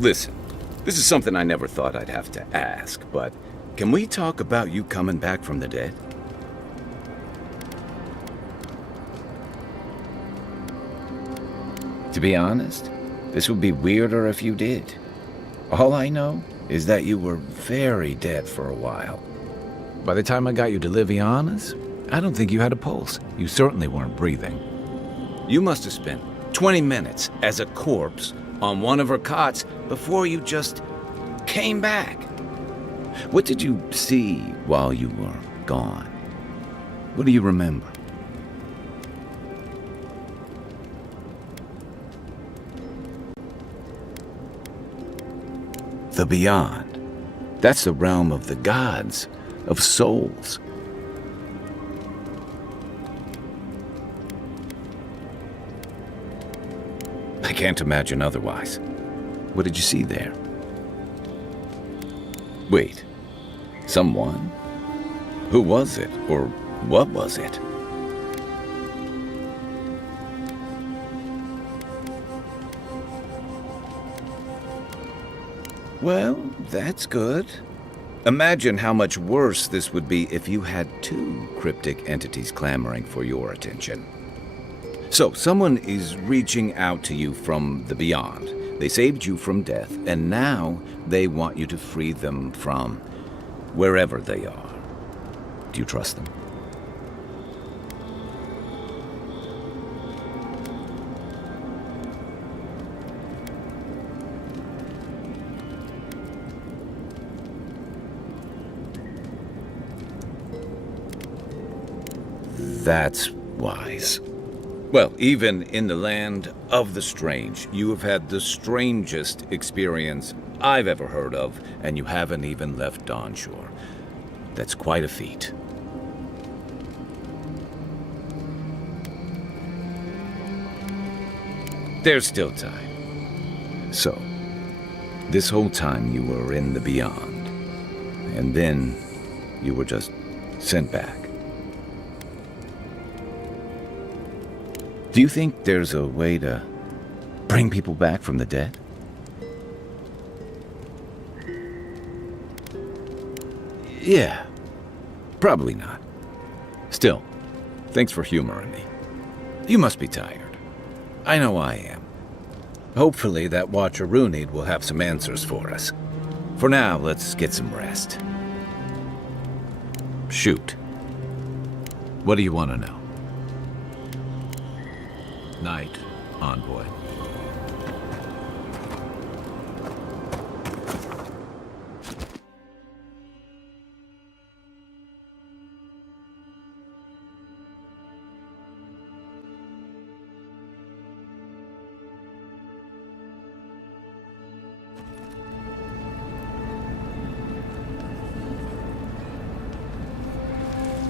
Listen, this is something I never thought I'd have to ask, but can we talk about you coming back from the dead? To be honest, this would be weirder if you did. All I know is that you were very dead for a while. By the time I got you to Liviana's, I don't think you had a pulse. You certainly weren't breathing. You must have spent 20 minutes as a corpse on one of her cots before you just came back. What did you see while you were gone? What do you remember? The beyond. That's the realm of the gods, of souls. I can't imagine otherwise. What did you see there? Wait, someone? Who was it, or what was it? Well, that's good. Imagine how much worse this would be if you had two cryptic entities clamoring for your attention. So, someone is reaching out to you from the beyond. They saved you from death, and now they want you to free them from wherever they are. Do you trust them? That's wise. Well, even in the land of the strange, you have had the strangest experience I've ever heard of, and you haven't even left Dawnshore. That's quite a feat. There's still time. So, this whole time you were in the beyond, and then you were just sent back. Do you think there's a way to bring people back from the dead? Yeah, probably not. Still, thanks for humoring me. You must be tired. I know I am. Hopefully that Watcher Runid will have some answers for us. For now, let's get some rest. Shoot. What do you want to know? Night, Envoy.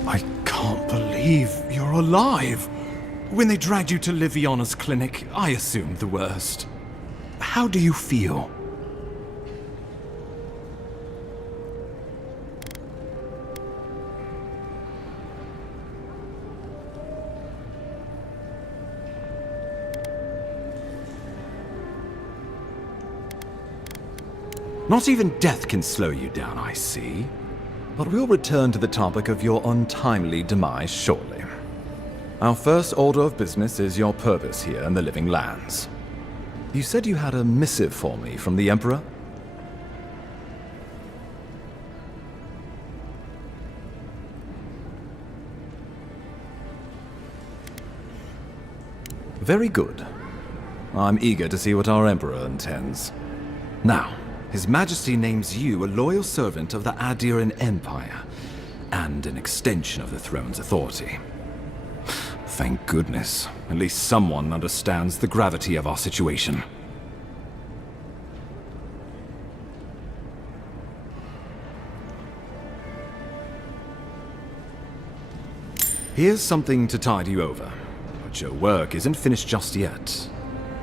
I can't believe you're alive. When they dragged you to Liviana's clinic, I assumed the worst. How do you feel? Not even death can slow you down, I see. But we'll return to the topic of your untimely demise shortly. Our first order of business is your purpose here in the Living Lands. You said you had a missive for me from the Emperor? Very good. I'm eager to see what our Emperor intends. Now, His Majesty names you a loyal servant of the Adiran Empire, and an extension of the throne's authority. Thank goodness. At least someone understands the gravity of our situation. Here's something to tide you over. But your work isn't finished just yet.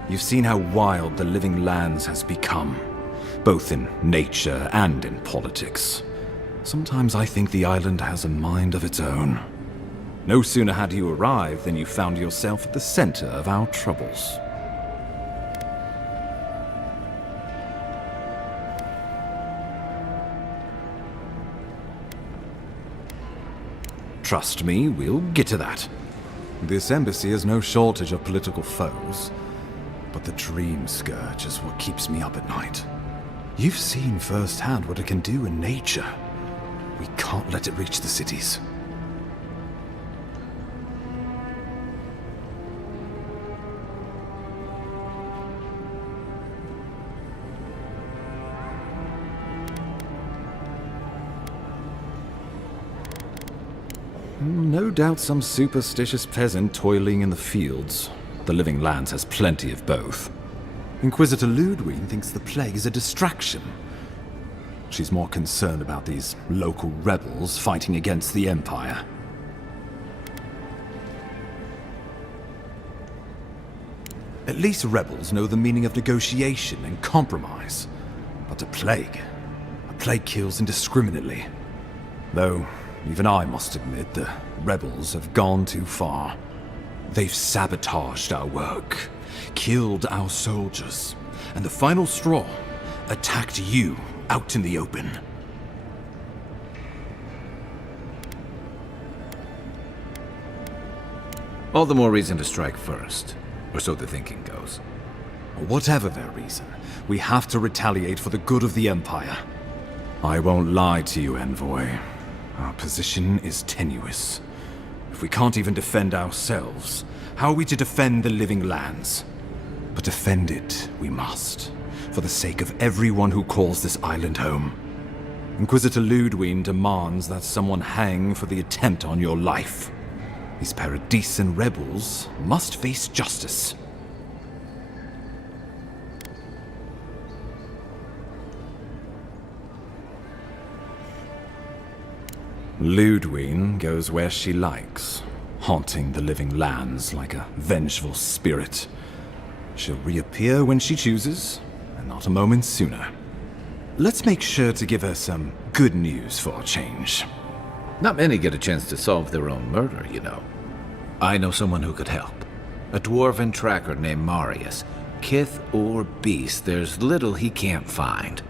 You've seen how wild the Living Lands has become, both in nature and in politics. Sometimes I think the island has a mind of its own. No sooner had you arrived than you found yourself at the center of our troubles. Trust me, we'll get to that. This embassy has no shortage of political foes, but the Dream Scourge is what keeps me up at night. You've seen firsthand what it can do in nature. We can't let it reach the cities. No doubt some superstitious peasant toiling in the fields. The Living Lands has plenty of both. Inquisitor Ludwig thinks the plague is a distraction. She's more concerned about these local rebels fighting against the Empire. At least rebels know the meaning of negotiation and compromise. But a plague kills indiscriminately. Though, even I must admit, the rebels have gone too far. They've sabotaged our work, killed our soldiers, and the final straw, attacked you out in the open. All the more reason to strike first, or so the thinking goes. Whatever their reason, we have to retaliate for the good of the Empire. I won't lie to you, Envoy. Our position is tenuous. If we can't even defend ourselves, how are we to defend the Living Lands? But defend it we must, for the sake of everyone who calls this island home. Inquisitor Ludwig demands that someone hang for the attempt on your life. These Paradisen rebels must face justice. Ludwig goes where she likes, haunting the Living Lands like a vengeful spirit. She'll reappear when she chooses, and not a moment sooner. Let's make sure to give her some good news for a change. Not many get a chance to solve their own murder, you know. I know someone who could help. A dwarven tracker named Marius. Kith or beast, there's little he can't find.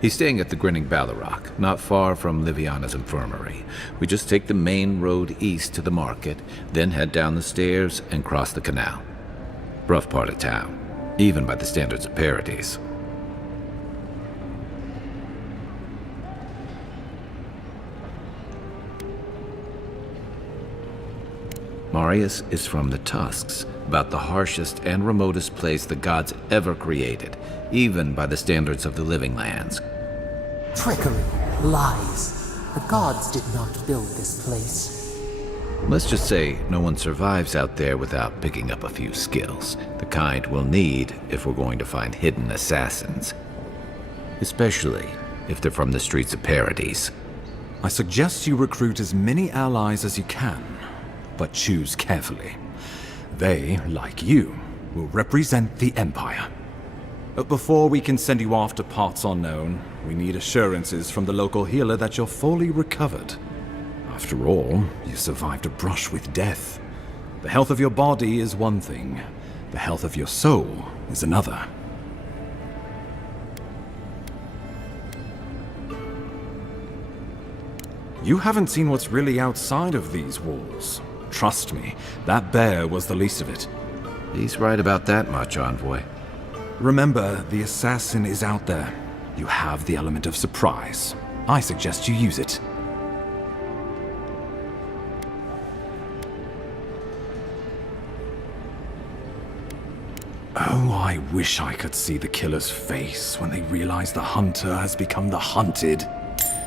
He's staying at the Grinning Ballarrock, not far from Liviana's infirmary. We just take the main road east to the market, then head down the stairs and cross the canal. Rough part of town, even by the standards of Paradise. Marius is from the Tusks, about the harshest and remotest place the gods ever created, even by the standards of the Living Lands. Trickery, lies. The gods did not build this place. Let's just say no one survives out there without picking up a few skills, the kind we'll need if we're going to find hidden assassins. Especially if they're from the streets of Paradise. I suggest you recruit as many allies as you can, but choose carefully. They, like you, will represent the Empire. But before we can send you off to parts unknown, we need assurances from the local healer that you're fully recovered. After all, you survived a brush with death. The health of your body is one thing, the health of your soul is another. You haven't seen what's really outside of these walls. Trust me, that bear was the least of it. He's right about that much, Envoy. Remember, the assassin is out there. You have the element of surprise. I suggest you use it. Oh, I wish I could see the killer's face when they realize the hunter has become the hunted.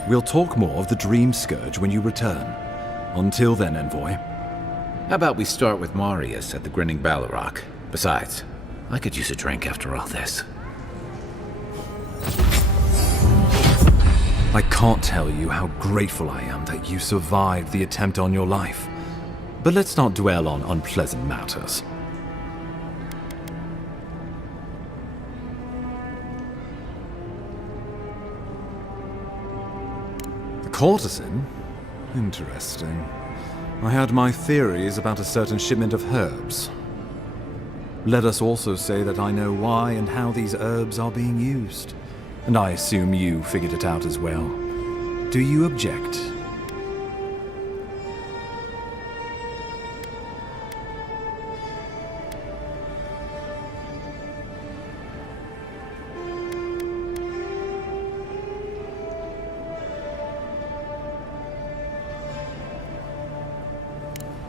We'll talk more of the Dream Scourge when you return. Until then, Envoy. How about we start with Marius at the Grinning Ballarrock? Besides, I could use a drink after all this. I can't tell you how grateful I am that you survived the attempt on your life. But let's not dwell on unpleasant matters. The courtesan? Interesting. I had my theories about a certain shipment of herbs. Let us also say that I know why and how these herbs are being used. And I assume you figured it out as well. Do you object?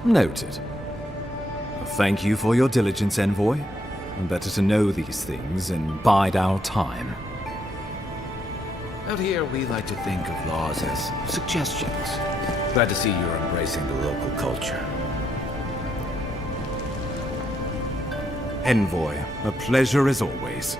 Noted. Thank you for your diligence, Envoy. Better to know these things and bide our time. Out here, we like to think of laws as suggestions. Glad to see you're embracing the local culture. Envoy, a pleasure as always.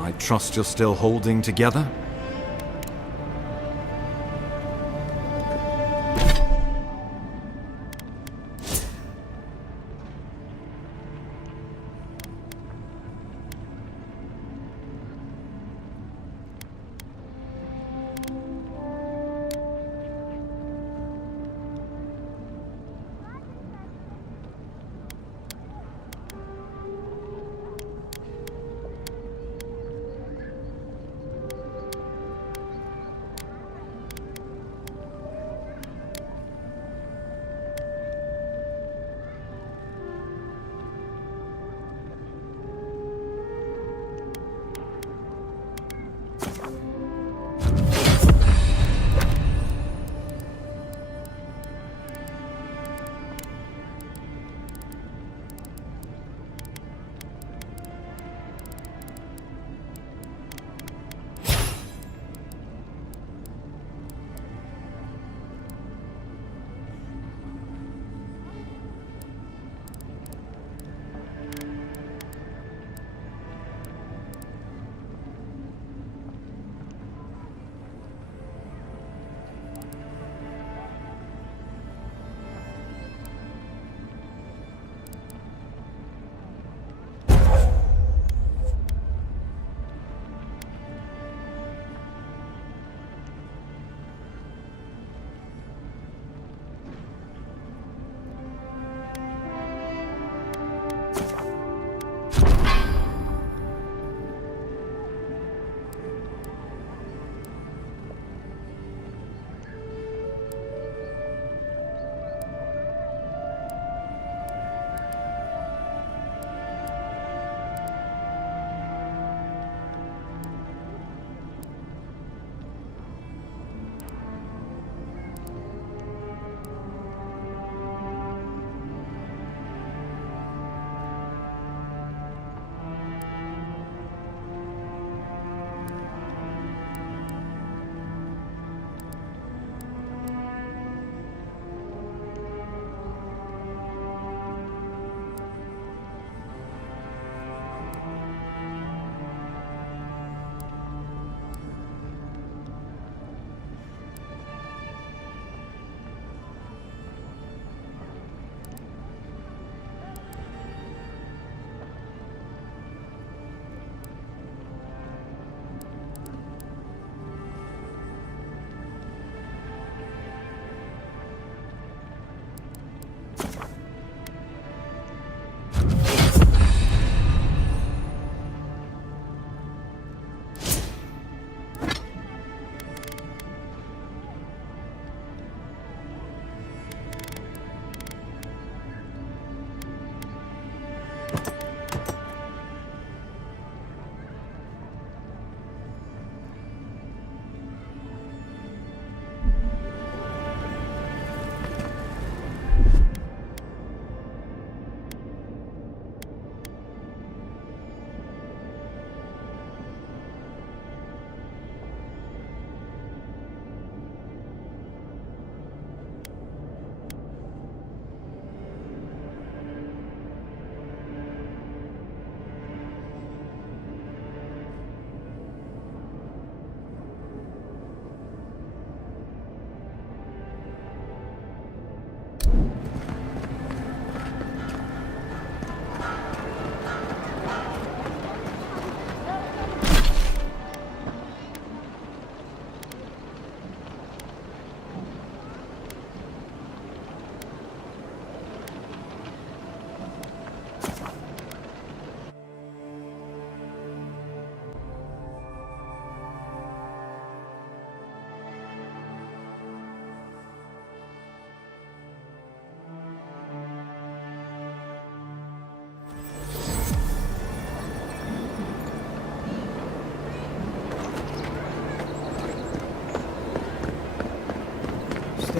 I trust you're still holding together?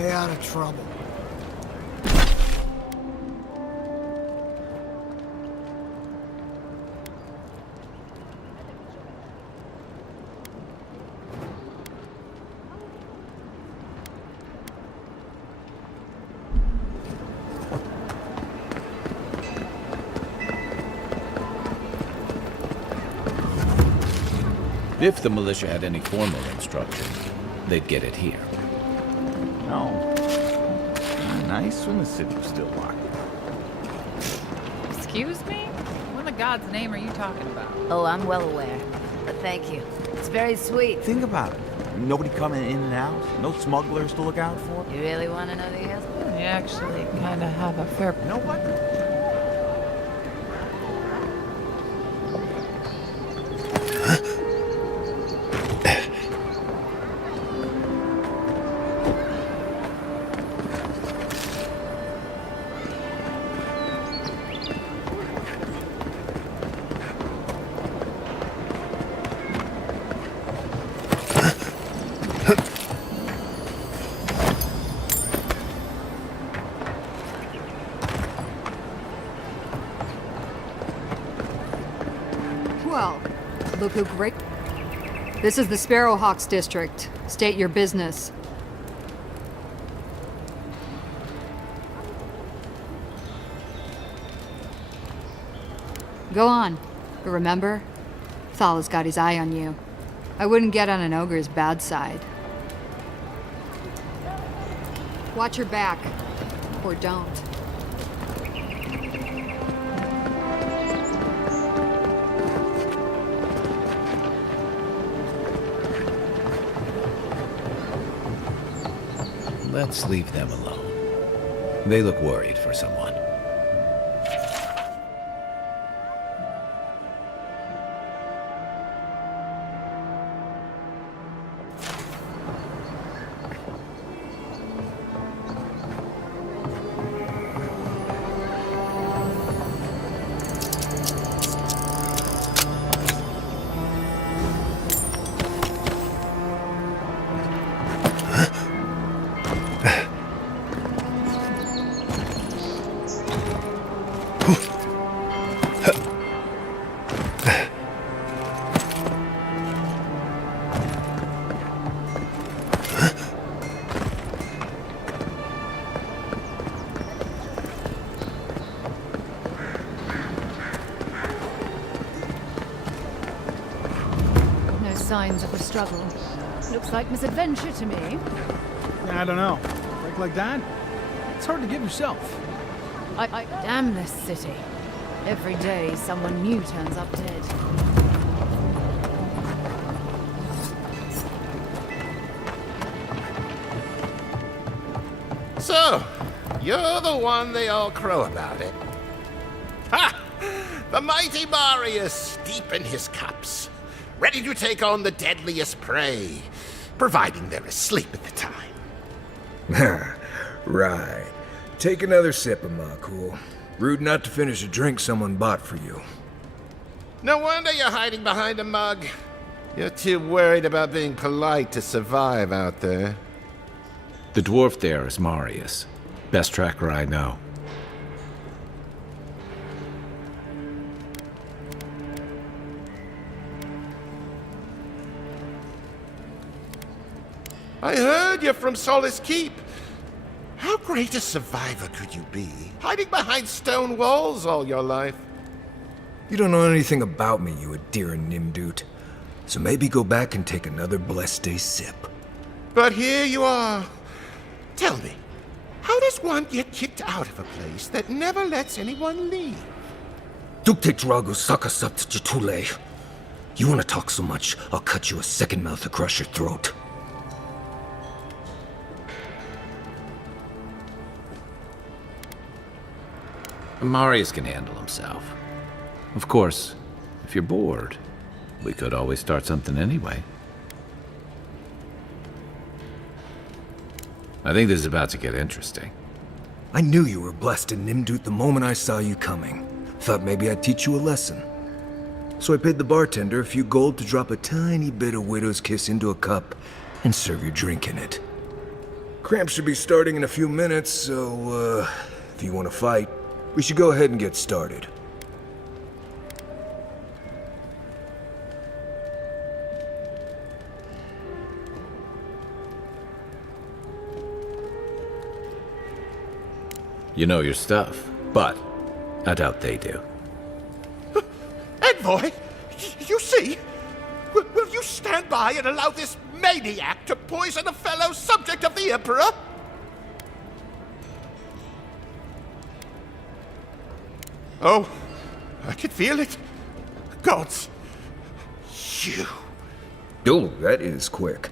stay out of trouble. If the militia had any formal instruction, they'd get it here. No. Nice when the city was still locked. Excuse me? What in the God's name are you talking about? Oh, I'm well aware. But thank you. It's very sweet. Think about it. Nobody coming in and out? No smugglers to look out for? You really want to know the answer? You actually kind of have a fair... You know what? Well, look who great. This is the Sparrowhawks district. State your business. Go on. But remember, Thal's got his eye on you. I wouldn't get on an ogre's bad side. Watch your back. Or don't. Let's leave them alone. They look worried for someone. Signs of a struggle. Looks like misadventure to me. I don't know. Break like that? It's hard to give yourself. I damn this city. Every day someone new turns up dead. So, you're the one they all crow about, eh? Ha! The mighty Marius, deep in his cups, ready to take on the deadliest prey, providing they're asleep at the time. Right. Take another sip of my cool. Rude not to finish a drink someone bought for you. No wonder you're hiding behind a mug. You're too worried about being polite to survive out there. The dwarf there is Marius. Best tracker I know. I heard you're from Solace Keep. How great a survivor could you be, hiding behind stone walls all your life? You don't know anything about me, you Adira Nimdut. So maybe go back and take another blessed day sip. But here you are. Tell me, how does one get kicked out of a place that never lets anyone leave? Dukte Drago Sakasapt Jatule. You wanna talk so much, I'll cut you a second mouth across your throat. Marius can handle himself. Of course, if you're bored, we could always start something anyway. I think this is about to get interesting. I knew you were blessed in Nimdut the moment I saw you coming. Thought maybe I'd teach you a lesson. So I paid the bartender a few gold to drop a tiny bit of widow's kiss into a cup and serve your drink in it. Cramps should be starting in a few minutes, so, if you want to fight, we should go ahead and get started. You know your stuff, but I doubt they do. Envoy, you see? Will you stand by and allow this maniac to poison a fellow subject of the Emperor? Oh, I can feel it. Gods, you. Oh, that is quick.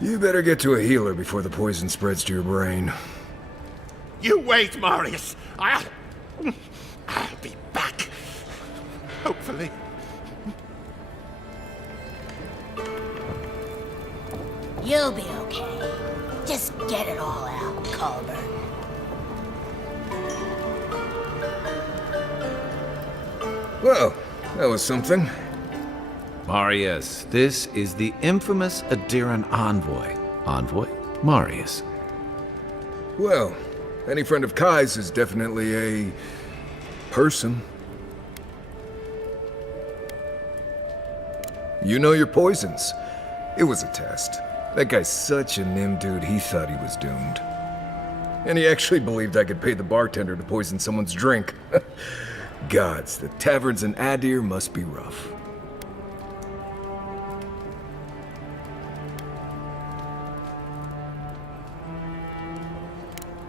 You better get to a healer before the poison spreads to your brain. You wait, Marius. I'll be back. Hopefully. You'll be okay. Just get it all out, Culber. Well, that was something. Marius, this is the infamous Adiran envoy. Envoy? Marius. Well, any friend of Kai's is definitely a person. You know your poisons. It was a test. That guy's such a nim dude, he thought he was doomed. And he actually believed I could pay the bartender to poison someone's drink. Gods, the taverns in Adir must be rough.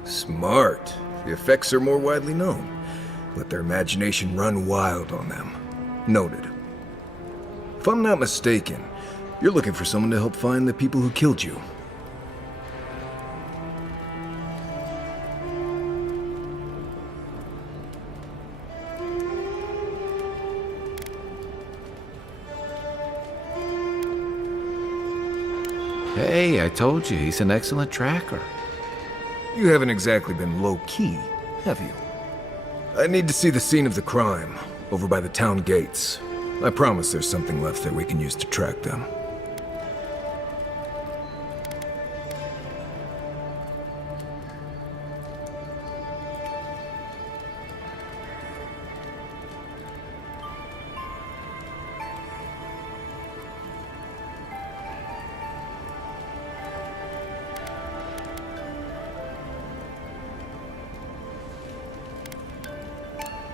Smart. The effects are more widely known. Let their imagination run wild on them. Noted. If I'm not mistaken, you're looking for someone to help find the people who killed you. Hey, I told you, he's an excellent tracker. You haven't exactly been low-key, have you? I need to see the scene of the crime, over by the town gates. I promise there's something left that we can use to track them.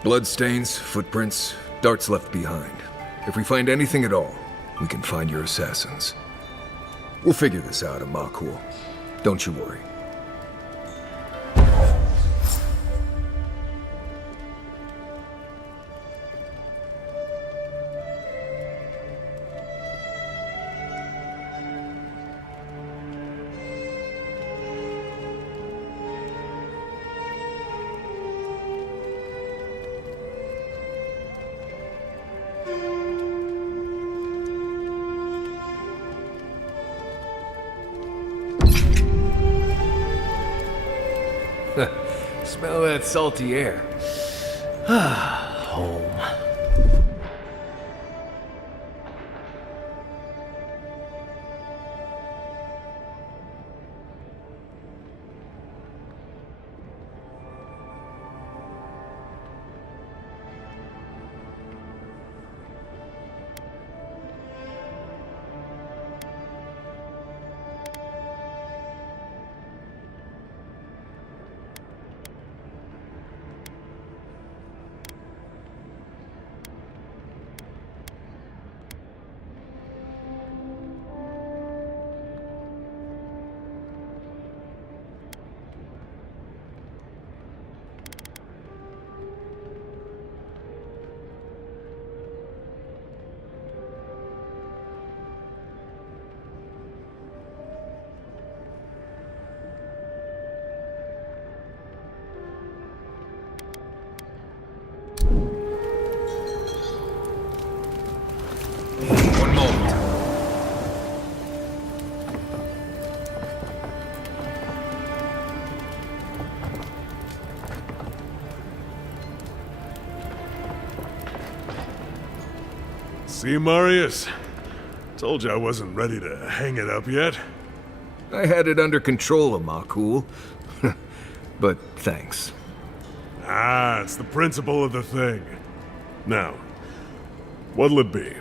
Bloodstains, footprints, darts left behind. If we find anything at all, we can find your assassins. We'll figure this out, Amakul. Don't you worry. Smell that salty air. Home. One moment. See, Marius? Told you I wasn't ready to hang it up yet. I had it under control, Makul. But thanks. Ah, it's the principle of the thing. Now, what'll it be?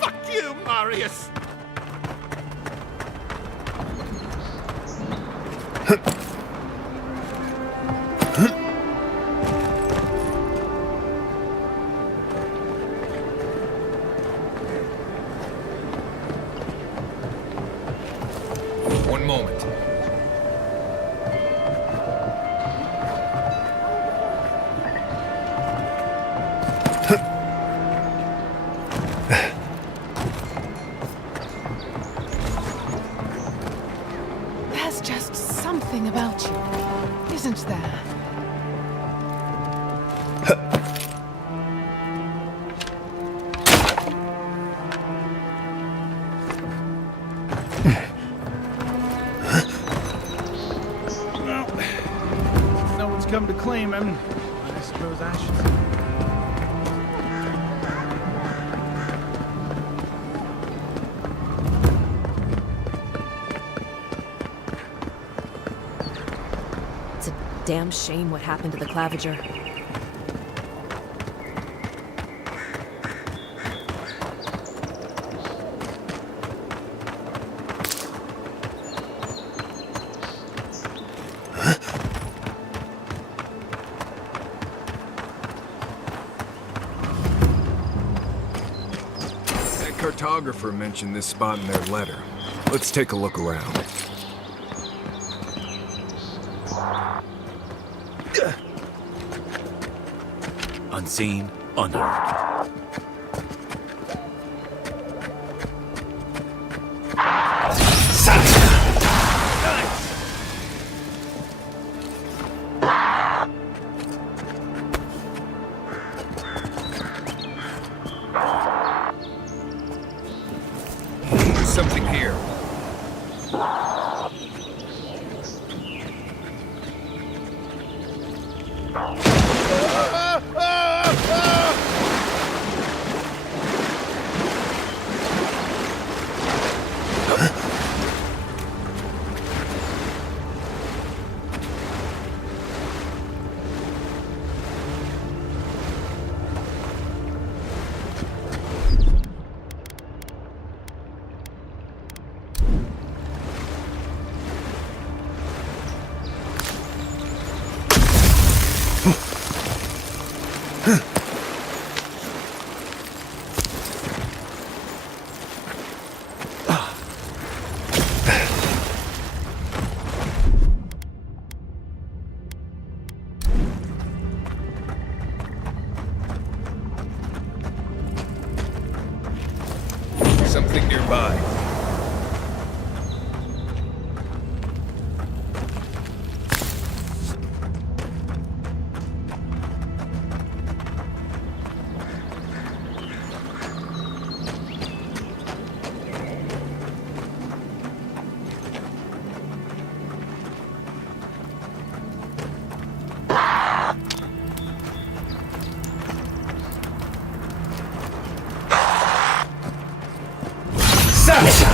Fuck you, Marius! One moment. There's just something about you, isn't there? Well, no one's come to claim him. I suppose I should. It's a damn shame what happened to the Claviger. That cartographer mentioned this spot in their letter. Let's take a look around. Unseen, unheard. Something here. Something nearby. Savage!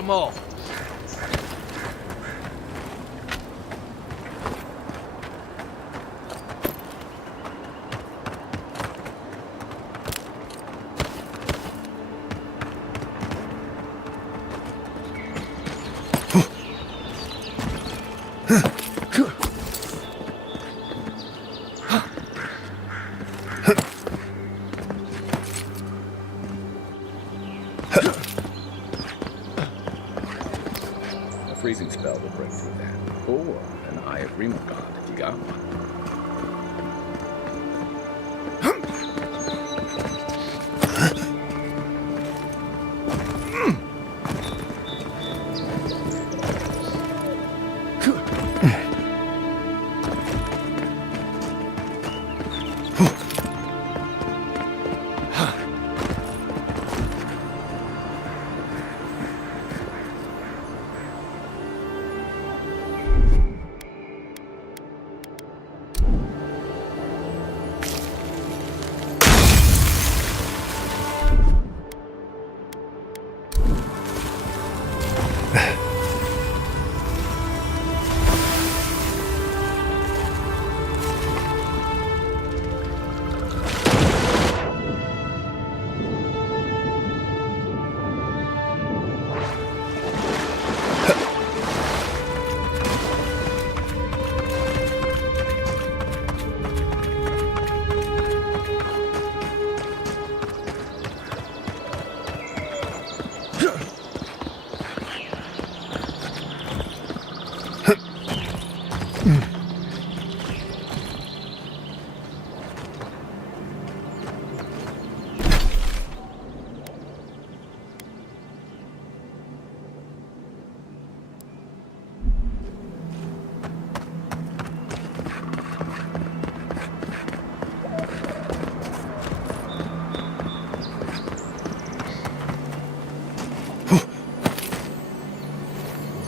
them all. A freezing spell will break through that. Or an Eye of Remogod if you got one.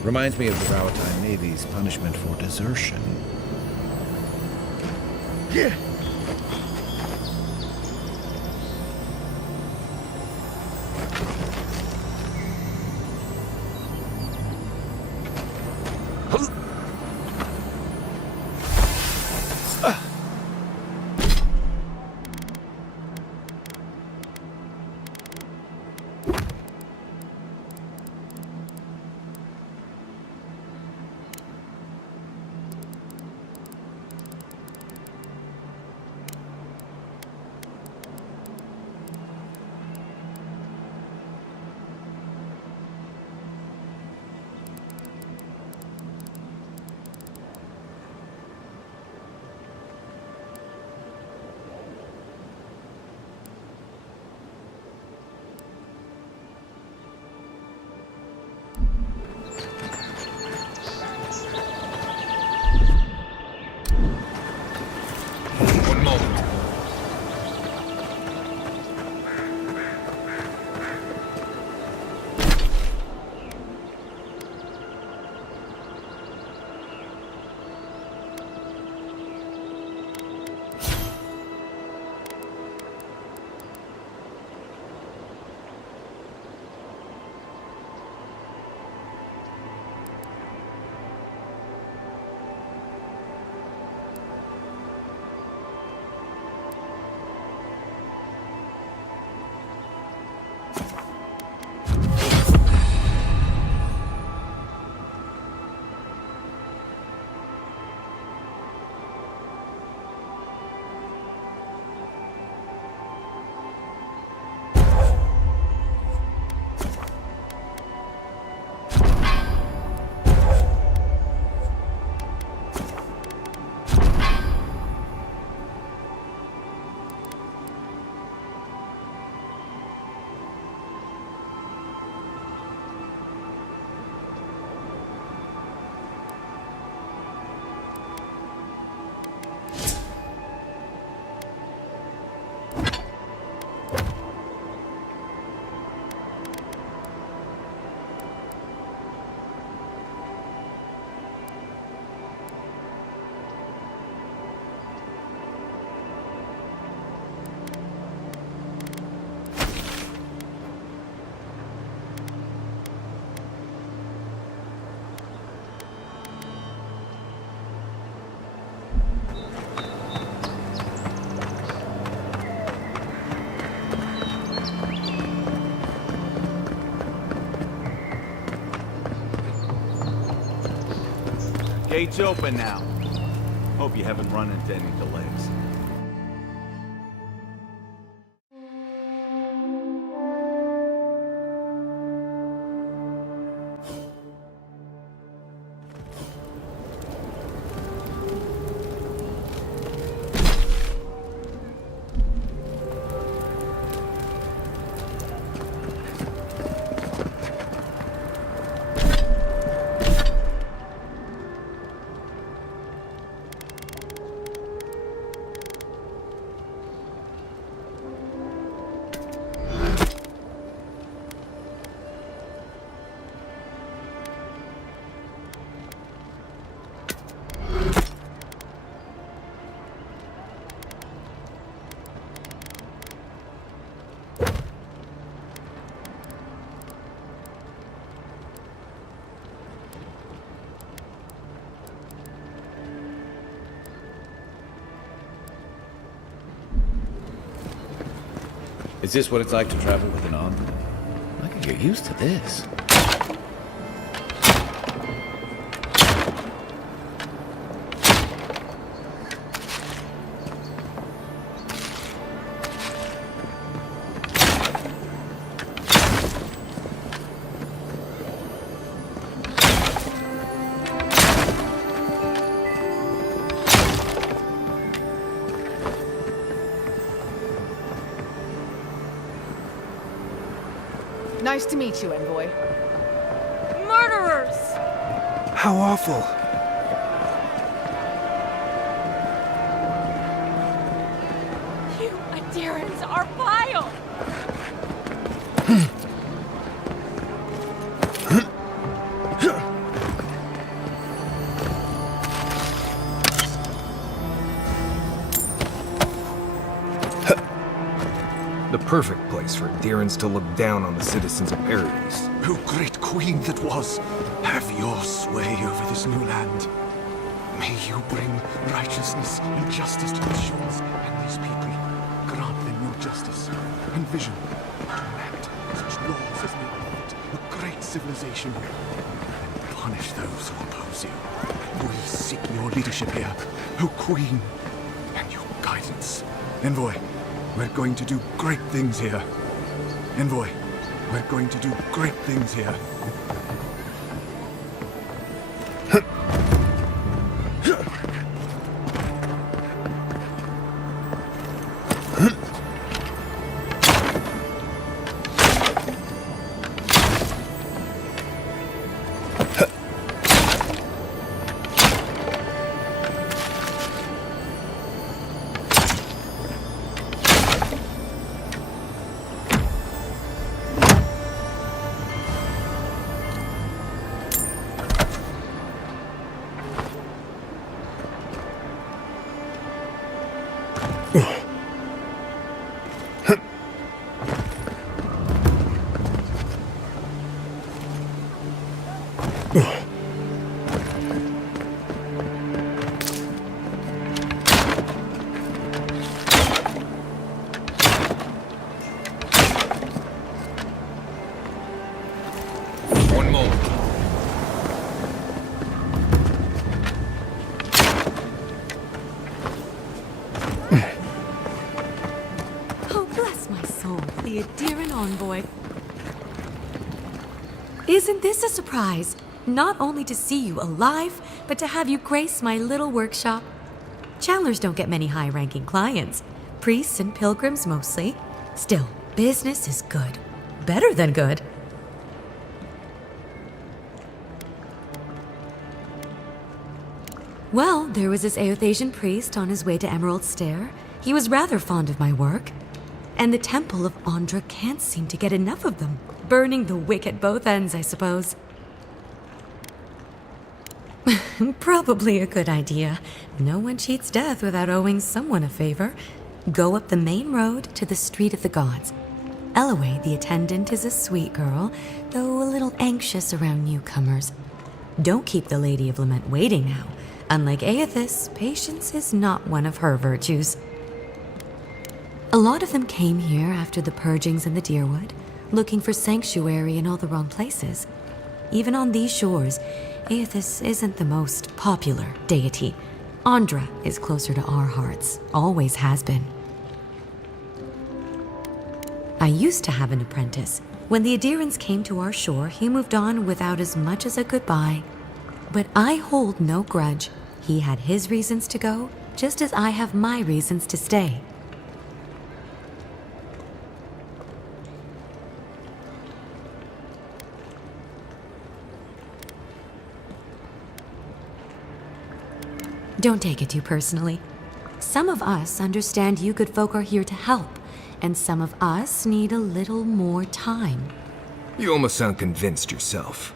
Reminds me of the Rowatine Navy's punishment for desertion. Yeah. Gate's open now. Hope you haven't run into any delays. Is this what it's like to travel with an envoy? I could get used to this. Nice to meet you, Envoy. Murderers! How awful. You Adherents are vile! The perfect place for adherents to look down on the citizens of Paradise. O great queen that was, have your sway over this new land. May you bring righteousness and justice to the shores and these people. Grant them your justice and vision to enact such laws as may prevent a great civilization and punish those who oppose you. We seek your leadership here, O queen, and your guidance. Envoy, we're going to do great things here. Envoy, we're going to do great things here. One moment. Oh, bless my soul, the Adherent envoy. Isn't this a surprise? Not only to see you alive, but to have you grace my little workshop. Chandlers don't get many high-ranking clients. Priests and pilgrims mostly. Still, business is good. Better than good. Well, there was this Aothasian priest on his way to Emerald Stair. He was rather fond of my work. And the Temple of Andra can't seem to get enough of them. Burning the wick at both ends, I suppose. Probably a good idea. No one cheats death without owing someone a favor. Go up the main road to the Street of the Gods. Eloise, the attendant, is a sweet girl, though a little anxious around newcomers. Don't keep the Lady of Lament waiting now. Unlike Aethys, patience is not one of her virtues. A lot of them came here after the purgings in the Deerwood, looking for sanctuary in all the wrong places. Even on these shores, Aethys isn't the most popular deity. Andra is closer to our hearts, always has been. I used to have an apprentice. When the Adirans came to our shore, he moved on without as much as a goodbye. But I hold no grudge. He had his reasons to go, just as I have my reasons to stay. Don't take it too personally. Some of us understand you good folk are here to help, and some of us need a little more time. You almost sound convinced yourself.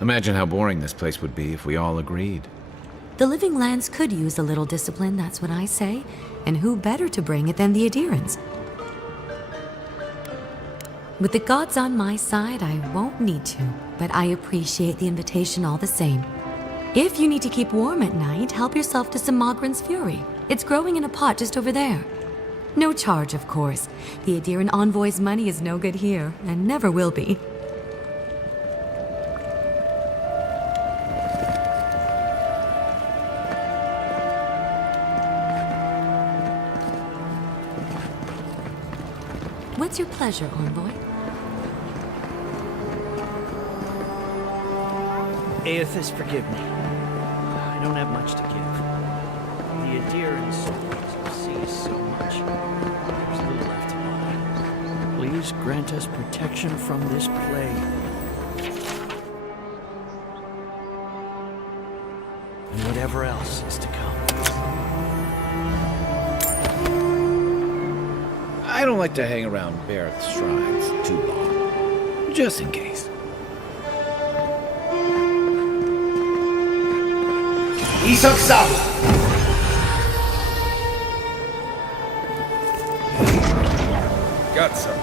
Imagine how boring this place would be if we all agreed. The living lands could use a little discipline, that's what I say. And who better to bring it than the Adirans? With the gods on my side, I won't need to, but I appreciate the invitation all the same. If you need to keep warm at night, help yourself to some Mogren's Fury. It's growing in a pot just over there. No charge, of course. The Adiran envoy's money is no good here, and never will be. What's your pleasure, envoy? Aethys, forgive me. I don't have much to give. The Adiran soldiers have seized so much. There's little left to buy. Please grant us protection from this plague. And whatever else is to come. I don't like to hang around Bareth's shrines too long, just in case. Got some.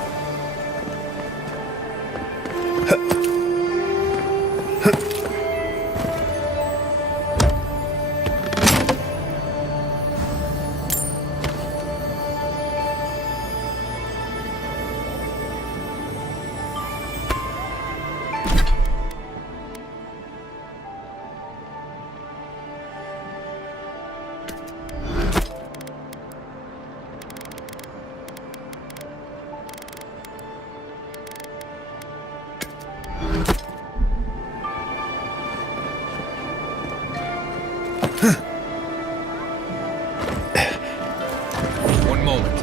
One moment.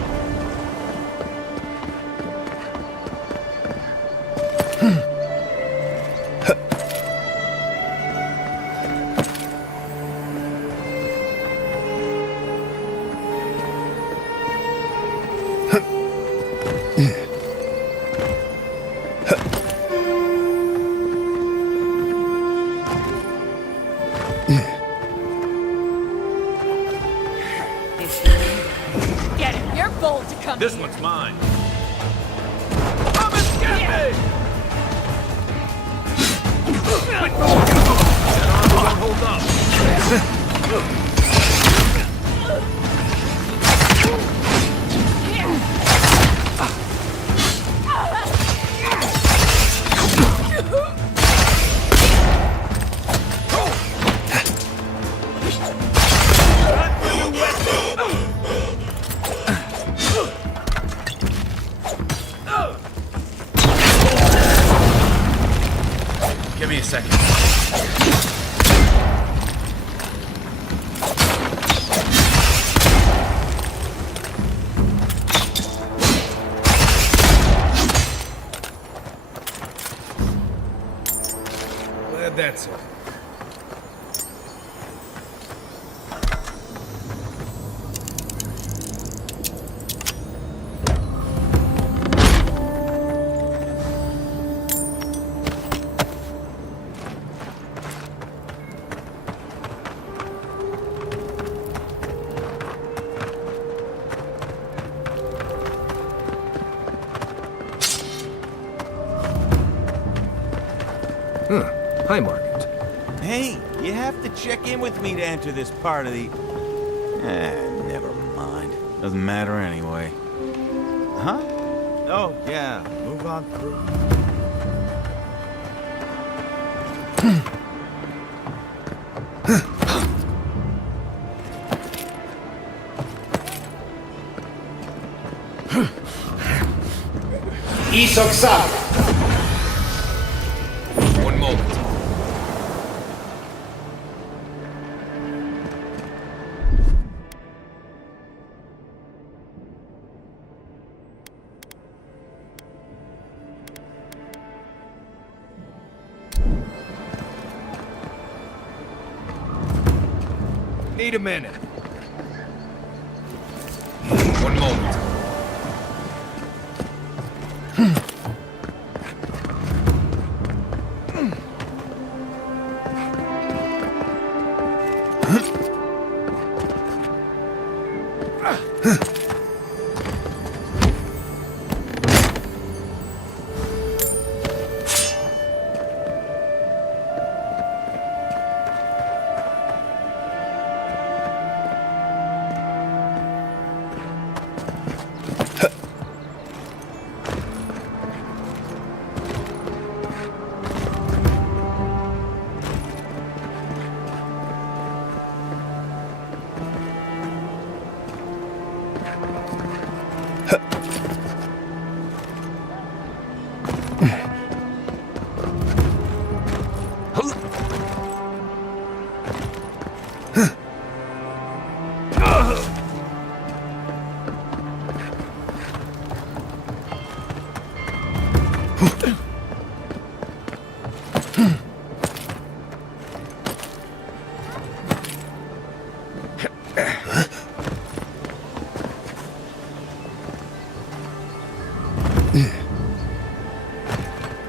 Get it. You're bold to come This here. one's mine. Come and get me! That armor won't hold up. Give me a second. Glad that's it. Hi, Margaret. Hey, you have to check in with me to enter this part of the... never mind. Doesn't matter anyway. Huh? Oh, yeah. Move on through. Isoksa! One moment. Need a minute. One moment.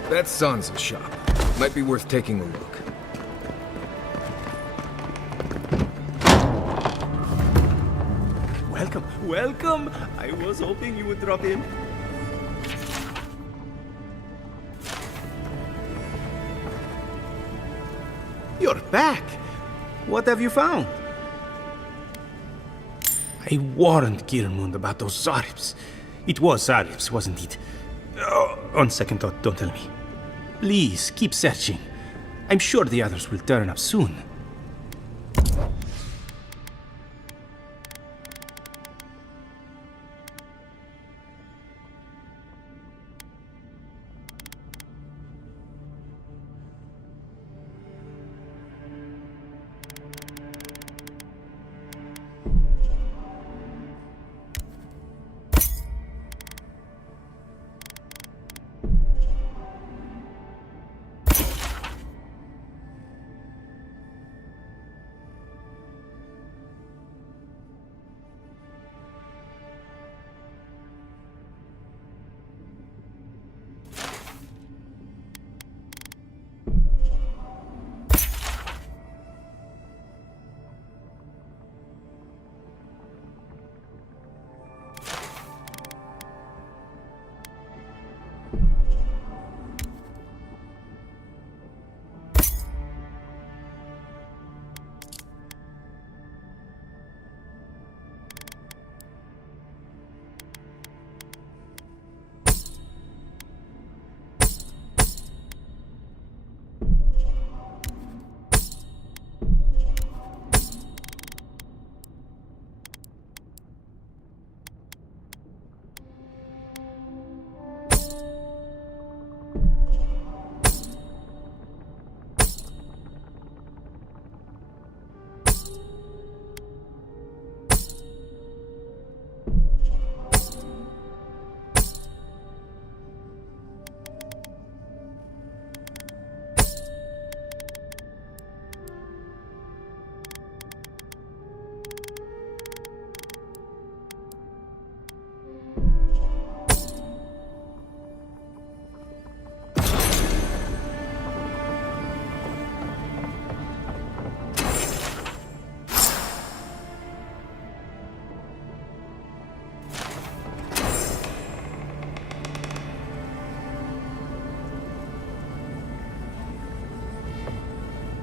That Sansa shop. Might be worth taking a look. Welcome, welcome! I was hoping you would drop in. You're back! What have you found? I warned Kirmund about those Zaribs. It was Zaribs, wasn't it? Oh, on second thought, don't tell me. Please, keep searching. I'm sure the others will turn up soon.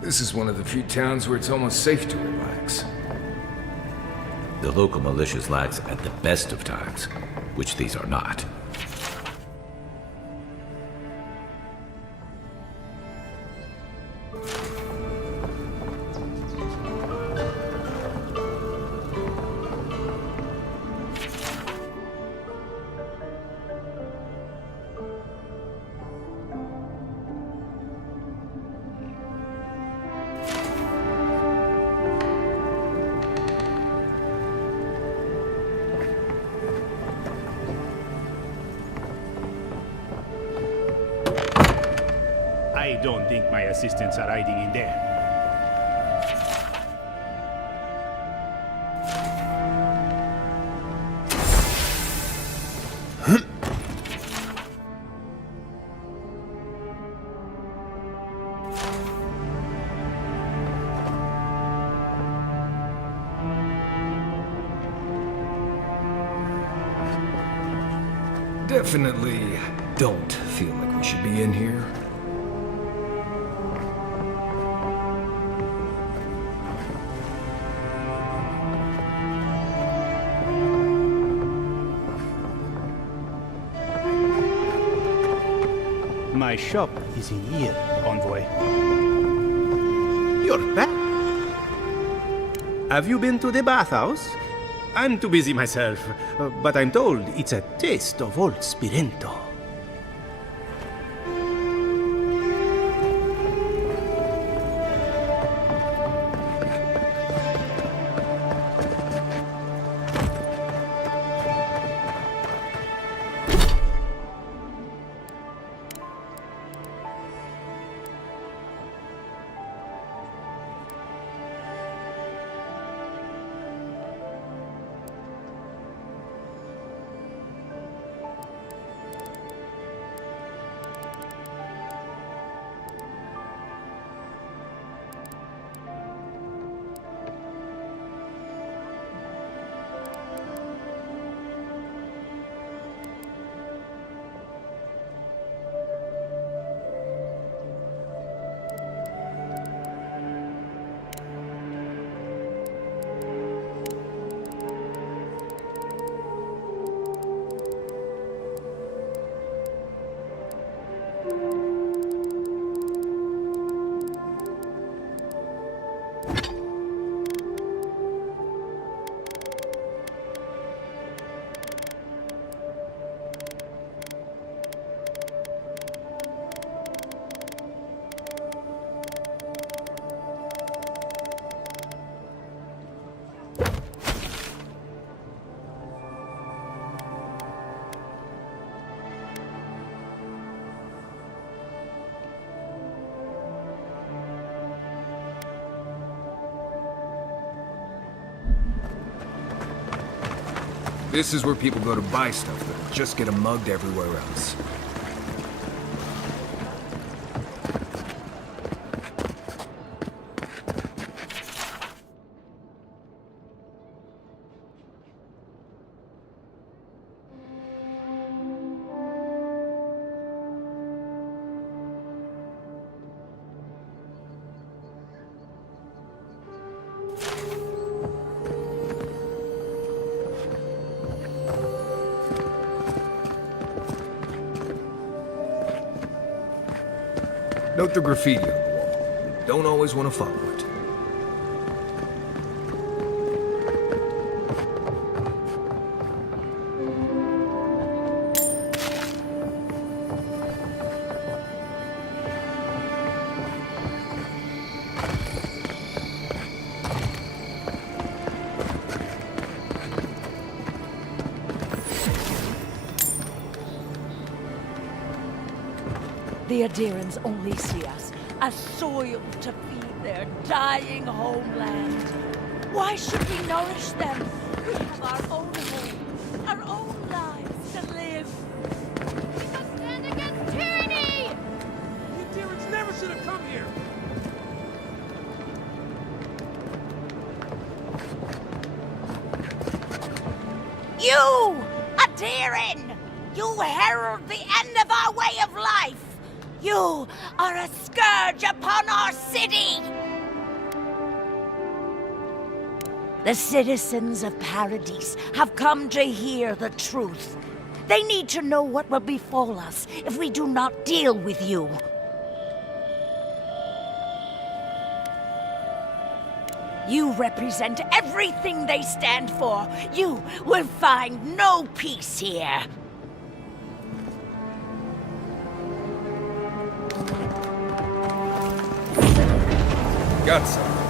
This is one of the few towns where it's almost safe to relax. The local militia's lax at the best of times, which these are not. I don't think my assistants are hiding in there. Definitely don't feel like we should be in here. My shop is in here, Envoy. You're back. Have you been to the bathhouse? I'm too busy myself, but I'm told it's a taste of old Spirento. This is where people go to buy stuff that'll just get them mugged everywhere else. Note the graffiti on the wall. You don't always want to follow it. The Adirans only see us as soil to feed their dying homeland. Why should we nourish them? We have our own home, our own lives to live. We must stand against tyranny! The Adirans never should have come here! You, Adiran! You herald the end of our way of life! You are a scourge upon our city! The citizens of Paradise have come to hear the truth. They need to know what will befall us if we do not deal with you. You represent everything they stand for. You will find no peace here. Got some.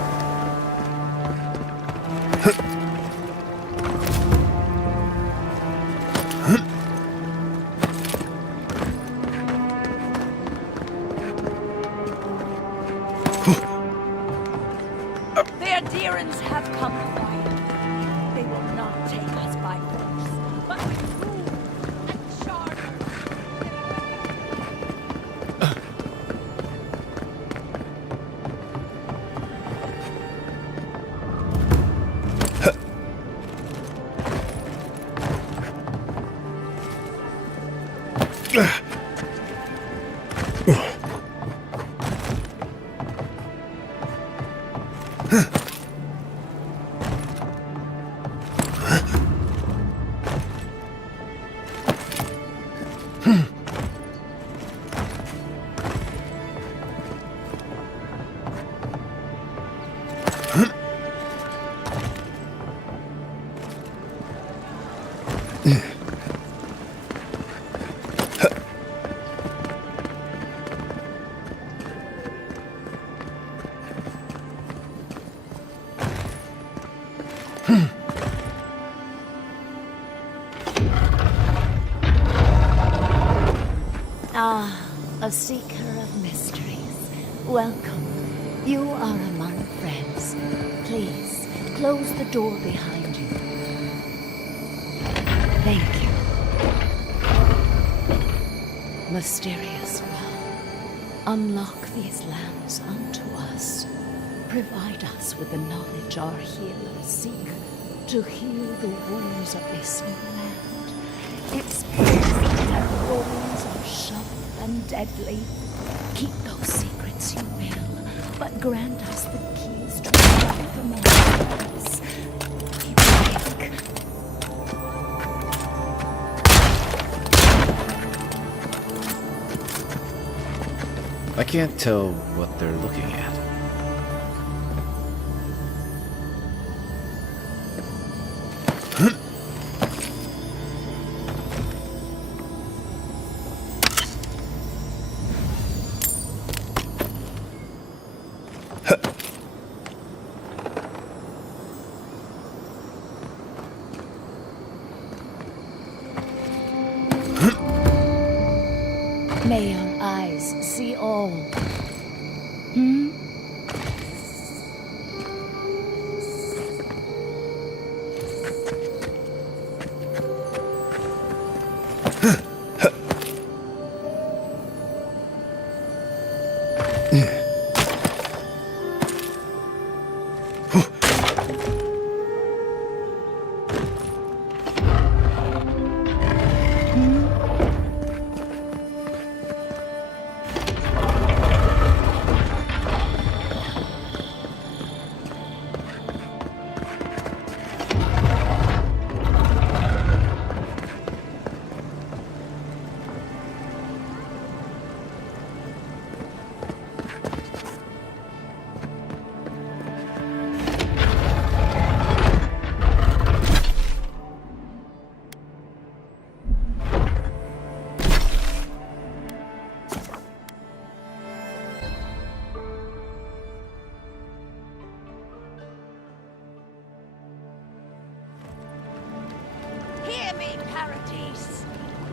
Ah, a seeker of mysteries. Welcome. You are among friends. Please, close the door behind you. Thank you. Mysterious one, unlock these lands unto us. Provide us with the knowledge our healers seek to heal the wounds of this new land. Experience that wounds are sharp and deadly. Keep those secrets you will, but grant us the keys to unlock them all. We beg. I can't tell what they're looking at. May our eyes see all. Hmm? Hear me, Paradise.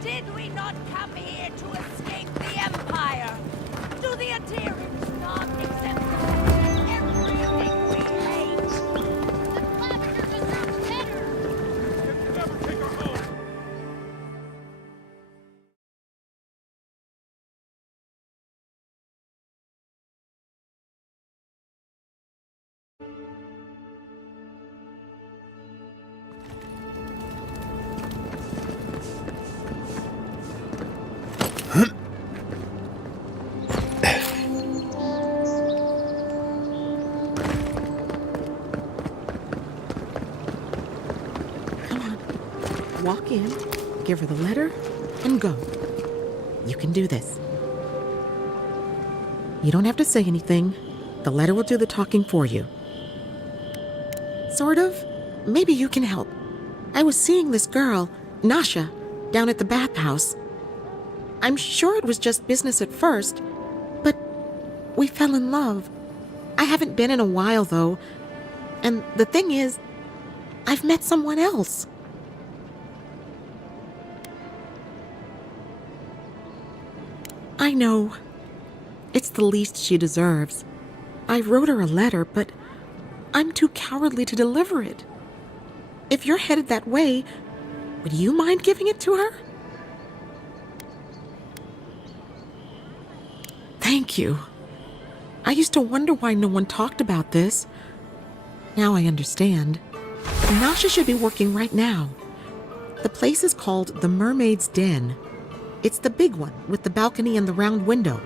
Did we not come here to escape the Empire? Do the adherents not accept everything we hate? The Clavishers deserve better! You can never take our home! Walk in, give her the letter, and go. You can do this. You don't have to say anything. The letter will do the talking for you. Sort of. Maybe you can help. I was seeing this girl, Nasha, down at the bathhouse. I'm sure it was just business at first, but we fell in love. I haven't been in a while, though. And the thing is, I've met someone else. I know. It's the least she deserves. I wrote her a letter, but I'm too cowardly to deliver it. If you're headed that way, would you mind giving it to her? Thank you. I used to wonder why no one talked about this. Now I understand. Nasha should be working right now. The place is called the Mermaid's Den. It's the big one with the balcony and the round window.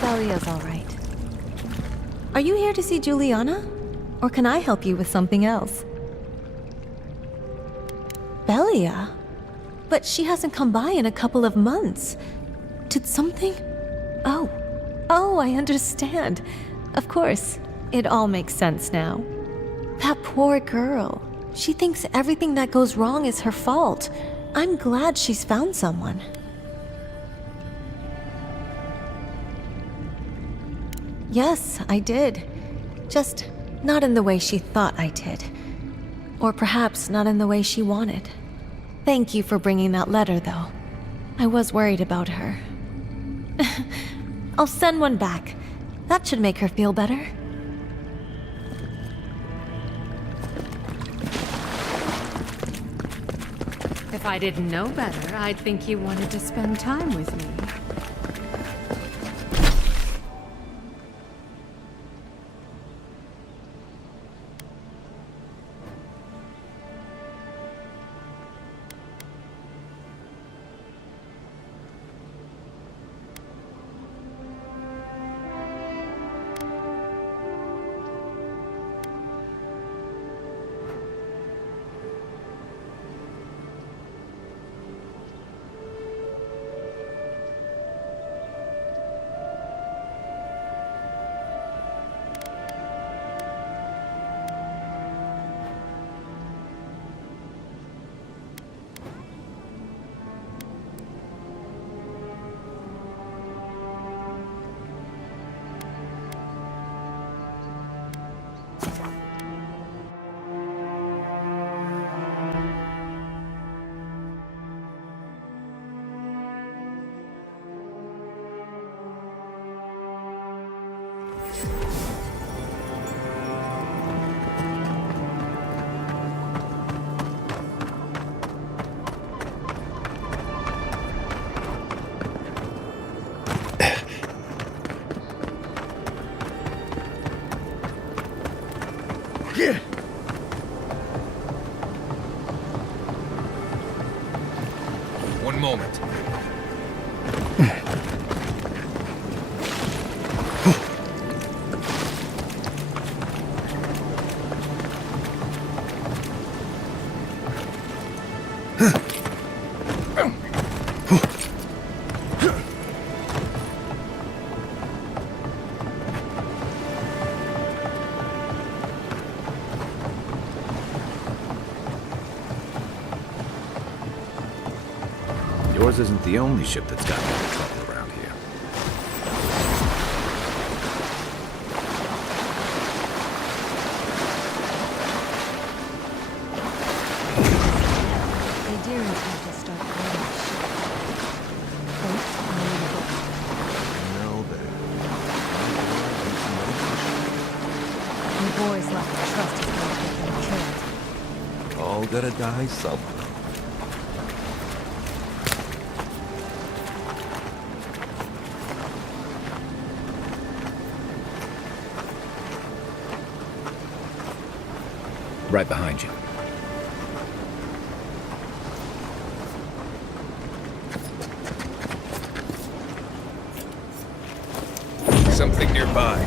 Belia's all right. Are you here to see Juliana? Or can I help you with something else? Belia? But she hasn't come by in a couple of months. Did something... Oh, I understand. Of course. It all makes sense now. That poor girl. She thinks everything that goes wrong is her fault. I'm glad she's found someone. Yes, I did. Just not in the way she thought I did. Or perhaps not in the way she wanted. Thank you for bringing that letter, though. I was worried about her. I'll send one back. That should make her feel better. If I didn't know better, I'd think you wanted to spend time with me. One moment. Yours isn't the only ship that's gotten into trouble around here. The Adherents have to start building a ship. Boats unloadable. Well then. The boys left the trust is going to get them killed. All gotta die somehow. Right behind you. Something nearby.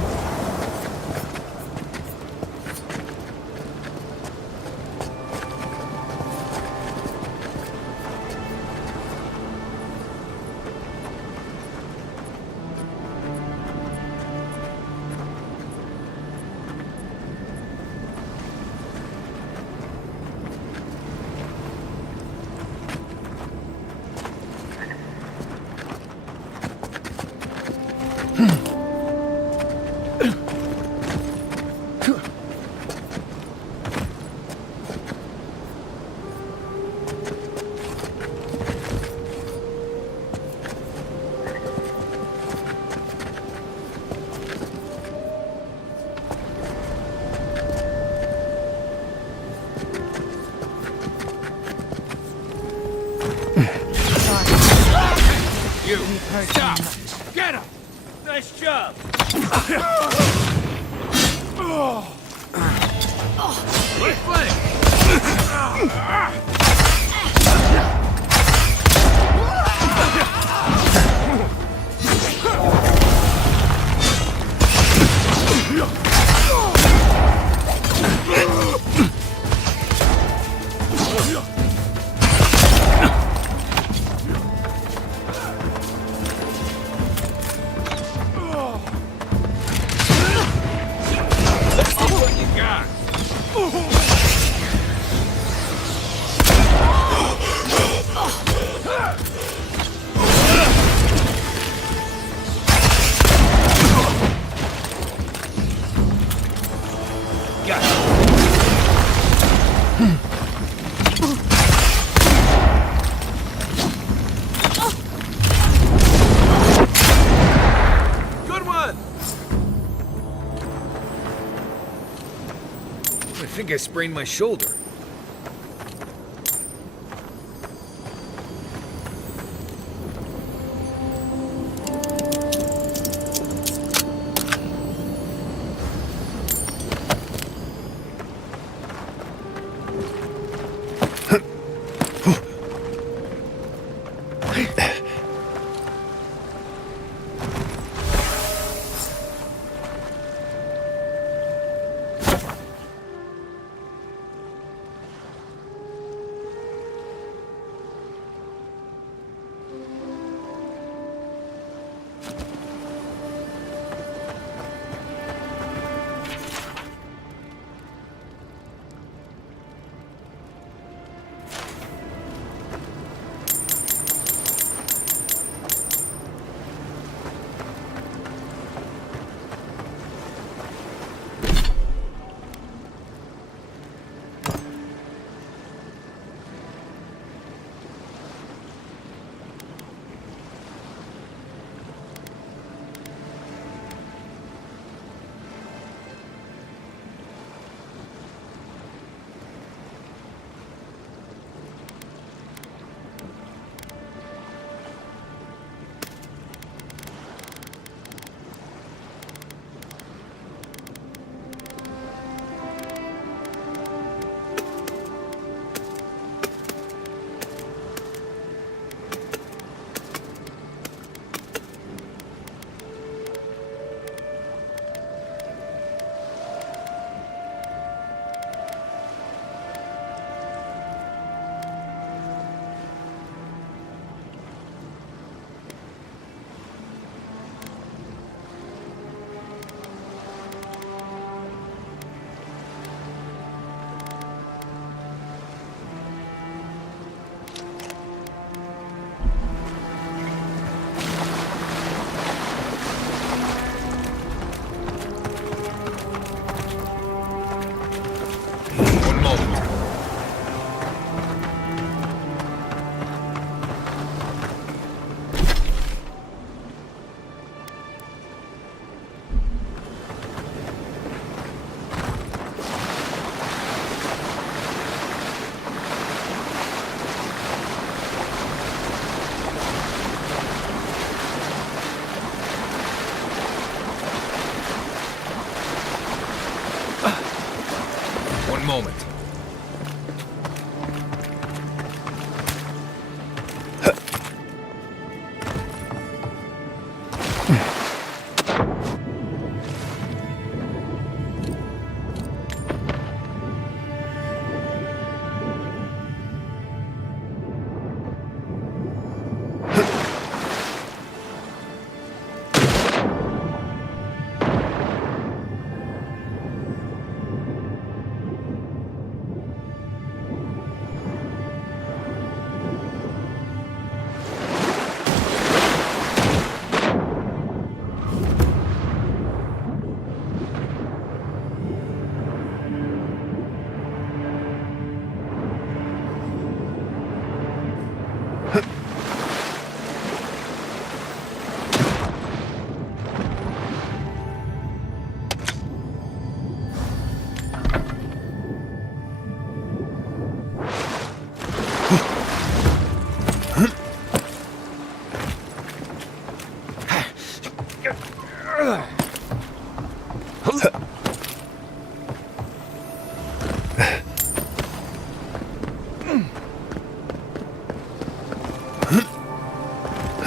You! Stop! Get him! Nice job! Right Let's see what you got! I think I sprained my shoulder.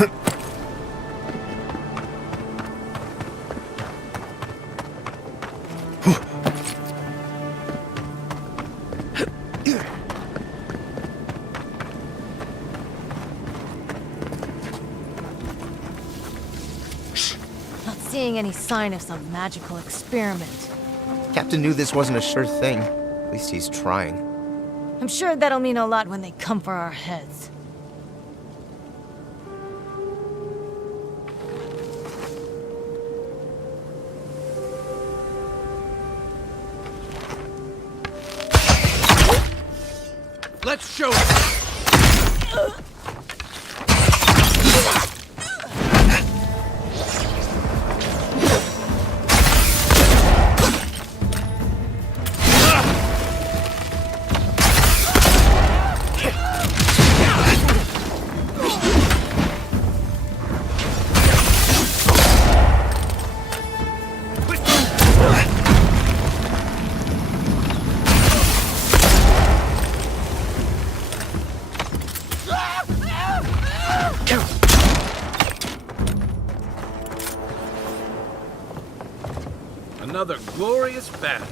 Not seeing any sign of some magical experiment. Captain knew this wasn't a sure thing. At least he's trying. I'm sure that'll mean a lot when they come for our heads. Let's show it! Another glorious battle.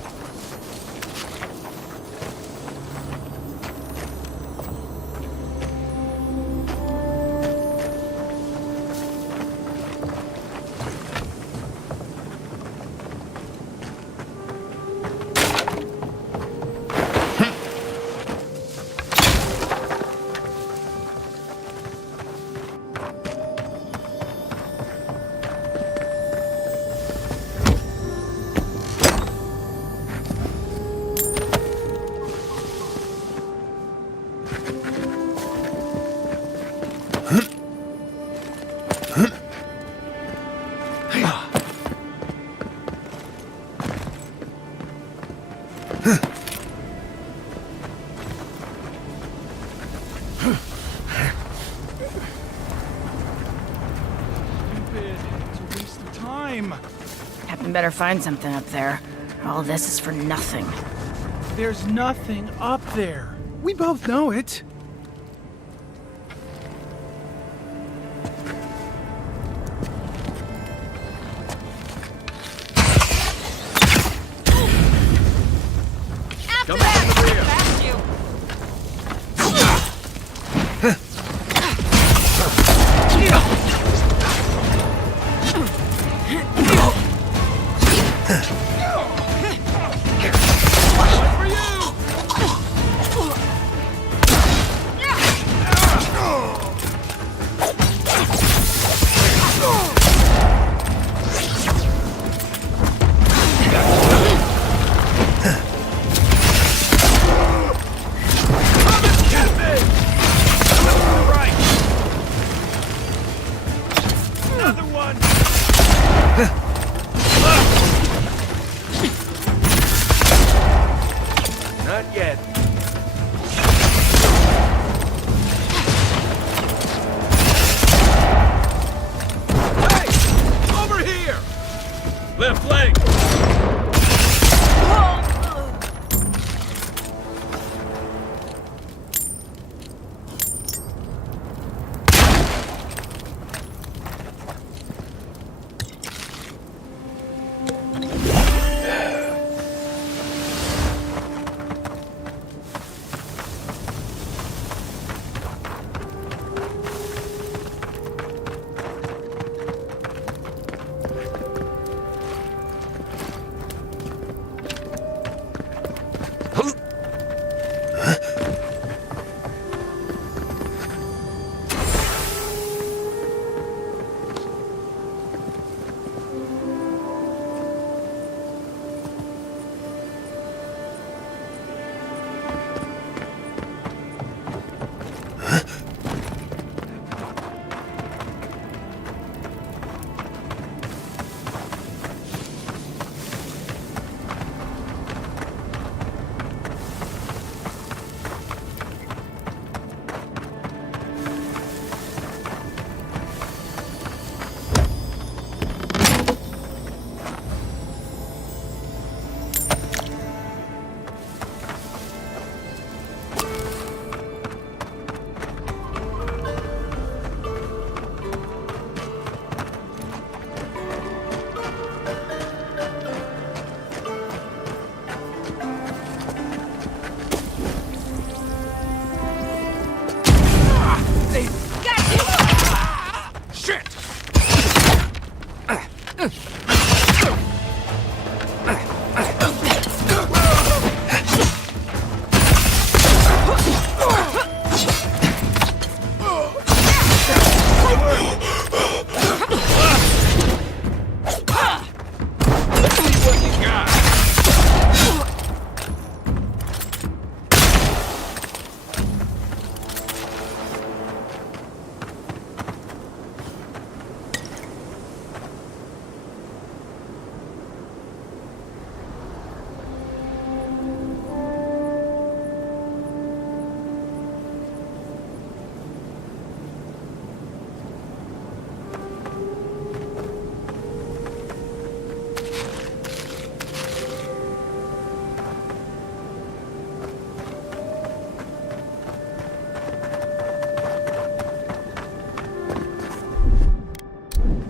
Captain better find something up there. All this is for nothing. There's nothing up there. We both know it. Come on the rear.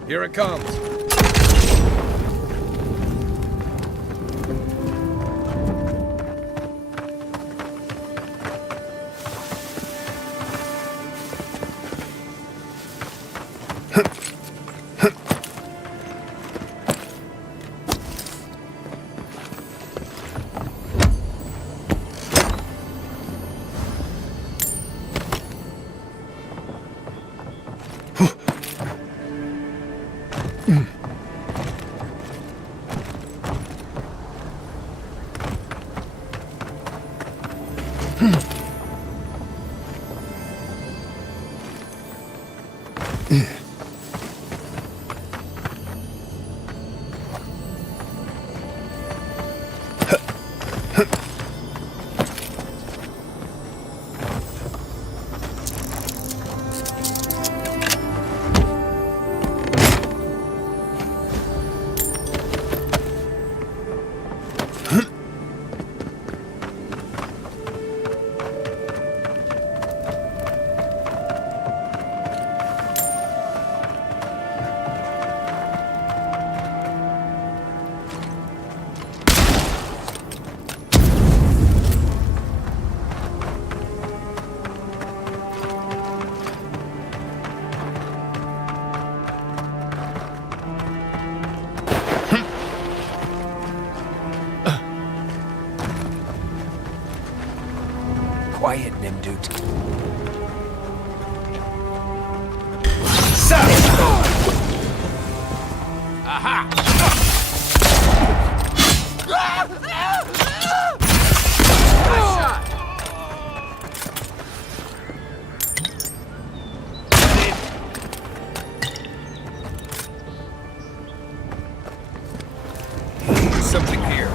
Here it comes. Quiet, Nimdut. Aha! Something here.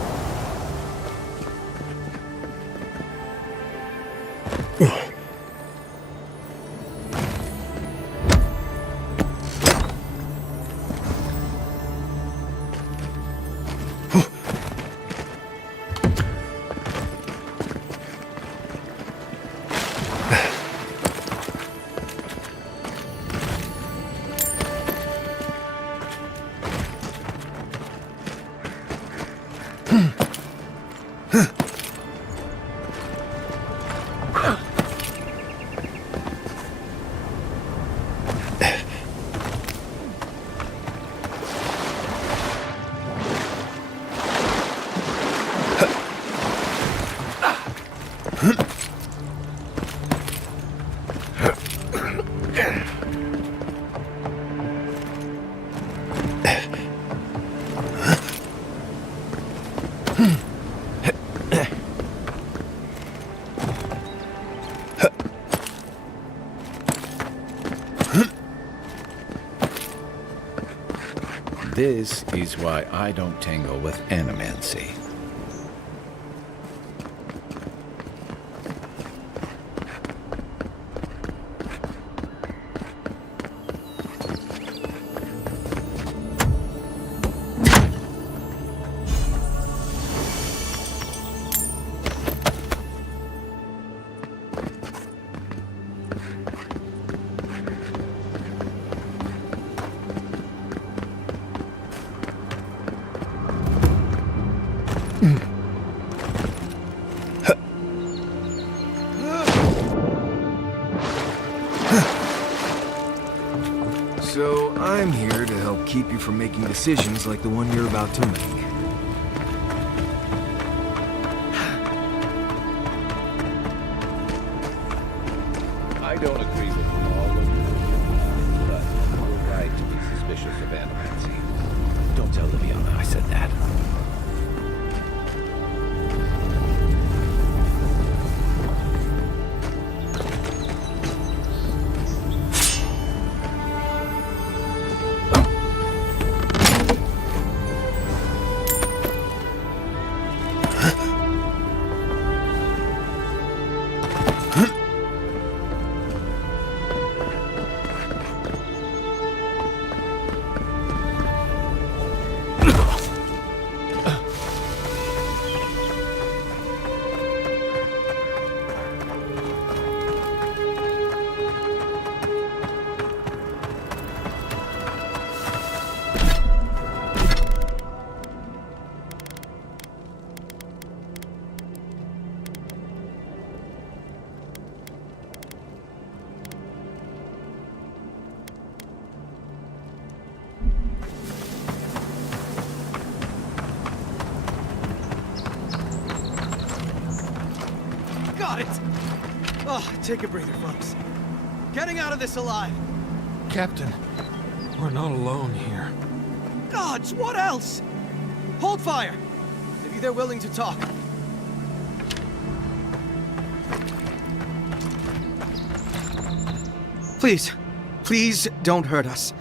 This is why I don't tangle with animancy. So I'm here to help keep you from making decisions like the one you're about to make. I don't agree with all of you, but you're right to be suspicious of animancy. Don't tell Liviana I said that. Oh, take a breather, folks. Getting out of this alive. Captain, we're not alone here. Gods, what else? Hold fire. Maybe they're willing to talk. Please don't hurt us.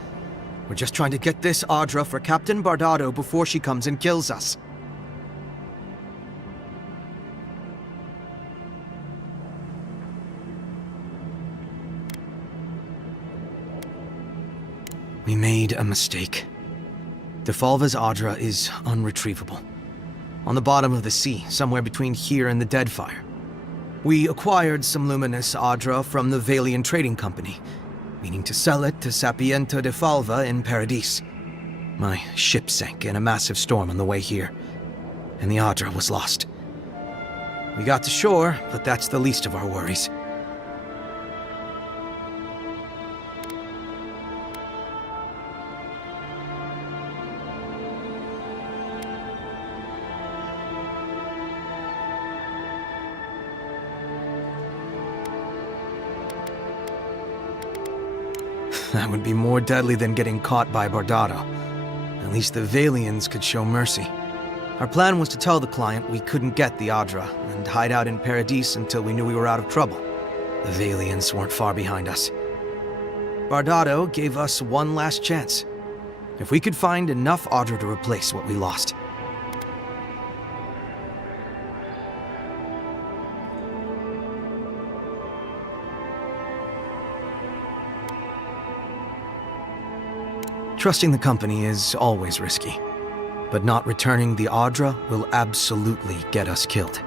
We're just trying to get this Audra for Captain Bardado before she comes and kills us. We made a mistake. Defalva's Audra is unretrievable. On the bottom of the sea, somewhere between here and the Deadfire. We acquired some luminous Audra from the Valian Trading Company, meaning to sell it to Sapiento Defalva in Paradis. My ship sank in a massive storm on the way here, and the Audra was lost. We got to shore, but that's the least of our worries. That would be more deadly than getting caught by Bardado. At least the Valians could show mercy. Our plan was to tell the client we couldn't get the Audra and hide out in Paradis until we knew we were out of trouble. The Valians weren't far behind us. Bardado gave us one last chance. If we could find enough Audra to replace what we lost. Trusting the company is always risky, but not returning the Audra will absolutely get us killed.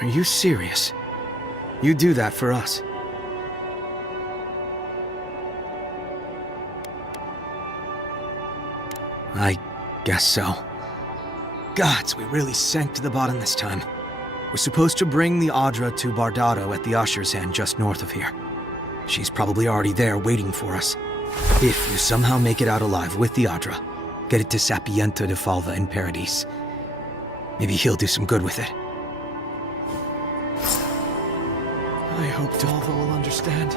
Are you serious? You do that for us? I guess so. Gods, we really sank to the bottom this time. We're supposed to bring the Audra to Bardado at the Usher's Hand just north of here. She's probably already there waiting for us. If you somehow make it out alive with the Audra, get it to Sapiento Defalva in Paradis. Maybe he'll do some good with it. I hope Defalva will understand.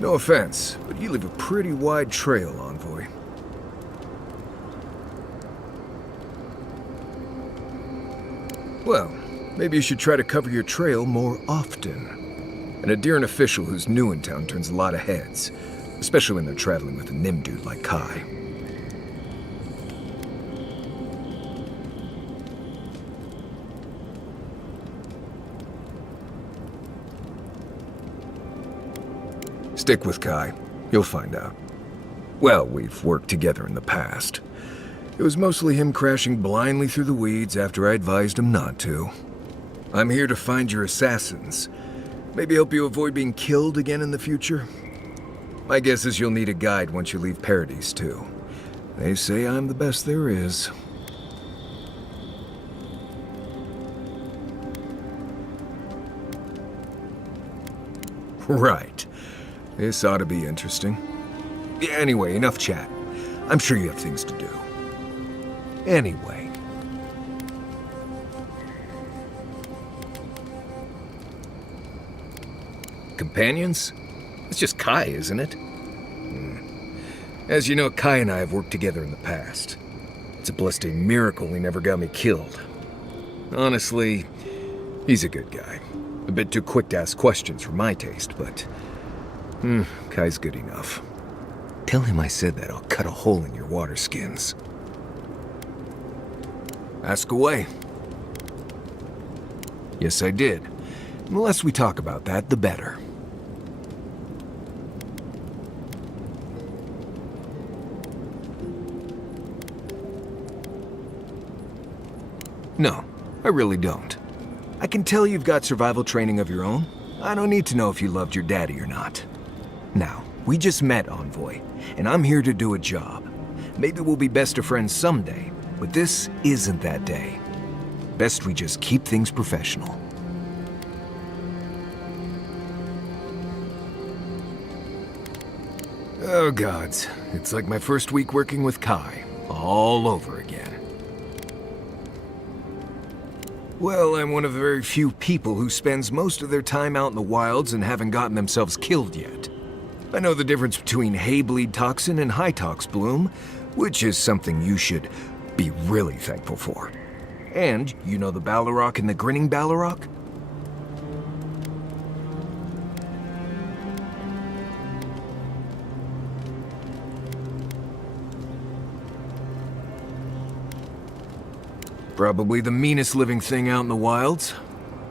No offense, but you leave a pretty wide trail, Envoy. Well, maybe you should try to cover your trail more often. An Adherent official who's new in town turns a lot of heads, especially when they're traveling with a Nim dude like Kai. Stick with Kai. You'll find out. Well, we've worked together in the past. It was mostly him crashing blindly through the weeds after I advised him not to. I'm here to find your assassins. Maybe help you avoid being killed again in the future? My guess is you'll need a guide once you leave Paradise, too. They say I'm the best there is. Right. This ought to be interesting. Anyway, enough chat. I'm sure you have things to do. Anyway. Companions? It's just Kai, isn't it? As you know, Kai and I have worked together in the past. It's a blessed miracle he never got me killed. Honestly, he's a good guy. A bit too quick to ask questions for my taste, but... Kai's good enough. Tell him I said that I'll cut a hole in your water skins. Ask away. Yes, I did. The less we talk about that, the better. No, I really don't. I can tell you've got survival training of your own. I don't need to know if you loved your daddy or not. Now, we just met, Envoy, and I'm here to do a job. Maybe we'll be best of friends someday, but this isn't that day. Best we just keep things professional. Oh gods, it's like my first week working with Kai, all over again. Well, I'm one of the very few people who spends most of their time out in the wilds and haven't gotten themselves killed yet. I know the difference between hay-bleed toxin and high-tox bloom, which is something you should be really thankful for. And you know the Balrog and the Grinning Balrog? Probably the meanest living thing out in the wilds.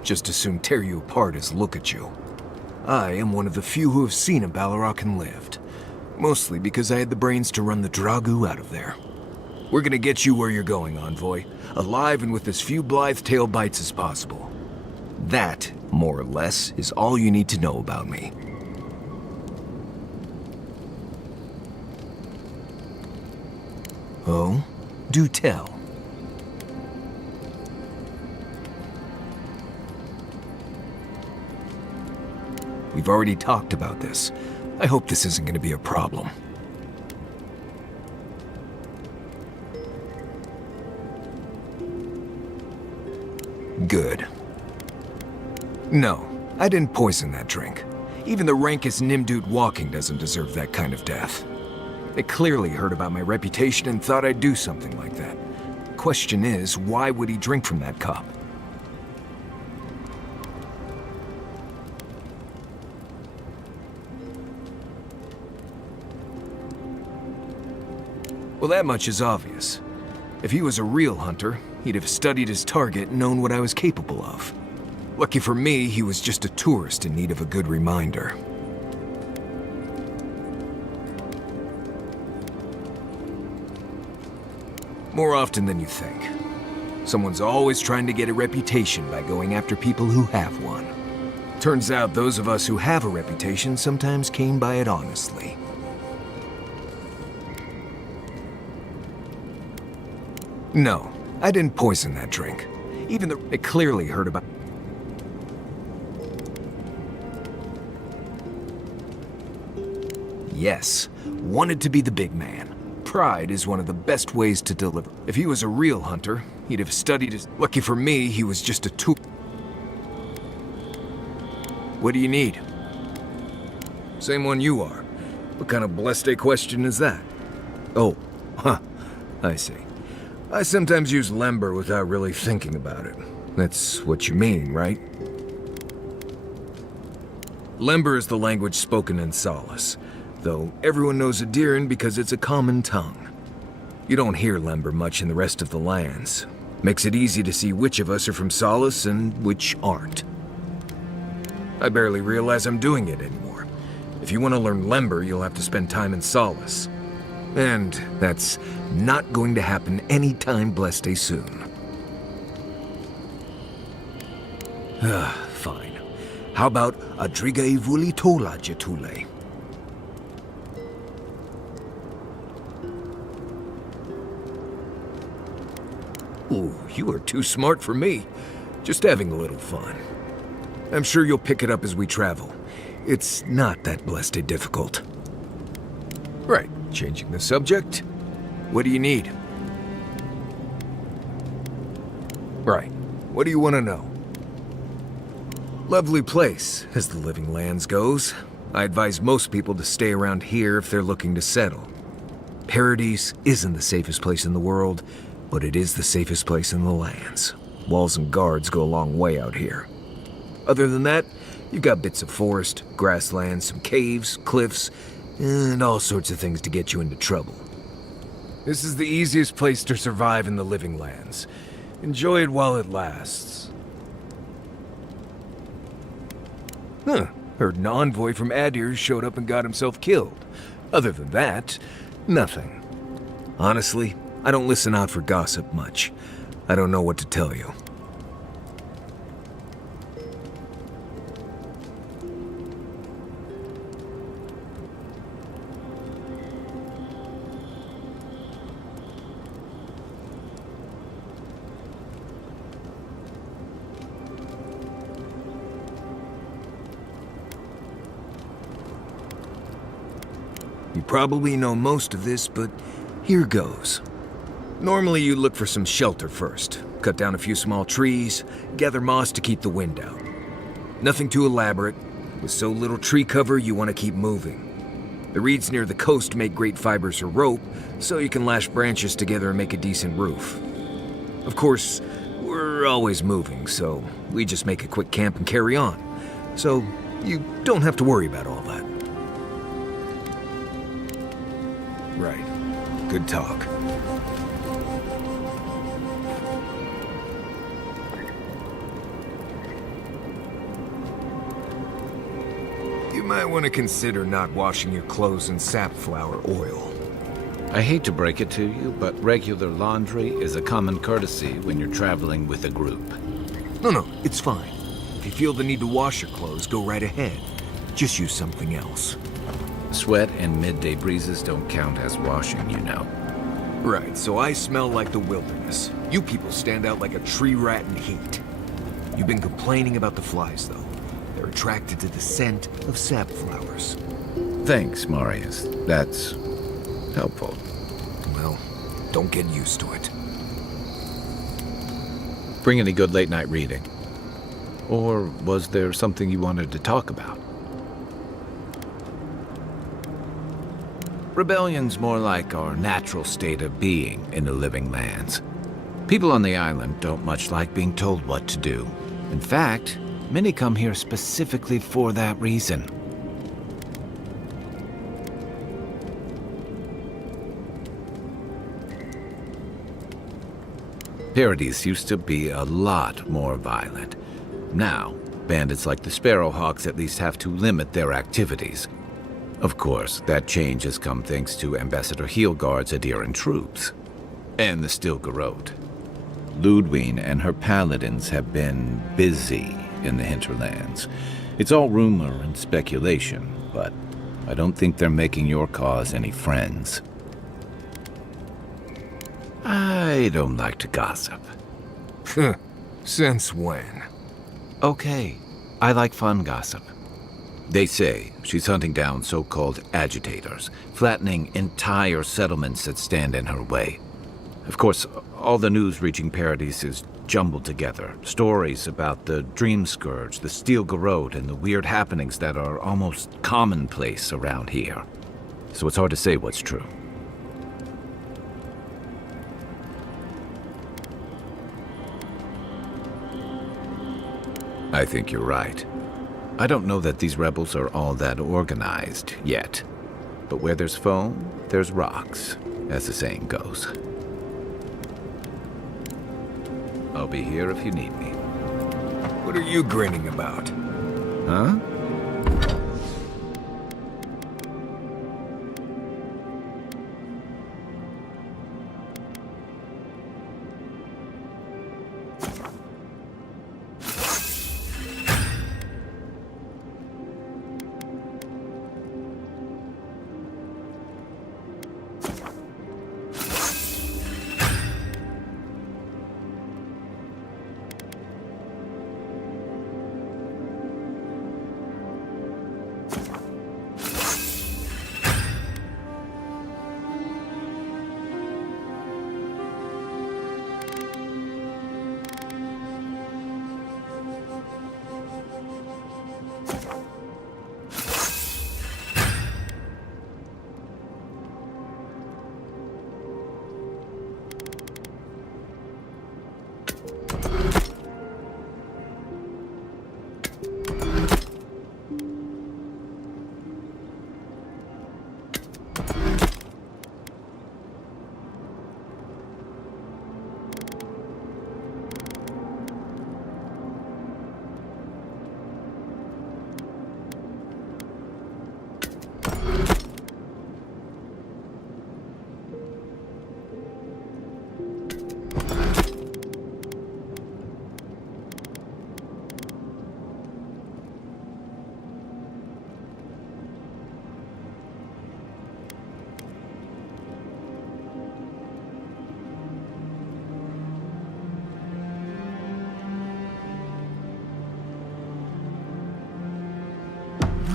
Just as soon tear you apart as look at you. I am one of the few who have seen a Balrog and lived. Mostly because I had the brains to run the Dragu out of there. We're gonna get you where you're going, Envoy. Alive and with as few blithe tail bites as possible. That, more or less, is all you need to know about me. Oh? Do tell. We've already talked about this. I hope this isn't going to be a problem. Good. No, I didn't poison that drink. Even the rankest Nimdude walking doesn't deserve that kind of death. They clearly heard about my reputation and thought I'd do something like that. Question is, why would he drink from that cup? Well, that much is obvious. If he was a real hunter, he'd have studied his target and known what I was capable of. Lucky for me, he was just a tourist in need of a good reminder. More often than you think. Someone's always trying to get a reputation by going after people who have one. Turns out those of us who have a reputation sometimes came by it honestly. No, I didn't poison that drink. Even though they clearly heard about... Yes, wanted to be the big man. Pride is one of the best ways to deliver. If he was a real hunter, he'd have studied his... Lucky for me, he was just a tool. What do you need? Same one you are. What kind of blessed question is that? Oh, huh, I see. I sometimes use Lember without really thinking about it. That's what you mean, right? Lember is the language spoken in Solace, though everyone knows Adiran because it's a common tongue. You don't hear Lember much in the rest of the lands. Makes it easy to see which of us are from Solace and which aren't. I barely realize I'm doing it anymore. If you want to learn Lember, you'll have to spend time in Solace. And that's not going to happen anytime blessed soon. Fine. How about Adriga Ivuli Tola Jetule? Ooh, you are too smart for me. Just having a little fun. I'm sure you'll pick it up as we travel. It's not that blessed difficult. Right, changing the subject. What do you need? Right, what do you want to know? Lovely place, as the Living Lands goes. I advise most people to stay around here if they're looking to settle. Paradise isn't the safest place in the world, but it is the safest place in the lands. Walls and guards go a long way out here. Other than that, you've got bits of forest, grasslands, some caves, cliffs, and all sorts of things to get you into trouble. This is the easiest place to survive in the Living Lands. Enjoy it while it lasts. Huh. Heard an envoy from Adir showed up and got himself killed. Other than that, nothing. Honestly, I don't listen out for gossip much. I don't know what to tell you. You probably know most of this, but here goes. Normally you look for some shelter first. Cut down a few small trees, gather moss to keep the wind out. Nothing too elaborate. With so little tree cover, you want to keep moving. The reeds near the coast make great fibers for rope, so you can lash branches together and make a decent roof. Of course, we're always moving, so we just make a quick camp and carry on. So you don't have to worry about all that. Right. Good talk. You might want to consider not washing your clothes in safflower oil. I hate to break it to you, but regular laundry is a common courtesy when you're traveling with a group. No, it's fine. If you feel the need to wash your clothes, go right ahead. Just use something else. Sweat and midday breezes don't count as washing, you know. Right, so I smell like the wilderness. You people stand out like a tree rat in heat. You've been complaining about the flies, though. They're attracted to the scent of sap flowers. Thanks, Marius. That's helpful. Well, don't get used to it. Bring any good late-night reading? Or was there something you wanted to talk about? Rebellion's more like our natural state of being in the Living Lands. People on the island don't much like being told what to do. In fact, many come here specifically for that reason. Paradise used to be a lot more violent. Now, bandits like the Sparrowhawks at least have to limit their activities. Of course, that change has come thanks to Ambassador Heelgard's adherent troops. And the Stilgarrote. Ludwine and her paladins have been busy in the hinterlands. It's all rumor and speculation, but I don't think they're making your cause any friends. I don't like to gossip. Since when? Okay, I like fun gossip. They say she's hunting down so-called agitators, flattening entire settlements that stand in her way. Of course, all the news reaching Paradise is jumbled together. Stories about the Dream Scourge, the Stilgarrote, and the weird happenings that are almost commonplace around here. So it's hard to say what's true. I think you're right. I don't know that these rebels are all that organized yet. But where there's foam, there's rocks, as the saying goes. I'll be here if you need me. What are you grinning about? Huh?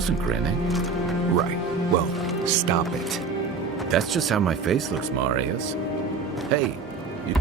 wasn't grinning. Right. Well, stop it. That's just how my face looks, Marius. Hey, you...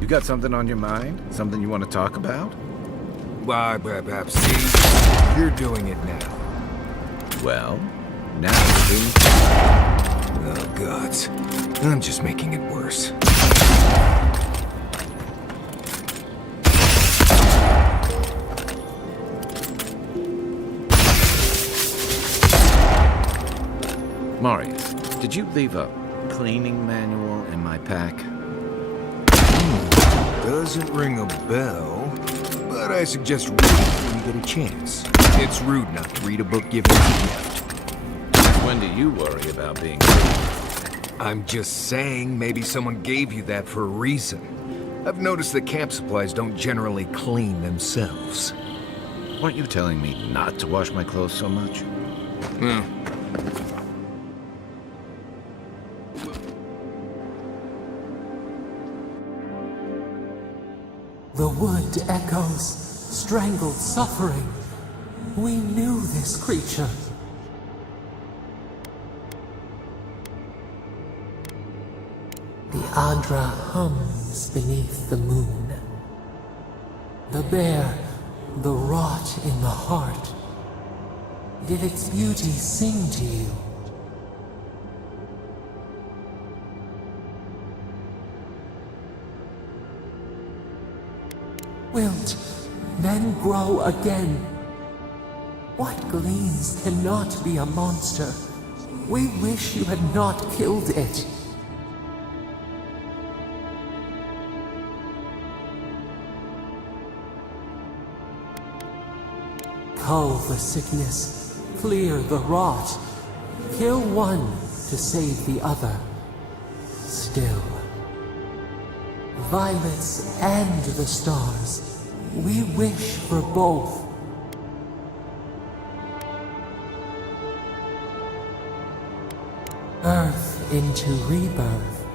You got something on your mind? Something you want to talk about? Why, see? You're doing it now. Well, now you're doing... Oh, gods. I'm just making it worse. Marius, did you leave a cleaning manual in my pack? Doesn't ring a bell, but I suggest reading it when you get a chance. It's rude not to read a book given as a gift. When do you worry about being... I'm just saying, maybe someone gave you that for a reason. I've noticed that camp supplies don't generally clean themselves. Weren't you telling me not to wash my clothes so much? The wood echoes, strangled suffering. We knew this creature. The Adra hums beneath the moon. The bear, the rot in the heart. Did its beauty sing to you? Wilt, then grow again. What gleams cannot be a monster? We wish you had not killed it. Cull the sickness, clear the rot. Kill one to save the other. Still. Violets and the stars. We wish for both. Earth into rebirth.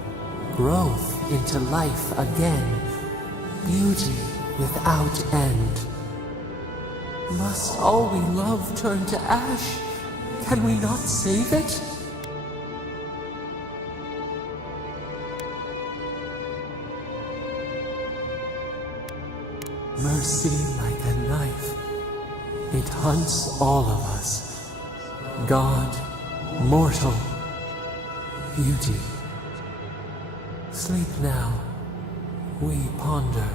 Growth into life again. Beauty without end. Must all we love turn to ash? Can we not save it? Mercy like a knife. It hunts all of us. God, mortal, beauty. Sleep now. We ponder.